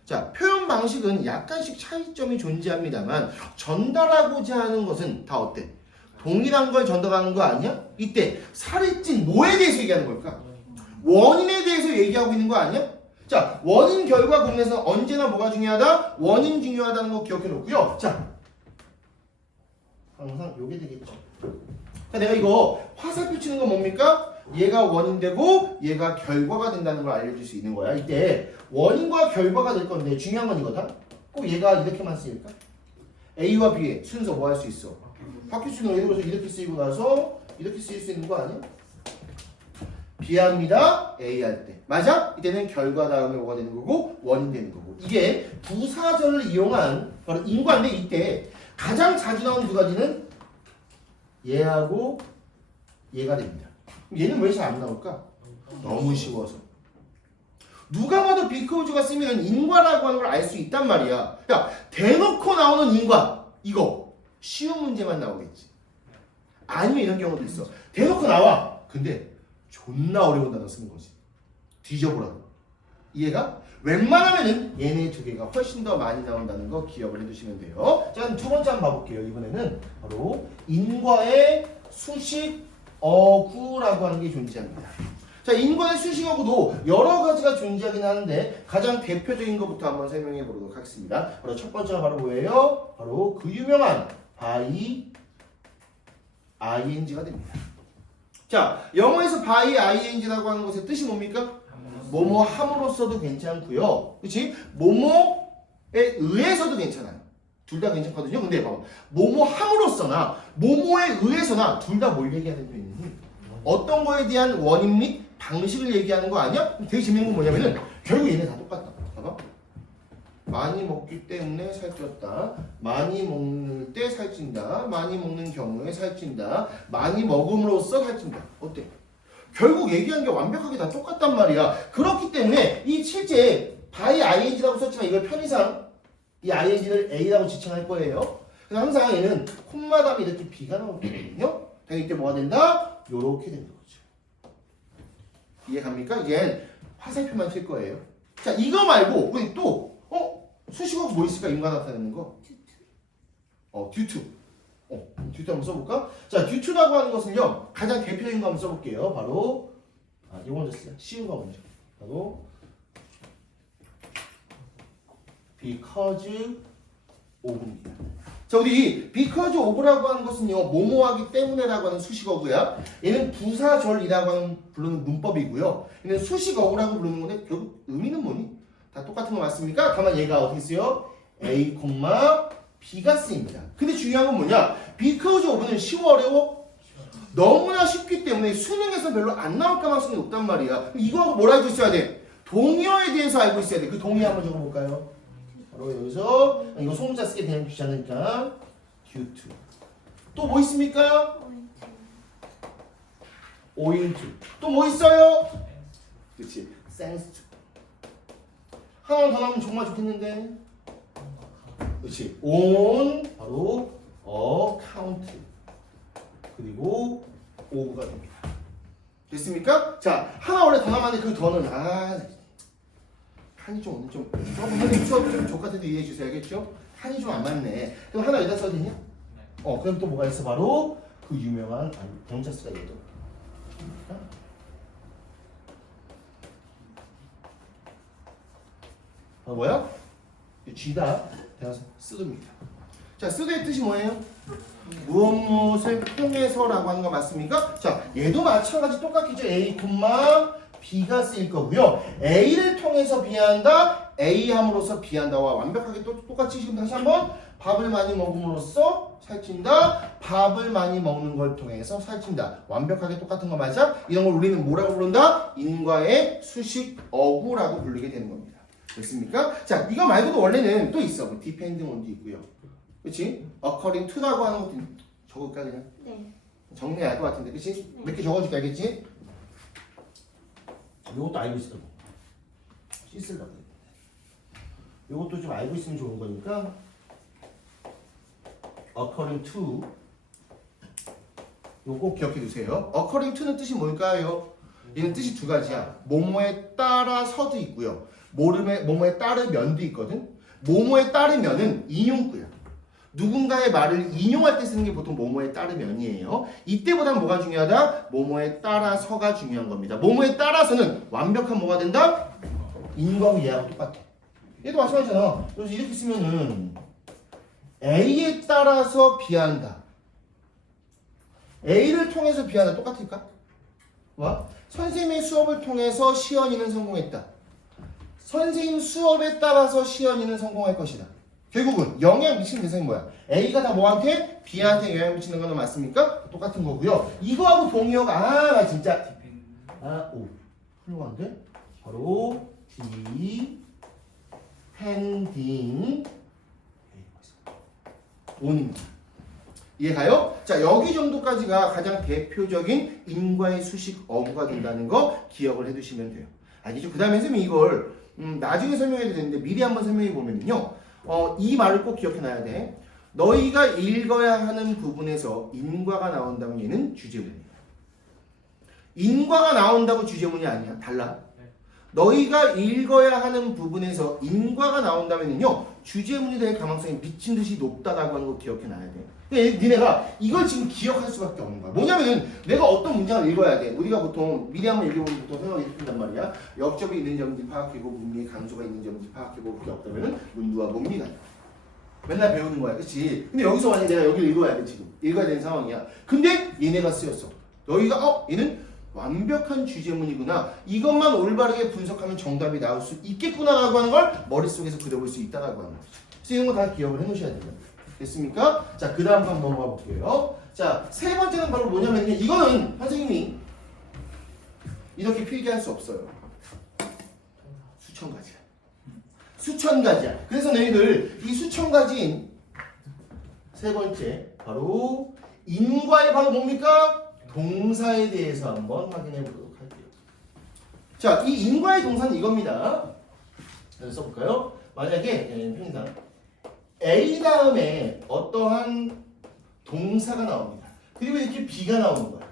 자, 표현 방식은 약간씩 차이점이 존재합니다만 전달하고자 하는 것은 다 어때? 동일한 걸 전달하는 거 아니야? 이때 살이 찐 뭐에 대해서 얘기하는 걸까? 원인에 대해서 얘기하고 있는 거 아니야? 자, 원인 결과 구문에서 언제나 뭐가 중요하다? 원인 중요하다는 거 기억해 놓고요. 자, 항상 요게 되겠죠. 자, 내가 이거 화살표 치는 건 뭡니까? 얘가 원인되고 얘가 결과가 된다는 걸 알려줄 수 있는 거야. 이때 원인과 결과가 될 건데 중요한 건 이거다. 꼭 얘가 이렇게만 쓰일까? A와 B의 순서 뭐 할 수 있어? 바뀔 수 있는 거. 예를 들어서 이렇게 쓰이고 나서 이렇게 쓰일 수 있는 거 아니야? B 합니다. A 할 때. 맞아? 이때는 결과 다음에 뭐가 되는 거고 원인 되는 거고. 이게 부사절을 이용한 바로 인과인데 이때 가장 자주 나오는 2가지는 얘하고 얘가 됩니다. 얘는 왜 잘 안 나올까? 너무 쉬워서. 누가 봐도 비커우즈가 쓰면 인과라고 하는 걸 알 수 있단 말이야. 야, 대놓고 나오는 인과 이거 쉬운 문제만 나오겠지. 아니면 이런 경우도 있어. 대놓고 나와. 근데 존나 어려운 단어 쓰는 거지. 뒤져보라고. 이해가? 웬만하면은 얘네 2개가 훨씬 더 많이 나온다는 거 기억을 해두시면 돼요. 자, 2번째 한번 봐볼게요. 이번에는 바로 인과의 수식 어구라고 하는 게 존재합니다. 자, 인과의 수식 어구도 여러 가지가 존재하긴 하는데 가장 대표적인 것부터 한번 설명해 보도록 하겠습니다. 바로 첫 번째가 바로 뭐예요? 바로 그 유명한 by ing가 됩니다. 자, 영어에서 by ing라고 하는 것의 뜻이 뭡니까? 뭐뭐 함으로써도 괜찮고요. 그렇지? 뭐뭐에 의해서도 괜찮아요. 둘 다 괜찮거든요. 근데 봐봐. 뭐뭐 함으로써나 뭐뭐에 의해서나 둘 다 뭘 얘기하는 표현이니? 어떤 거에 대한 원인 및 방식을 얘기하는 거 아니야? 되게 재밌는 건 뭐냐면은 결국 얘네 다 똑같다. 봐봐. 많이 먹기 때문에 살쪘다. 많이 먹는 때 살찐다. 많이 먹는 경우에 살찐다. 많이 먹음으로써 살찐다. 어때? 결국 얘기한 게 완벽하게 다 똑같단 말이야. 그렇기 때문에 이 실제 by ing라고 썼지만 이걸 편의상 이 ing를 a라고 지칭할 거예요. 그래서 항상 얘는 콤마 다음에 이렇게 b가 나오거든요. 당연히 이때 뭐가 된다? 요렇게 되는 거죠. 이해갑니까? 얘는 화살표만 칠 거예요. 자, 이거 말고 우리 또 수식어가 뭐 있을까? 인과 나타내는 거. due to. due to 한번 써볼까? 자, due to라고 하는 것은요 가장 대표적인 거 한번 써볼게요. 바로 이거 먼저 쓰자. 쉬운 거 먼저. 바로 because of입니다. 자, 우리 because of라고 하는 것은요, 뭐뭐하기 때문에라고 하는 수식어고요. 얘는 부사절이라고 하는 부르는 문법이고요. 얘는 수식어라고 부르는 건데 결국 의미는 뭐니? 다 똑같은 거 맞습니까? 다만 얘가 어떻게 쓰여? A, B가 쓰입니다. 근데 중요한 건 뭐냐? because of는 쉬워 어려워? 너무나 쉽기 때문에 수능에서 별로 안 나올 가능성이 높단 말이야. 이거하고 뭘 알고 있어야 돼? 동의어에 대해서 알고 있어야 돼. 그 동의어 한번 적어볼까요? 바로 여기서 이거 소문자 쓰게 되면 귀찮으니까 due to. 또 뭐 있습니까? owing to. 또 뭐 있어요? 그렇지. thanks to. 하나 더 나오면 정말 좋겠는데. 그렇지. on 바로 account 그리고 of가 됩니다. 됐습니까? 자, 하나 원래 더 남았는데 그 더는 한이 좀 오늘 좀 선생님 수업 좀 족같아도 이해해 주세요. 알겠죠? 한이 좀 안 맞네. 그럼 하나 여기다 써도 되냐? 그럼 또 뭐가 있어? 바로 그 유명한 병자 쓰가 얘도. 뭐야? 쥐다. 배워서 쓰도입니다. 자, 쓰도의 뜻이 뭐예요? 무엇 무엇을 통해서라고 하는 거 맞습니까? 자, 얘도 마찬가지 똑같겠죠. A, B가 쓰일 거고요. A를 통해서 B한다, A 함으로써 B한다와 완벽하게 똑같이 지금 다시 한번 밥을 많이 먹음으로써 살찐다, 밥을 많이 먹는 걸 통해서 살찐다. 완벽하게 똑같은 거 맞아? 이런 걸 우리는 뭐라고 부른다? 인과의 수식 어구라고 부르게 되는 겁니다. 됐습니까? 자, 이거 말고도 원래는 또 있어. depending on도 있고요. 그렇지? according to라고 하는 것도 적을까 그냥? 네. 정리해야 할 것 같은데, 그렇지? 네. 몇 개 적어줄게, 알겠지? 이것도 알고 있어. 씻으려고. 이것도 좀 알고 있으면 좋은 거니까. according to. 이거 꼭 기억해 두세요. according to는 뜻이 뭘까요? 얘는 뜻이 두 가지야. 뭐뭐에 따라서도 있고요. 뭐뭐에 따르면도 있거든. 뭐뭐에 따르면은 인용구야. 누군가의 말을 인용할 때 쓰는 게 보통 뭐뭐에 따르면이에요. 이때보다는 뭐가 중요하다? 뭐뭐에 따라서가 중요한 겁니다. 뭐뭐에 따라서는 완벽한 뭐가 된다? 인과하고 얘하고 똑같아. 얘도 마찬가지잖아. 그래서 이렇게 쓰면은 A에 따라서 B한다. A를 통해서 B한다. 똑같을까? 와? 선생님의 수업을 통해서 시연이는 성공했다. 선생님 수업에 따라서 시연이는 성공할 것이다. 결국은 영향 미치는 대상이 뭐야? A가 다 뭐한테? B한테 영향 미치는 거는 맞습니까? 똑같은 거고요. 이거하고 동의어가 나 진짜 오 훌륭한데? 바로 depending on입니다. 이해가요? 자, 여기 정도까지가 가장 대표적인 인과의 수식 어구가 된다는 거 기억을 해두시면 돼요. 알겠죠? 그 다음에 선생님이 이걸 나중에 설명해도 되는데 미리 한번 설명해 보면요. 이 말을 꼭 기억해놔야 돼. 너희가 읽어야 하는 부분에서 인과가 나온다면 얘는 주제문이야. 인과가 나온다고 주제문이 아니야. 달라. 너희가 읽어야 하는 부분에서 인과가 나온다면요 주제문이 될 가능성이 미친 듯이 높다라고 하는 거 기억해놔야 돼. 근데 니네가 이걸 지금 기억할 수밖에 없는 거야. 뭐냐면은 내가 어떤 문장을 읽어야 돼. 우리가 보통 미리 한번 읽어보면 보통 생각이 이렇게 된단 말이야. 역접이 있는 점인지 파악해보고 문미의 강조가 있는 점인지 파악해보고 그게 없다면은 문두와 문미가 맨날 배우는 거야. 그치? 근데 여기서 만약에 내가 여기를 읽어야 돼. 지금 읽어야 되는 상황이야. 근데 얘네가 쓰였어. 너희가 얘는 완벽한 주제문이구나. 이것만 올바르게 분석하면 정답이 나올 수 있겠구나라고 하는 걸 머릿속에서 그려볼 수 있다라고 하는 거죠. 그래서 이런 거 다 기억을 해놓으셔야 돼요. 됐습니까? 자, 그 다음 한번 넘어가 볼게요. 자, 세 번째는 바로 뭐냐면 이거는 선생님이 이렇게 필기할 수 없어요. 수천 가지야. 수천 가지야. 그래서 너희들 이 수천 가지인 세 번째 바로 인과의 바로 뭡니까? 동사에 대해서 한번 확인해 보도록 할게요. 자, 이 인과의 동사는 이겁니다. 써볼까요? 만약에 편의상 A 다음에 어떠한 동사가 나옵니다. 그리고 이렇게 B가 나오는 거야.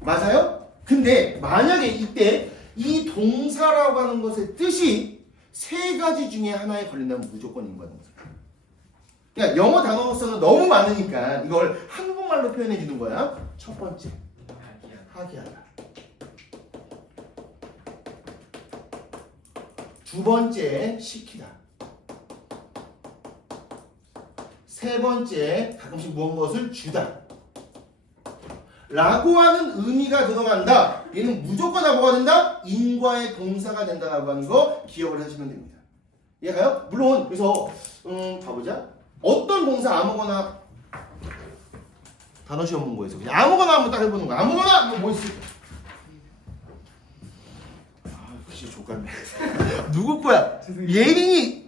맞아요? 근데 만약에 이때 이 동사라고 하는 것의 뜻이 세 가지 중에 하나에 걸린다면 무조건 인과동사. 그러니까 영어 단어로서는 너무 많으니까 이걸 한국말로 표현해 주는 거야. 첫 번째, 하기하다. 두 번째, 시키다. 세 번째 가끔씩 무엇을 주다 라고 하는 의미가 들어간다. 얘는 무조건 다 뭐가 된다? 인과의 동사가 된다라고 하는 거 기억을 하시면 됩니다. 이해가요? 물론 그래서 봐보자. 어떤 동사 아무거나 단어 시험 문고에서 그냥 아무거나 한번 딱 해보는 거야. 아무거나 뭐 있을까? 아 글씨 족같네. 누구 거야? 예린이.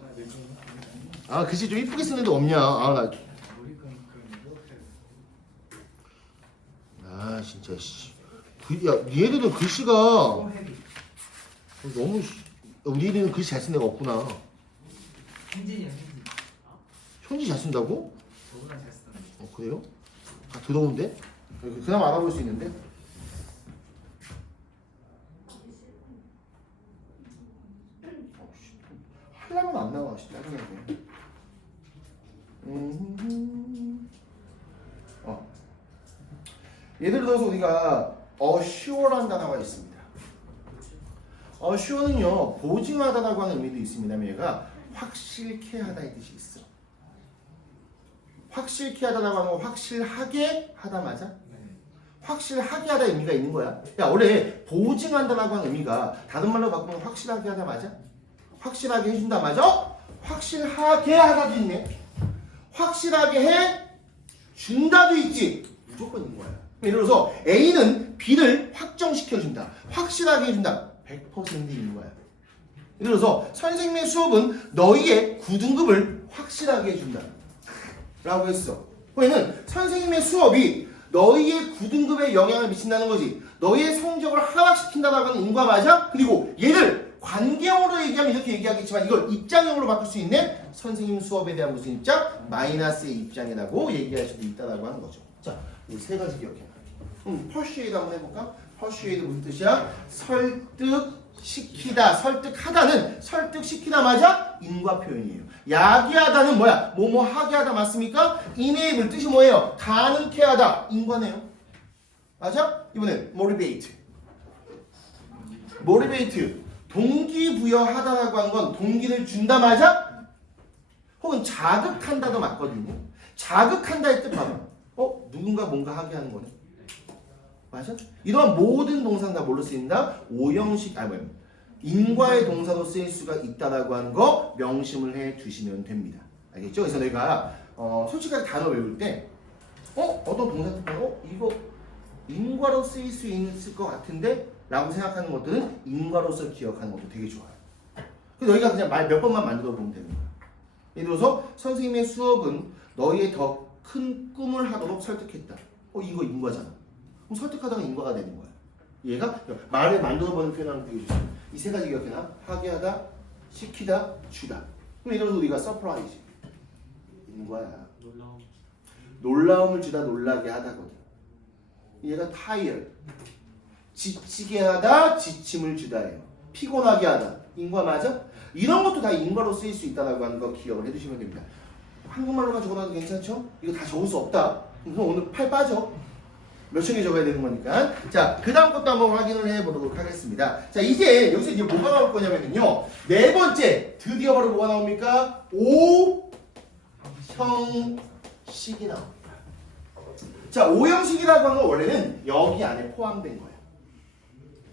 아 글씨 좀 이쁘게 쓰는데 없냐? 아 진짜 씨. 야 얘들은 글씨가 너무 우리 애들은 글씨 잘 쓰는 애가 없구나. 현진이야 현진. 현지 잘 쓴다고? 저보다 잘 쓰던데. 그래요? 아 더러운데? 그나마 알아볼 수 있는데? 하려면 안 나와 짜증나게. 예를 들어서 우리가 assure라는 단어가 있습니다. assure는요 보증하다라고 하는 의미도 있습니다만 얘가 확실케 하다 이 뜻이 있어. 확실케 하다라고 하는 거 확실하게 하다 맞아? 네. 확실하게 하다 의미가 있는 거야. 야 원래 보증한다라고 하는 의미가 다른 말로 바꾸면 확실하게 하다 맞아? 확실하게 해준다 맞아? 확실하게 하다도 있네. 확실하게 해 준다도 있지. 무조건 있는 거야. 예를 들어서 A는 B를 확정시켜준다. 확실하게 해준다. 100% 있는 거야. 예를 들어서 선생님의 수업은 너희의 9등급을 확실하게 해준다. 라고 했어. 그러면 선생님의 수업이 너희의 9등급에 영향을 미친다는 거지. 너희의 성적을 하락시킨다라고 하는 인과 맞아? 그리고 얘를 관계형으로 얘기하면 이렇게 얘기하겠지만 이걸 입장형으로 바꿀 수 있는 선생님 수업에 대한 무슨 입장? 마이너스의 입장이라고 얘기할 수도 있다라고 하는 거죠. 자, 이 세 가지 기억해. 퍼슈에이드 한번 해볼까? 퍼슈에이드 무슨 뜻이야? 설득시키다, 설득하다는 설득시키다 맞아? 인과 표현이에요. 야기하다는 뭐야? 뭐뭐 하게 하다 맞습니까? enable 뜻이 뭐예요? 가능케 하다 인과네요. 맞아? 이번엔 motivate. motivate 동기부여하다라고 하는 건 동기를 준다 맞아? 혹은 자극한다도 맞거든요. 자극한다의 뜻 봐봐. 누군가 뭔가 하게 하는 거네. 맞아? 이러한 모든 동사는 다 뭘로 쓰인다? 오형식, 인과의 동사로 쓰일 수가 있다라고 하는 거 명심을 해 두시면 됩니다. 알겠죠? 그래서 내가 솔직하게 단어 외울 때 어떤 동사 듣고 이거 인과로 쓰일 수 있을 것 같은데? 라고 생각하는 것들은 인과로서 기억하는 것도 되게 좋아요. 그래서 너희가 그냥 말 몇 번만 만들어 보면 되는 거야. 예를 들어서 선생님의 수업은 너희의 더 큰 꿈을 하도록 설득했다. 이거 인과잖아. 그럼 설득하다가 인과가 되는 거야. 얘가 말을 만들어보는 표현하는 되게 좋습니다. 이 세 가지 기억해놔. 하게 하다, 시키다, 주다. 그럼 예를 들어서 우리가 서프라이즈. 인과야. 놀라움을 주다, 놀라게 하다거든. 얘가 타이어. 지치게 하다, 지침을 주다예요. 피곤하게 하다. 인과 맞아? 이런 것도 다 인과로 쓰일 수 있다고 하는 거 기억을 해두시면 됩니다. 한국말로만 적어놔도 괜찮죠? 이거 다 적을 수 없다. 그럼 오늘 팔 빠져. 몇 층에 적어야 되는 거니까. 자, 그 다음 것도 한번 확인을 해보도록 하겠습니다. 자, 이제 여기서 이제 뭐가 나올 거냐면요. 네 번째, 드디어 바로 뭐가 나옵니까? 오형식이 나옵니다. 자, 오형식이라고 하는 건 원래는 여기 안에 포함된 거야.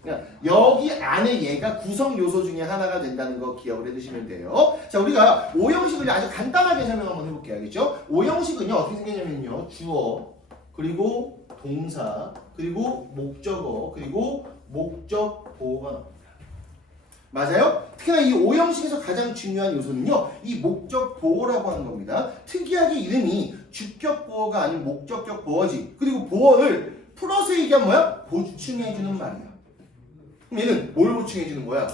그러니까 여기 안에 얘가 구성 요소 중에 하나가 된다는 거 기억을 해두시면 돼요. 자, 우리가 오형식을 아주 간단하게 설명 한번 해볼게요. 알겠죠? 오형식은요, 어떻게 생겼냐면요. 주어, 그리고 동사, 그리고 목적어, 그리고 목적 보호가 나옵니다. 맞아요? 특히나 이 오형식에서 가장 중요한 요소는요, 이 목적 보호라고 하는 겁니다. 특이하게 이름이 주격 보호가 아닌 목적격 보호지. 그리고 보호를 플러스 얘기하면 뭐야? 보충해주는 말이야. 그럼 얘는 뭘 보충해주는 거야?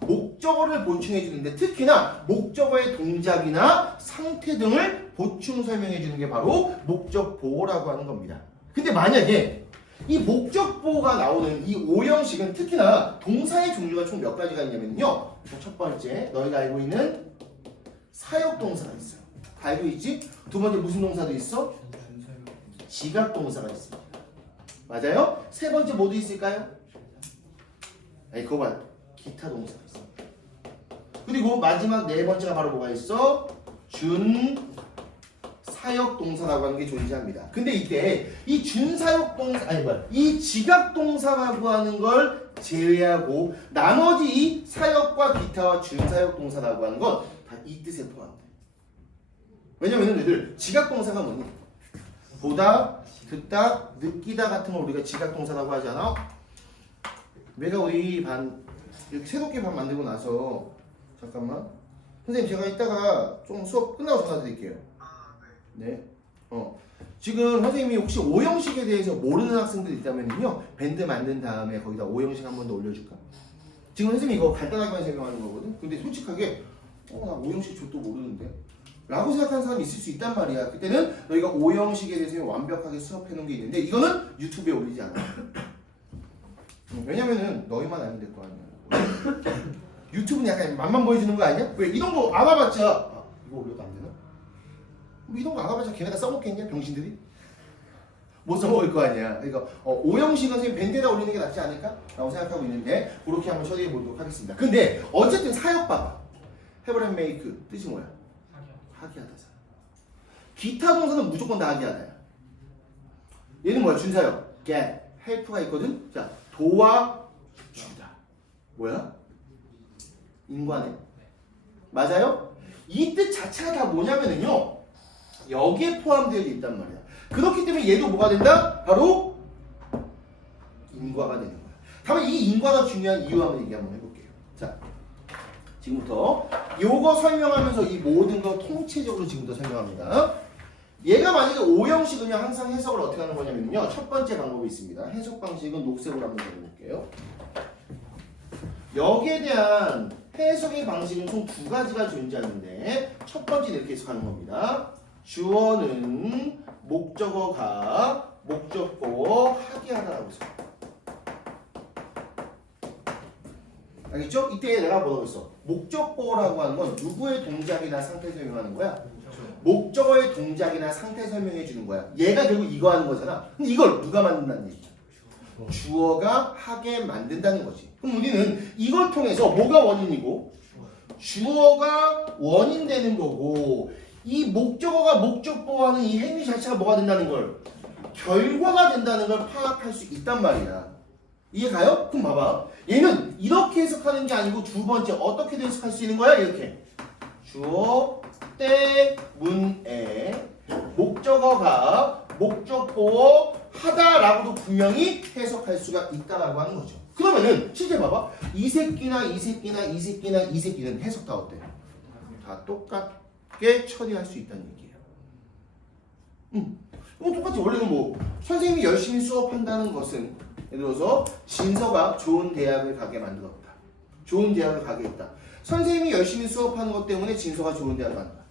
목적어를 보충해주는데 특히나 목적어의 동작이나 상태 등을 보충 설명해주는 게 바로 목적 보호라고 하는 겁니다. 근데 만약에 이 목적 보호가 나오는 이 오형식은 특히나 동사의 종류가 총 몇 가지가 있냐면요. 첫 번째, 너희가 알고 있는 사역 동사가 있어요. 다 알고 있지? 두 번째 무슨 동사도 있어? 지각 동사가 있습니다. 맞아요? 세 번째 뭐도 있을까요? 그거 봐. 기타 동사가 있어. 그리고 마지막 네 번째가 바로 뭐가 있어? 준사 사역 동사라고 하는 게 존재합니다. 근데 이때 이 준사역 동사 이 지각 동사라고 하는 걸 제외하고 나머지 이 사역과 기타와 준사역 동사라고 하는 건 다 이 뜻에 포함돼. 왜냐면 얘들 지각 동사가 뭐니? 보다, 듣다, 느끼다 같은 걸 우리가 지각 동사라고 하잖아. 내가 우리 반 새롭게 반 만들고 나서 잠깐만 선생님 제가 이따가 좀 수업 끝나고 전화 드릴게요. 네. 지금 선생님이 혹시 오형식에 대해서 모르는 학생들 있다면요 밴드 만든 다음에 거기다 오형식 한 번 더 올려줄까? 지금 선생님이 이거 간단하게만 설명하는 거거든. 근데 솔직하게 나 오형식 저도 모르는데 라고 생각하는 사람이 있을 수 있단 말이야. 그때는 너희가 오형식에 대해서 완벽하게 수업해 놓은 게 있는데 이거는 유튜브에 올리지 않아. 왜냐면은 너희만 알면 될 거 아니야. 유튜브는 약간 맛만 보여주는 거 아니야? 왜 이런 거 알아봤자 이거 올려도 안 되나? 뭐 이런 거 알아봤자 걔네가 써먹겠냐? 병신들이? 못 써먹을 거 아니야. 그러니까 오형식은 선생님 밴드에다 올리는 게 낫지 않을까? 라고 생각하고 있는데 그렇게 한번 처리해 보도록 하겠습니다. 근데 어쨌든 사역 봐봐. have and make 뜻이 뭐야? 하기하다잖아. 기타 동사는 무조건 다 하기하다야. 얘는 뭐야? 준사역 get, help가 있거든. 자, 도와주다. 뭐야? 인과네. 맞아요? 이 뜻 자체가 다 뭐냐면은요 여기에 포함되어 있단 말이야. 그렇기 때문에 얘도 뭐가 된다? 바로 인과가 되는 거야. 다만 이 인과가 중요한 이유 한번 얘기 한번 해볼게요. 자, 지금부터 요거 설명하면서 이 모든 거 통체적으로 지금부터 설명합니다. 얘가 만약에 오형식은요 항상 해석을 어떻게 하는 거냐면요 첫 번째 방법이 있습니다. 해석 방식은 녹색으로 한번 적어볼게요. 여기에 대한 해석의 방식은 총 두 가지가 존재하는데 첫 번째 이렇게 해석하는 겁니다. 주어는 목적어가 목적보 하기하다라고 해서 알겠죠? 이때 내가 뭐라고 했어? 목적보라고 하는 건 누구의 동작이나 상태 설명하는 거야? 목적어의 동작이나 상태 설명해 주는 거야. 얘가 결국 이거 하는 거잖아. 근데 이걸 누가 만든다는 얘기야? 주어가 하게 만든다는 거지. 그럼 우리는 이걸 통해서 뭐가 원인이고 주어가 원인 되는 거고 이 목적어가 목적보하는 이 행위 자체가 뭐가 된다는 걸 결과가 된다는 걸 파악할 수 있단 말이야. 이해가요? 그럼 봐봐. 얘는 이렇게 해석하는 게 아니고 두 번째 어떻게 해석할 수 있는 거야? 이렇게 주어 때문에 목적어가 목적보 하다라고도 분명히 해석할 수가 있다라고 하는 거죠. 그러면은 실제 봐봐. 이 새끼나 이 새끼나 이 새끼나 이 새끼는 해석 다 어때? 다 똑같게 처리할 수 있다는 얘기예요. 똑같이 원래는 뭐 선생님이 열심히 수업한다는 것은 예를 들어서 진서가 좋은 대학을 가게 만들었다. 좋은 대학을 가게 했다. 선생님이 열심히 수업하는 것 때문에 진서가 좋은 대학을 간다.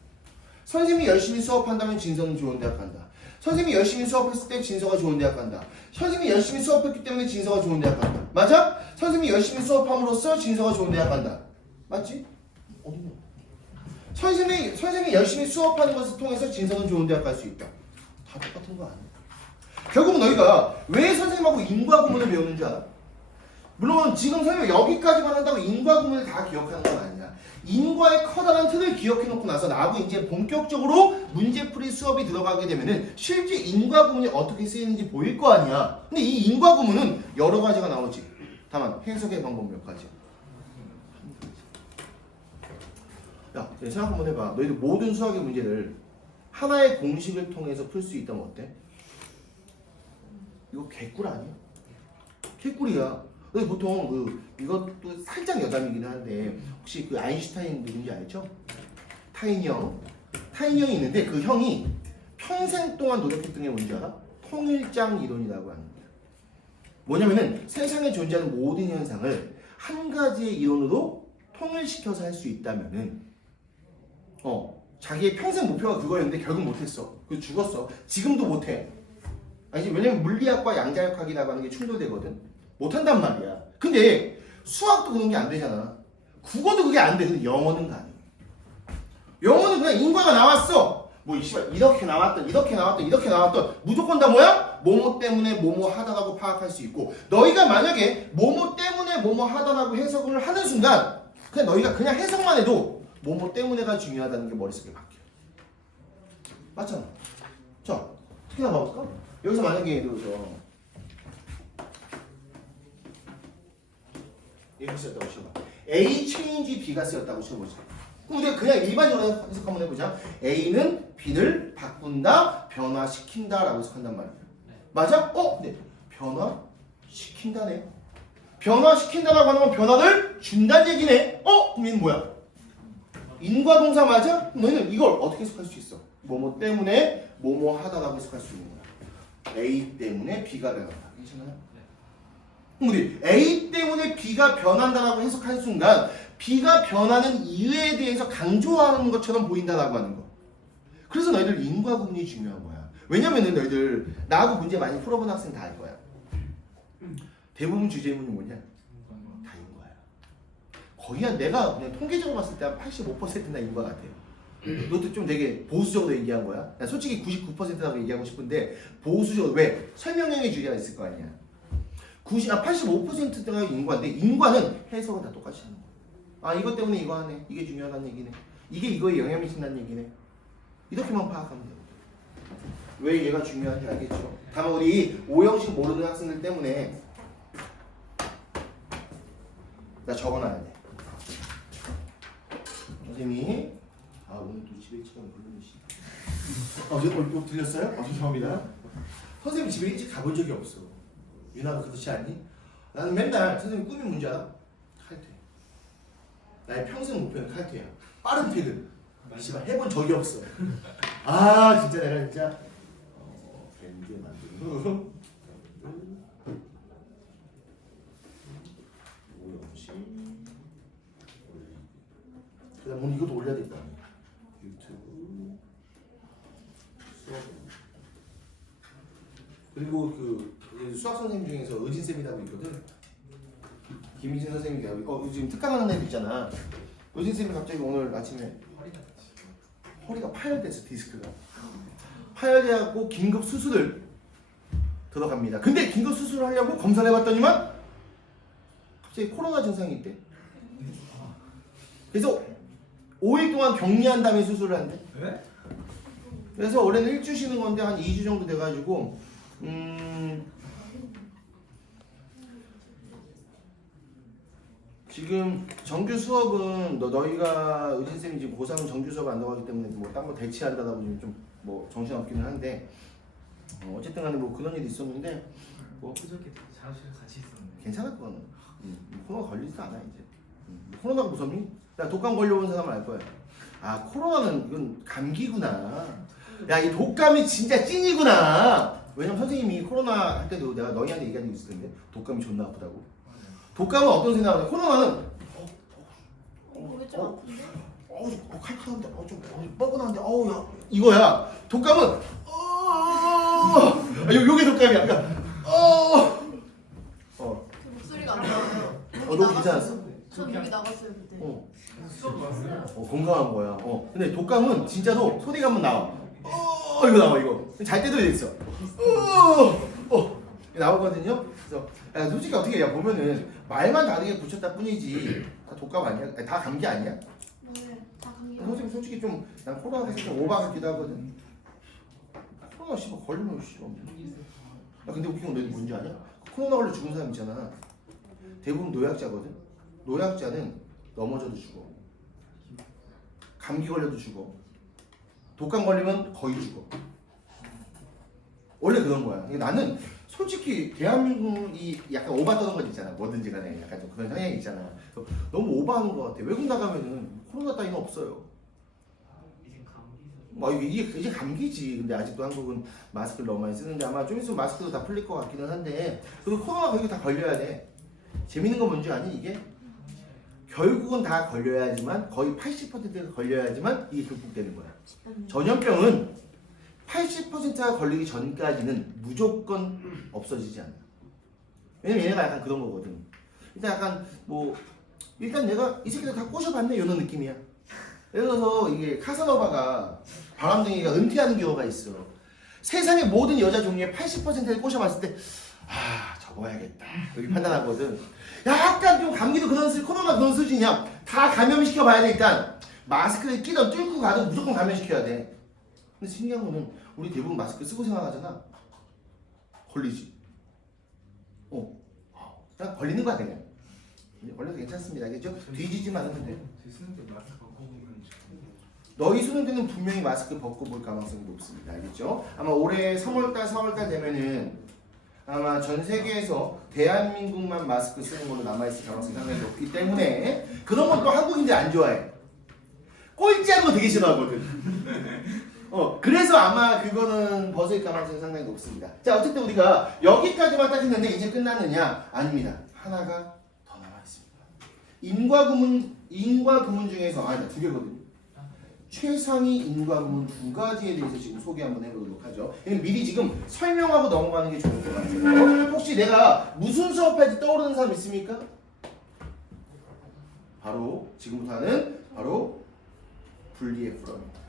선생님이 열심히 수업한다면 진서는 좋은 대학 간다. 선생님이 열심히 수업했을 때 진서가 좋은 대학 간다. 선생님이 열심히 수업했기 때문에 진서가 좋은 대학 간다. 맞아? 선생님이 열심히 수업함으로써 진서가 좋은 대학 간다. 맞지? 어딨냐? 선생님이 열심히 수업하는 것을 통해서 진서는 좋은 대학 갈 수 있다. 다 똑같은 거 아니야? 결국 너희가 왜 선생님하고 인과구문을 배우는 줄 알아? 물론 지금 설명 여기까지만 한다고 인과구문을 다 기억하는 건 아니야. 인과의 커다란 틀을 기억해놓고 나서 나하고 이제 본격적으로 문제풀이 수업이 들어가게 되면은 실제 인과구문이 어떻게 쓰이는지 보일 거 아니야. 근데 이 인과구문은 여러 가지가 나오지. 다만 해석의 방법 몇 가지야. 야, 생각 한번 해봐. 너희들 모든 수학의 문제를 하나의 공식을 통해서 풀 수 있다면 어때? 이거 개꿀 아니야? 개꿀이야. 근데 보통 이것도 살짝 여담이긴 한데 혹시 그 아인슈타인 누군지 알죠? 타인 형이 있는데 그 형이 평생 동안 노력했던 게 뭔지 알아? 통일장 이론이라고 합니다. 뭐냐면은 세상에 존재하는 모든 현상을 한 가지의 이론으로 통일시켜서 할 수 있다면은 자기의 평생 목표가 그거였는데 결국 못했어. 그래서 죽었어. 지금도 못해. 아니지? 왜냐면 물리학과 양자역학이라고 하는 게 충돌되거든. 못한단 말이야. 근데 수학도 그런 게 안 되잖아. 국어도 그게 안 돼. 근데 영어는 가능. 영어는 그냥 인과가 나왔어. 뭐 이렇게 나왔던 무조건 다 뭐야? 뭐뭐 때문에 뭐뭐 하다라고 파악할 수 있고 너희가 만약에 뭐뭐 때문에 뭐뭐 하다라고 해석을 하는 순간 그냥 너희가 그냥 해석만 해도 뭐뭐 때문에가 중요하다는 게 머릿속에 박혀. 맞잖아. 자, 특히나 봐볼까? 여기서 만약에 예를 들어서 이렇게 쓰였다고 쳐봐. A change B가 쓰였다고 쳐보자. 그럼 우리가 그냥 일반적으로 해석 한번 해보자. A는 B를 바꾼다, 변화시킨다 라고 해석한단 말이야. 맞아? 네. 변화시킨다네. 변화시킨다라고 하는 건 변화를 준다는 얘기네. 그럼 얘는 뭐야? 인과동사 맞아? 너희는 이걸 어떻게 해석할 수 있어? 뭐뭐 때문에 뭐뭐 하다라고 해석할 수 있는 거야. A 때문에 B가 변한다. 괜찮아요? 우리 A 때문에 B가 변한다라고 해석하는 순간 B가 변하는 이유에 대해서 강조하는 것처럼 보인다라고 하는 거. 그래서 너희들 인과구문이 중요한 거야. 왜냐면은 너희들 나하고 문제 많이 풀어본 학생 다 알 거야. 대부분 주제문이 뭐냐? 다 인과야. 거의 한 내가 그냥 통계적으로 봤을 때 한 85%나 인과 같아요. 너도 좀 되게 보수적으로 얘기한 거야. 난 솔직히 99%라고 얘기하고 싶은데 보수적으로 왜? 설명형의 주제가 있을 거 아니야. 85%가 인과인데 인과는 해석은 다 똑같이 하는 거야. 이것 때문에 이거 하네. 이게 중요하다는 얘기네. 이게 이거에 영향 미친다는 얘기네. 이렇게만 파악하면 돼요. 왜 얘가 중요한지 알겠죠? 다만 우리 오형식 모르는 학생들 때문에 나 적어놔야 돼. 선생님이 오늘 또 집에 일찍 가면 불르시. 오늘 또 들렸어요? 죄송합니다. 선생님 집에 일찍 가본 적이 없어. 유나가 그렇지 않니? 나는 맨날 선생님 꿈이 뭔지 알아? 칼퇴. 나의 평생 목표는 칼퇴야. 빠른 퇴근. 씨발 해본 적이 없어. 진짜 내가 진짜 밴드 만들고 오영시 그다음 오늘 이것도 올려야 되겠다. 유튜브 수업 그리고 그 수학 선생님 중에서 의진 쌤이라고 있거든. 김희진 선생님이 지금 특강하는 애들 있잖아. 의진 쌤이 갑자기 오늘 아침에 허리가 파열됐어. 디스크가 파열돼갖고 긴급 수술을 들어갑니다. 근데 긴급 수술을 하려고 검사를 해봤더니만 갑자기 코로나 증상이 있대. 그래서 5일 동안 격리한 다음에 수술을 한대. 왜? 그래서 원래는 일주 쉬는 건데 한 2주 정도 돼가지고 지금 정규 수업은 너희가 의진쌤이 지금 고3은 정규 수업 안 나가기 때문에 뭐 딴 거 대체한다고 지금 좀 뭐 정신 없기는 한데 어쨌든 간에 뭐 그런 일이 있었는데 뭐 그저께 자료실 같이 있었는데. 괜찮을 거는 코로나 걸리지도 않아 이제. 코로나가 무섭니? 야 독감 걸려본 사람은 알 거야. 코로나는 이건 감기구나. 야 이 독감이 진짜 찐이구나. 왜냐면 선생님이 코로나 할 때도 내가 너희한테 얘기한 적 있을 텐데 독감이 존나 아프다고. 독감은 어떤 생각을 해? 코로나는 왜좀 아픈데? 칼칼한데 좀 뻐근한데 야 이거야. 독감은 요게 독감이야. 그러니까 저 목소리가 안 나와요. 너 괜찮았어? 전 여기 나갔어요 그때. 수업 왔어요? 건강한 거야. 근데 독감은 진짜로 소리가 한번 나와. 이거 나와 이거. 잘 때도 있어. 나오거든요. 그래서 솔직히 어떻게 해? 보면은 말만 다르게 붙였다 뿐이지 다 독감 아니야? 다 감기 아니야? 네, 다 감기. 선생님 솔직히 좀 난 코로나가 좀 오버하기도 하거든. 코로나 씨발 걸리면 씨발. 근데 웃긴 건 너희 뭔지 아냐? 코로나 걸려 죽은 사람 있잖아. 대부분 노약자거든. 노약자는 넘어져도 죽어. 감기 걸려도 죽어. 독감 걸리면 거의 죽어. 원래 그런 거야. 나는 솔직히 대한민국이 약간 오바 떠는 것 있잖아. 뭐든지 간에 약간 좀 그런 성향이 있잖아. 너무 오바하는 것 같아. 외국 나가면은 코로나 따위는 없어요. 이제 감기지. 근데 아직도 한국은 마스크를 너무 많이 쓰는데 아마 좀 있으면 마스크도 다 풀릴 것 같기는 한데 그리고 코로나가 이거 다 걸려야 돼. 재밌는 건 뭔지 아니? 이게 결국은 다 걸려야지만 거의 80%가 걸려야지만 이게 극복되는 거야. 전염병은 80%가 걸리기 전까지는 무조건 없어지지 않아. 왜냐면 얘네가 약간 그런 거거든. 일단 약간 일단 내가 이 새끼들 다 꼬셔봤네 이런 느낌이야. 예를 들어서 이게 카사노바가 바람둥이가 은퇴하는 경우가 있어. 세상의 모든 여자 종류의 80%를 꼬셔봤을 때 접어야겠다 이렇게 판단하거든. 약간 좀 감기도 코로나 그런 수준이야. 다 감염시켜 봐야 돼. 일단 마스크를 끼든 뚫고 가든 무조건 감염시켜야 돼. 근데 신기한 거는 우리 대부분 마스크 쓰고 생활하잖아. 걸리지. 그냥 걸리는 거야 그냥. 걸려도 괜찮습니다. 알겠죠? 뒤지지만 않으면 돼. 제 쓰는 게 마스크 벗고 보면 너희 수능 때는 분명히 마스크 벗고 볼 가능성이 높습니다. 알겠죠? 아마 올해 3월달, 4월달 되면은 아마 전 세계에서 대한민국만 마스크 쓰는 걸로 남아있을 가능성이 상당히 높기 때문에 그런 건 또 한국인들이 안 좋아해. 꼴찌하는 거 되게 싫어하거든. 그래서 아마 그거는 벗을 가능성이 상당히 높습니다. 자, 어쨌든 우리가 여기까지만 딱 했는데 이제 끝났느냐? 아닙니다. 하나가 더 남아있습니다. 인과구문 중에서 아니다, 두 개거든요. 최상위 인과구문 두 가지에 대해서 지금 소개 한번 해보도록 하죠. 미리 지금 설명하고 넘어가는 게 좋을 것 같아요. 혹시 내가 무슨 수업할지 떠오르는 사람 있습니까? 바로 지금부터 하는 바로 분리의 풀어입니다.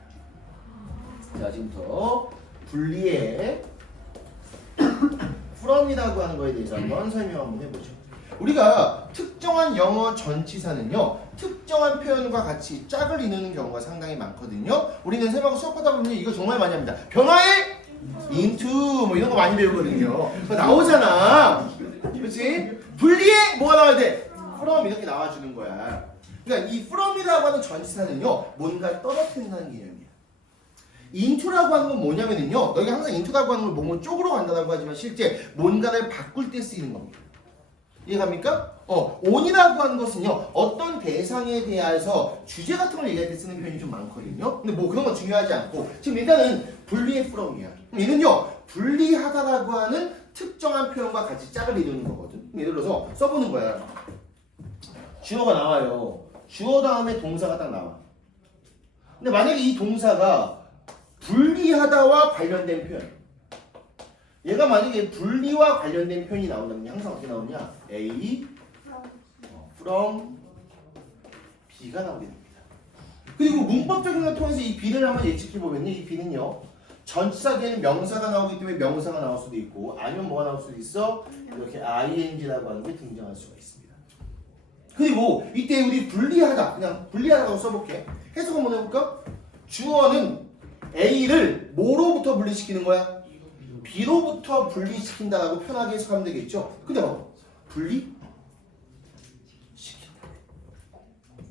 자, 지금부터 분리의 풀어이라고 하는 거에 대해서 한번 설명 한번 해보죠. 우리가 특정한 영어 전치사는요, 특정한 표현과 같이 짝을 이루는 경우가 상당히 많거든요. 우리는 쌤하고 수업하다 보면 이거 정말 많이 합니다. 변화의 into 뭐 이런 거 많이 배우거든요. 그거 나오잖아. 그렇지? 분리에 뭐가 나와야 돼? from 이렇게 나와주는 거야. 그러니까 이 from이라고 하는 전치사는요, 뭔가 떨어뜨린다는 개념이야. into라고 하는 건 뭐냐면요, 너희가 항상 into라고 하는 걸 뭐뭐 쪽으로 간다고 하지만 실제 뭔가를 바꿀 때 쓰이는 겁니다. 이해갑니까? on이라고 하는 것은요, 어떤 대상에 대해서 주제 같은 걸 얘기할 때 쓰는 표현이 좀 많거든요. 근데 뭐 그런 건 중요하지 않고 지금 일단은 분리의 from이야. 얘는요, 분리하다라고 하는 특정한 표현과 같이 짝을 이루는 거거든. 예를 들어서 써보는 거야. 주어가 나와요. 주어 다음에 동사가 딱 나와. 근데 만약에 이 동사가 분리하다와 관련된 표현, 얘가 만약에 분리와 관련된 표현이 나온다면 항상 어떻게 나오냐? A, from, B가 나오게 됩니다. 그리고 문법적인 걸 통해서 이 B를 한번 예측해보면요, 이 B는요, 전치사 뒤에는 명사가 나오기 때문에 명사가 나올 수도 있고, 아니면 뭐가 나올 수도 있어? 이렇게 ing라고 하는 게 등장할 수가 있습니다. 그리고 이때 우리 분리하다, 그냥 분리하다고 써볼게. 해석 한번 해볼까? 주어는 A를 뭐로부터 분리시키는 거야? B로부터 분리시킨다라고 편하게 해석하면 되겠죠? 근데 분리시킨다.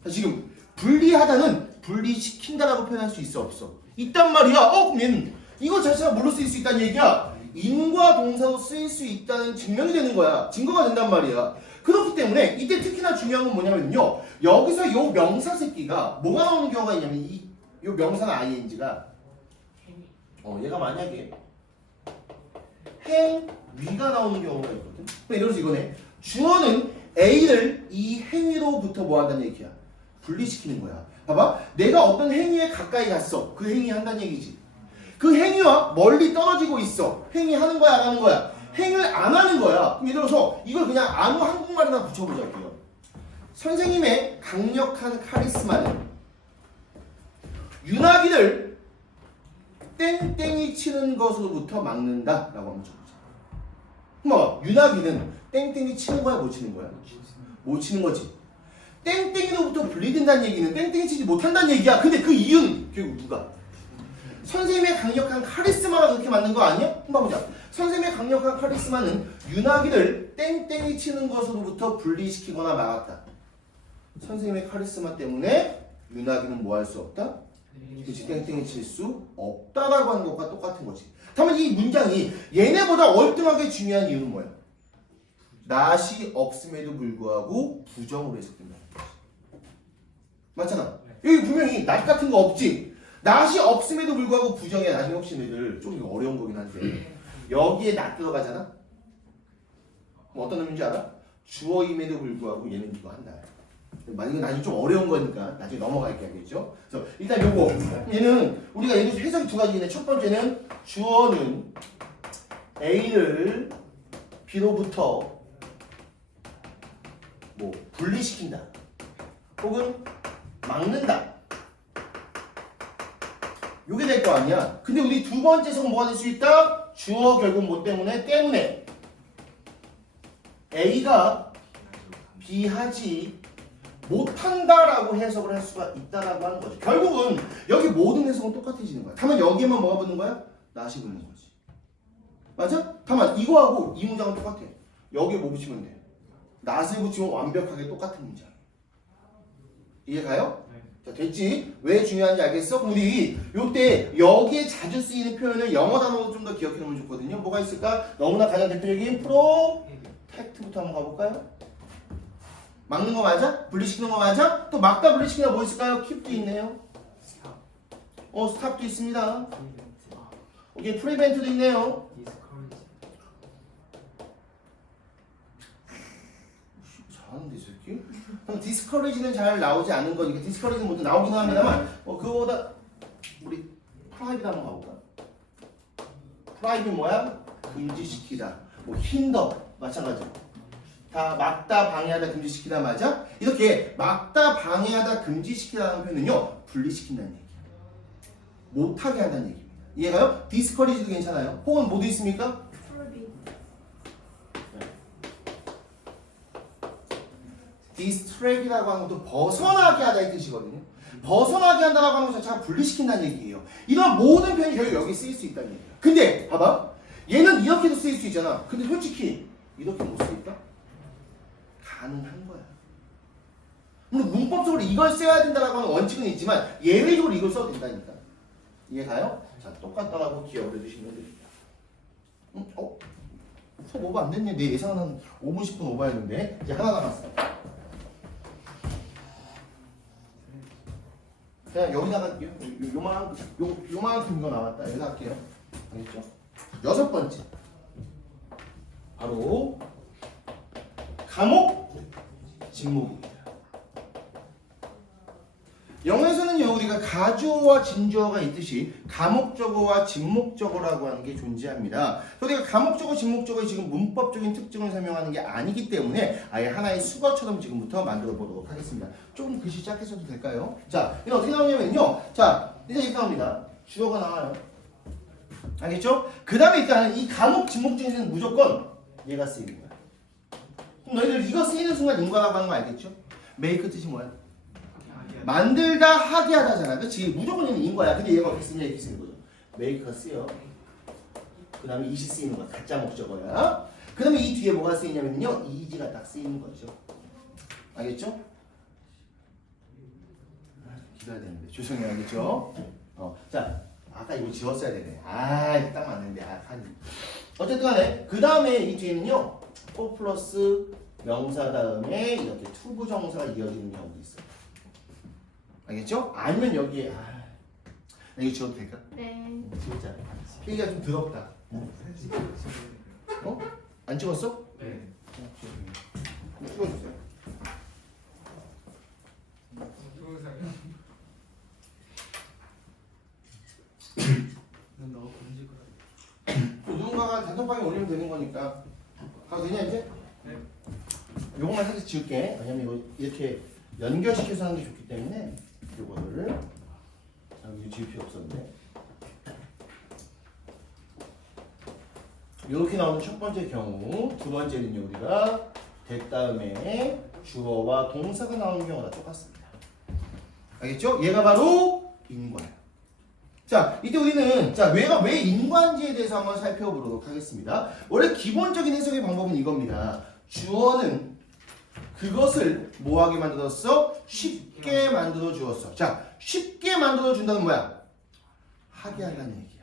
지금 분리하다는 분리시킨다라고 표현할 수 있어, 없어? 있단 말이야. 그럼 얘는 이거 자체가 뭘로 쓰일 수 있다는 얘기야? 인과 동사로 쓰일 수 있다는 증명이 되는 거야. 증거가 된단 말이야. 그렇기 때문에 이때 특히나 중요한 건 뭐냐면요, 여기서 요 명사 새끼가 뭐가 나오는 경우가 있냐면 요 명사나 ing가 얘가 만약에 행위가 나오는 경우가 있거든. 예를 들어서 이거네. 주어는 A를 이 행위로부터 뭐 한다는 얘기야? 분리시키는 거야. 봐봐. 내가 어떤 행위에 가까이 갔어. 그 행위 한다는 얘기지. 그 행위와 멀리 떨어지고 있어. 행위하는 거야, 안 하는 거야? 행위를 안 하는 거야. 그럼 예를 들어서 이걸 그냥 아무 한국말이나 붙여보자고요. 선생님의 강력한 카리스마는 윤학이를 땡땡이 치는 것으로부터 막는다 라고 한번 쳐보자. 그럼 윤학이는 땡땡이 치는 거야, 못 치는 거야? 못 치는 거지. 땡땡이로부터 분리된다는 얘기는 땡땡이 치지 못한다는 얘기야. 근데 그 이유는 결국 누가? 선생님의 강력한 카리스마가 그렇게 만든 거 아니야? 한번 보자. 선생님의 강력한 카리스마는 윤학이를 땡땡이 치는 것으로부터 분리시키거나 막았다. 선생님의 카리스마 때문에 윤학이는 뭐 할 수 없다? 그치, 땡땡이 칠 수 없다라고 하는 것과 똑같은 거지. 다만 이 문장이 얘네보다 월등하게 중요한 이유는 뭐야? 낫이 없음에도 불구하고 부정으로 해석된다. 맞잖아. 여기 분명히 낫 같은 거 없지. 낫이 없음에도 불구하고 부정이야. 나중에 혹시 너희들 좀 어려운 거긴 한데 여기에 낫 들어가잖아. 뭐 어떤 의미인지 알아? 주어임에도 불구하고 얘는 이거 한다. 만약에 나중에 좀 어려운 거니까 나중에 넘어갈게 알겠죠? 그래서 일단 요거 얘는 우리가 얘는 해석이 두 가지인데 첫 번째는 주어는 A를 B로부터 뭐 분리시킨다 혹은 막는다, 요게 될 거 아니야. 근데 우리 두 번째 해석은 뭐가 될 수 있다? 주어 결국 뭐 때문에 A가 B하지 못한다라고 해석을 할 수가 있다라고 하는 거죠. 결국은 여기 모든 해석은 똑같아지는 거야. 다만 여기에만 뭐가 붙는 거야? not이 붙는 거지. 맞아? 다만 이거하고 이 문장은 똑같아. 여기에 뭐 붙이면 돼? not을 붙이면 완벽하게 똑같은 문장. 이해가요? 네. 자, 됐지? 왜 중요한지 알겠어? 그럼 우리 요때 여기에 자주 쓰이는 표현을 영어 단어로 좀 더 기억해 놓으면 좋거든요. 뭐가 있을까? 너무나 가장 대표적인 프로텍트부터 한번 가볼까요? 막는 거 맞아? 분리시키는 거 맞아? 또 막다 분리시키는 거 뭐 있을까요? 킵도 있네요. 스탑. 스탑도 있습니다. 프리벤트. 오케이, 프리벤트도 있네요. 디스커리지. 잘하는데 이 새끼? 그럼 디스커리지는 잘 나오지 않은 거니까 디스커리지는 모두 나오긴 합니다만 그거보다 우리 프라이빗 한번 가볼까? 프라이빗 뭐야? 금지시키다. 뭐 힌더 마찬가지. 다 막다, 방해하다, 금지시키다 맞아? 이렇게 막다, 방해하다, 금지시키다라는 표현은요 분리시킨다는 얘기야. 못하게 한다는 얘기입니다. 이해가요? 디스커리지도 괜찮아요. 혹은 뭐도 있습니까? 프로비. 디스트랙이라고 하는 것도 벗어나게 하다 이 뜻이거든요. 벗어나게 한다라고 하는 것 자체가 분리시킨다는 얘기예요. 이런 모든 표현이 결국 여기 쓰일 수 있다는 얘기야. 근데 봐봐. 얘는 이렇게도 쓰일 수 있잖아. 근데 솔직히 이렇게 못 쓰일까? 가능한 거야. 물론 문법적으로 이걸 써야 된다라고 하는 원칙은 있지만 예외적으로 이걸 써도 된다니까. 이해가요? 자, 똑같다라고 기억을 해주시면 됩니다. 수업 오버 안 됐네. 내 예상은 한 5분 10분 오버였는데 이제 하나 남았어. 그냥 여기다가 요만큼 이거 나왔다. 여기다 할게요. 알겠죠? 여섯 번째. 바로 감옥 진목입니다. 영어에서는요 우리가 가주어와 진주어가 있듯이 가목적어와 진목적어라고 하는 게 존재합니다. 우리가 가목적어, 진목적어의 지금 문법적인 특징을 설명하는 게 아니기 때문에 아예 하나의 수거처럼 지금부터 만들어 보도록 하겠습니다. 조금 글씨 작게 써도 될까요? 자, 이게 어떻게 나오냐면요. 자, 이제 이렇게 나옵니다. 주어가 나와요. 알겠죠? 그 다음에 일단 이 가목, 진목 중에서는 무조건 얘가 쓰이는 거야. 그럼 너희들 이거 쓰이는 순간 인과라고 하는 거 알겠죠? make 뜻이 뭐야? 만들다, 하게 하다잖아. 그치? 무조건 얘는 인과야. 근데 얘가 어떻게 쓰냐 이렇게 쓰는 거죠. make가 쓰여. 그 다음에 it이 쓰이는 거야. 가짜 목적어야. 그 다음에 이 뒤에 뭐가 쓰이냐면요. is가 딱 쓰이는 거죠. 알겠죠? 기다려야 되는데. 죄송해요. 알겠죠? 자, 아까 이거 지웠어야 되네. 딱 맞는데. 어쨌든 간에 그 다음에 이 뒤에는요. for 플러스 명사 다음에 이렇게 투부정사가 이어지는 경우도 있어요. 알겠죠? 아니면 여기에 이거 지워도 될까? 네. 진짜 필기가 좀 더럽다. 안 찍었어? 네. 찍어주세요. 난 너무 금지구나. 누군가가 단톡방에 올리면 되는 거니까. 가도 되냐 이제? 네. 요것만 살짝 지울게. 왜냐면 이거 이렇게 연결시켜서 하는 게 좋기 때문에 요거를 여기 지울 필요 없었는데. 이렇게 나오는 첫 번째 경우, 두 번째는요 우리가 대 다음에 주어와 동사가 나오는 경우가 똑같습니다. 알겠죠? 얘가 바로 인과예요. 자, 이때 우리는 얘가 왜 인과인지에 대해서 한번 살펴보도록 하겠습니다. 원래 기본적인 해석의 방법은 이겁니다. 주어는 그것을 뭐하게 만들었어? 쉽게 만들어 주었어. 자, 쉽게 만들어 준다는 뭐야? 하게 한다는 얘기야.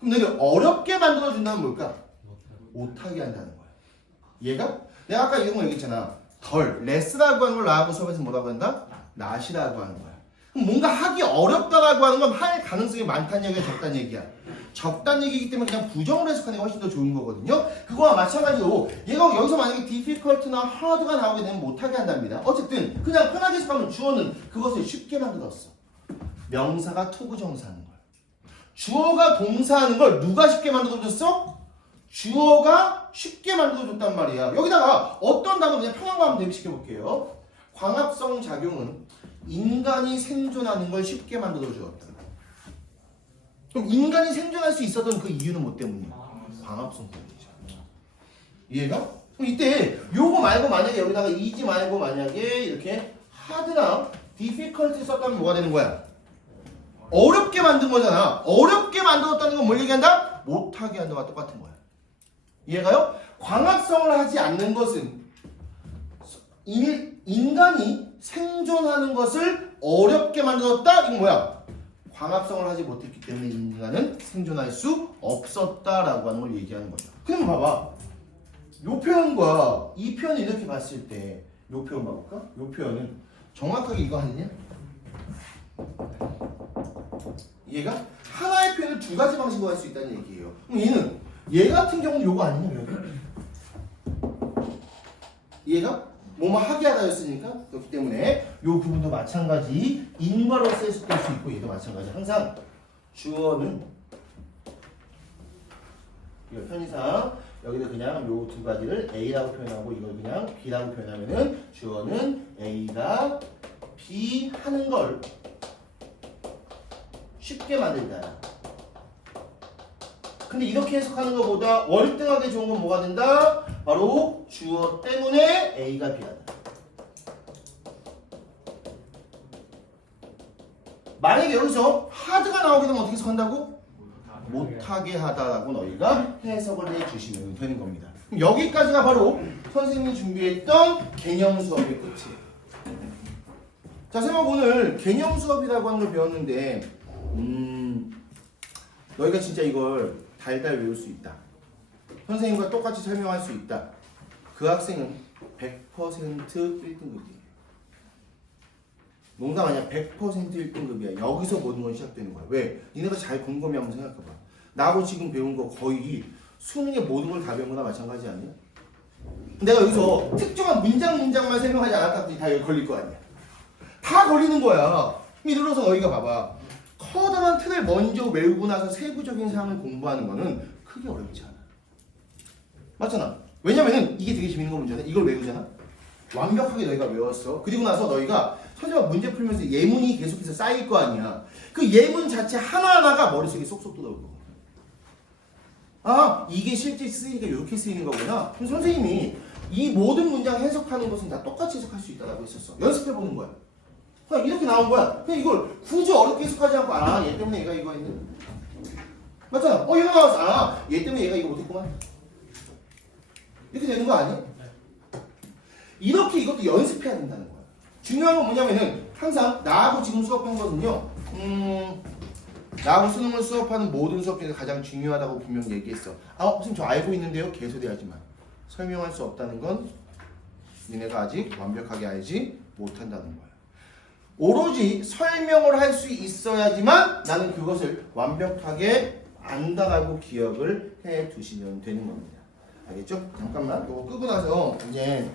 그럼 너희들 어렵게 만들어 준다는 뭘까? 못하게 한다는 거야. 얘가? 내가 아까 이런 거 얘기했잖아. 덜, 레스라고 하는 걸 나하고 수업에서 뭐라고 한다? 낫이라고 하는 거야. 그럼 뭔가 하기 어렵다라고 하는 건 할 가능성이 많다는 얘기야, 적다는 얘기야? 적다는 얘기이기 때문에 그냥 부정으로 해석하는 게 훨씬 더 좋은 거거든요. 그거와 마찬가지로 얘가 여기서 만약에 difficult나 hard가 나오게 되면 못하게 한답니다. 어쨌든 그냥 편하게 해석하면 주어는 그것을 쉽게 만들었어. 명사가 투부정사하는 걸. 주어가 동사하는 걸 누가 쉽게 만들어줬어? 주어가 쉽게 만들어줬단 말이야. 여기다가 어떤 단어 그냥 평형과 한번 대비시켜볼게요. 광합성 작용은 인간이 생존하는 걸 쉽게 만들어 주었다. 그럼 인간이 생존할 수 있었던 그 이유는 뭐 때문이야? 광합성 때문이죠. 이해가? 그럼 이때 요거 말고 만약에 여기다가 easy 말고 만약에 이렇게 hard나 difficult 썼다면 뭐가 되는 거야? 어렵게 만든 거잖아. 어렵게 만들었다는 건 뭘 얘기한다? 못하게 한다가 똑같은 거야. 이해가요? 광합성을 하지 않는 것은 인간이 생존하는 것을 어렵게 만들었다? 이건 뭐야? 광합성을 하지 못했기 때문에 인간은 생존할 수 없었다라고 하는 걸 얘기하는 거죠. 그럼 봐봐. 요 표현과 이 표현을 이렇게 봤을 때 요 표현 봐볼까? 요 표현은 정확하게 이거 아니냐? 얘가 하나의 표현을 두 가지 방식으로 할 수 있다는 얘기예요. 그럼 얘는 얘 같은 경우는 요거 아니냐? 여기. 얘가 뭐뭐 하게 하다였으니까 그렇기 때문에 요 부분도 마찬가지 인과로서 될 수 있고 얘도 마찬가지. 항상 주어는 이거 편의상 여기도 그냥 요 두 가지를 A라고 표현하고 이걸 그냥 B라고 표현하면은 주어는 A가 B 하는 걸 쉽게 만든다. 근데 이렇게 해석하는 것보다 월등하게 좋은 건 뭐가 된다? 바로 주어 때문에 A가 B하다. 만약에 여기서 하드가 나오게 되면 어떻게 해석한다고? 못하게 하다라고 너희가 해석을 해주시면 되는 겁니다. 그럼 여기까지가 바로 선생님이 준비했던 개념 수업의 끝이에요. 자, 쌤하고 오늘 개념 수업이라고 하는 걸 배웠는데 너희가 진짜 이걸 달달 외울 수 있다. 선생님과 똑같이 설명할 수 있다. 그 학생은 100% 1등급이에요. 농담 아니야. 100% 1등급이야. 여기서 모든 건 시작되는 거야. 왜? 니네가 잘 곰곰이 한번 생각해봐. 나하고 지금 배운 거 거의 수능의 모든 걸 다 배운 거나 마찬가지 아니야? 내가 여기서 특정한 문장만 설명하지 않았다더니 다 여기 걸릴 거 아니야. 다 걸리는 거야. 예를 들어서 너희가 봐봐. 커다란 틀을 먼저 외우고 나서 세부적인 사항을 공부하는 거는 크게 어렵지 않아. 맞잖아. 왜냐면은 이게 되게 재밌는 거 문제는 이걸 외우잖아. 완벽하게 너희가 외웠어. 그리고 나서 너희가 선생님과 문제 풀면서 예문이 계속해서 쌓일 거 아니야. 그 예문 자체 하나하나가 머릿속에 쏙쏙 들어올 거야. 아, 이게 실제 쓰이니까 이렇게 쓰이는 거구나. 그럼 선생님이 이 모든 문장 해석하는 것은 다 똑같이 해석할 수 있다고 했었어. 연습해보는 거야. 그냥 이렇게 나온 거야. 그냥 이걸 굳이 어렵게 해석하지 않고 아, 얘 때문에 얘가 이거 했네. 맞잖아. 얘가 나왔어. 아, 얘 때문에 얘가 이거 못했구만. 이렇게 되는 거 아니야? 이렇게 이것도 연습해야 된다는 거야. 중요한 건 뭐냐면은 항상 나하고 지금 수업한 거는요. 나하고 수능을 수업하는 모든 수업 중에서 가장 중요하다고 분명히 얘기했어. 아, 선생님 저 알고 있는데요. 개소리하지 마. 설명할 수 없다는 건 니네가 아직 완벽하게 알지 못한다는 거야. 오로지 설명을 할 수 있어야지만 나는 그것을 완벽하게 안다라고 기억을 해 두시면 되는 겁니다. 알겠죠? 잠깐만. 이거 끄고 나서 이제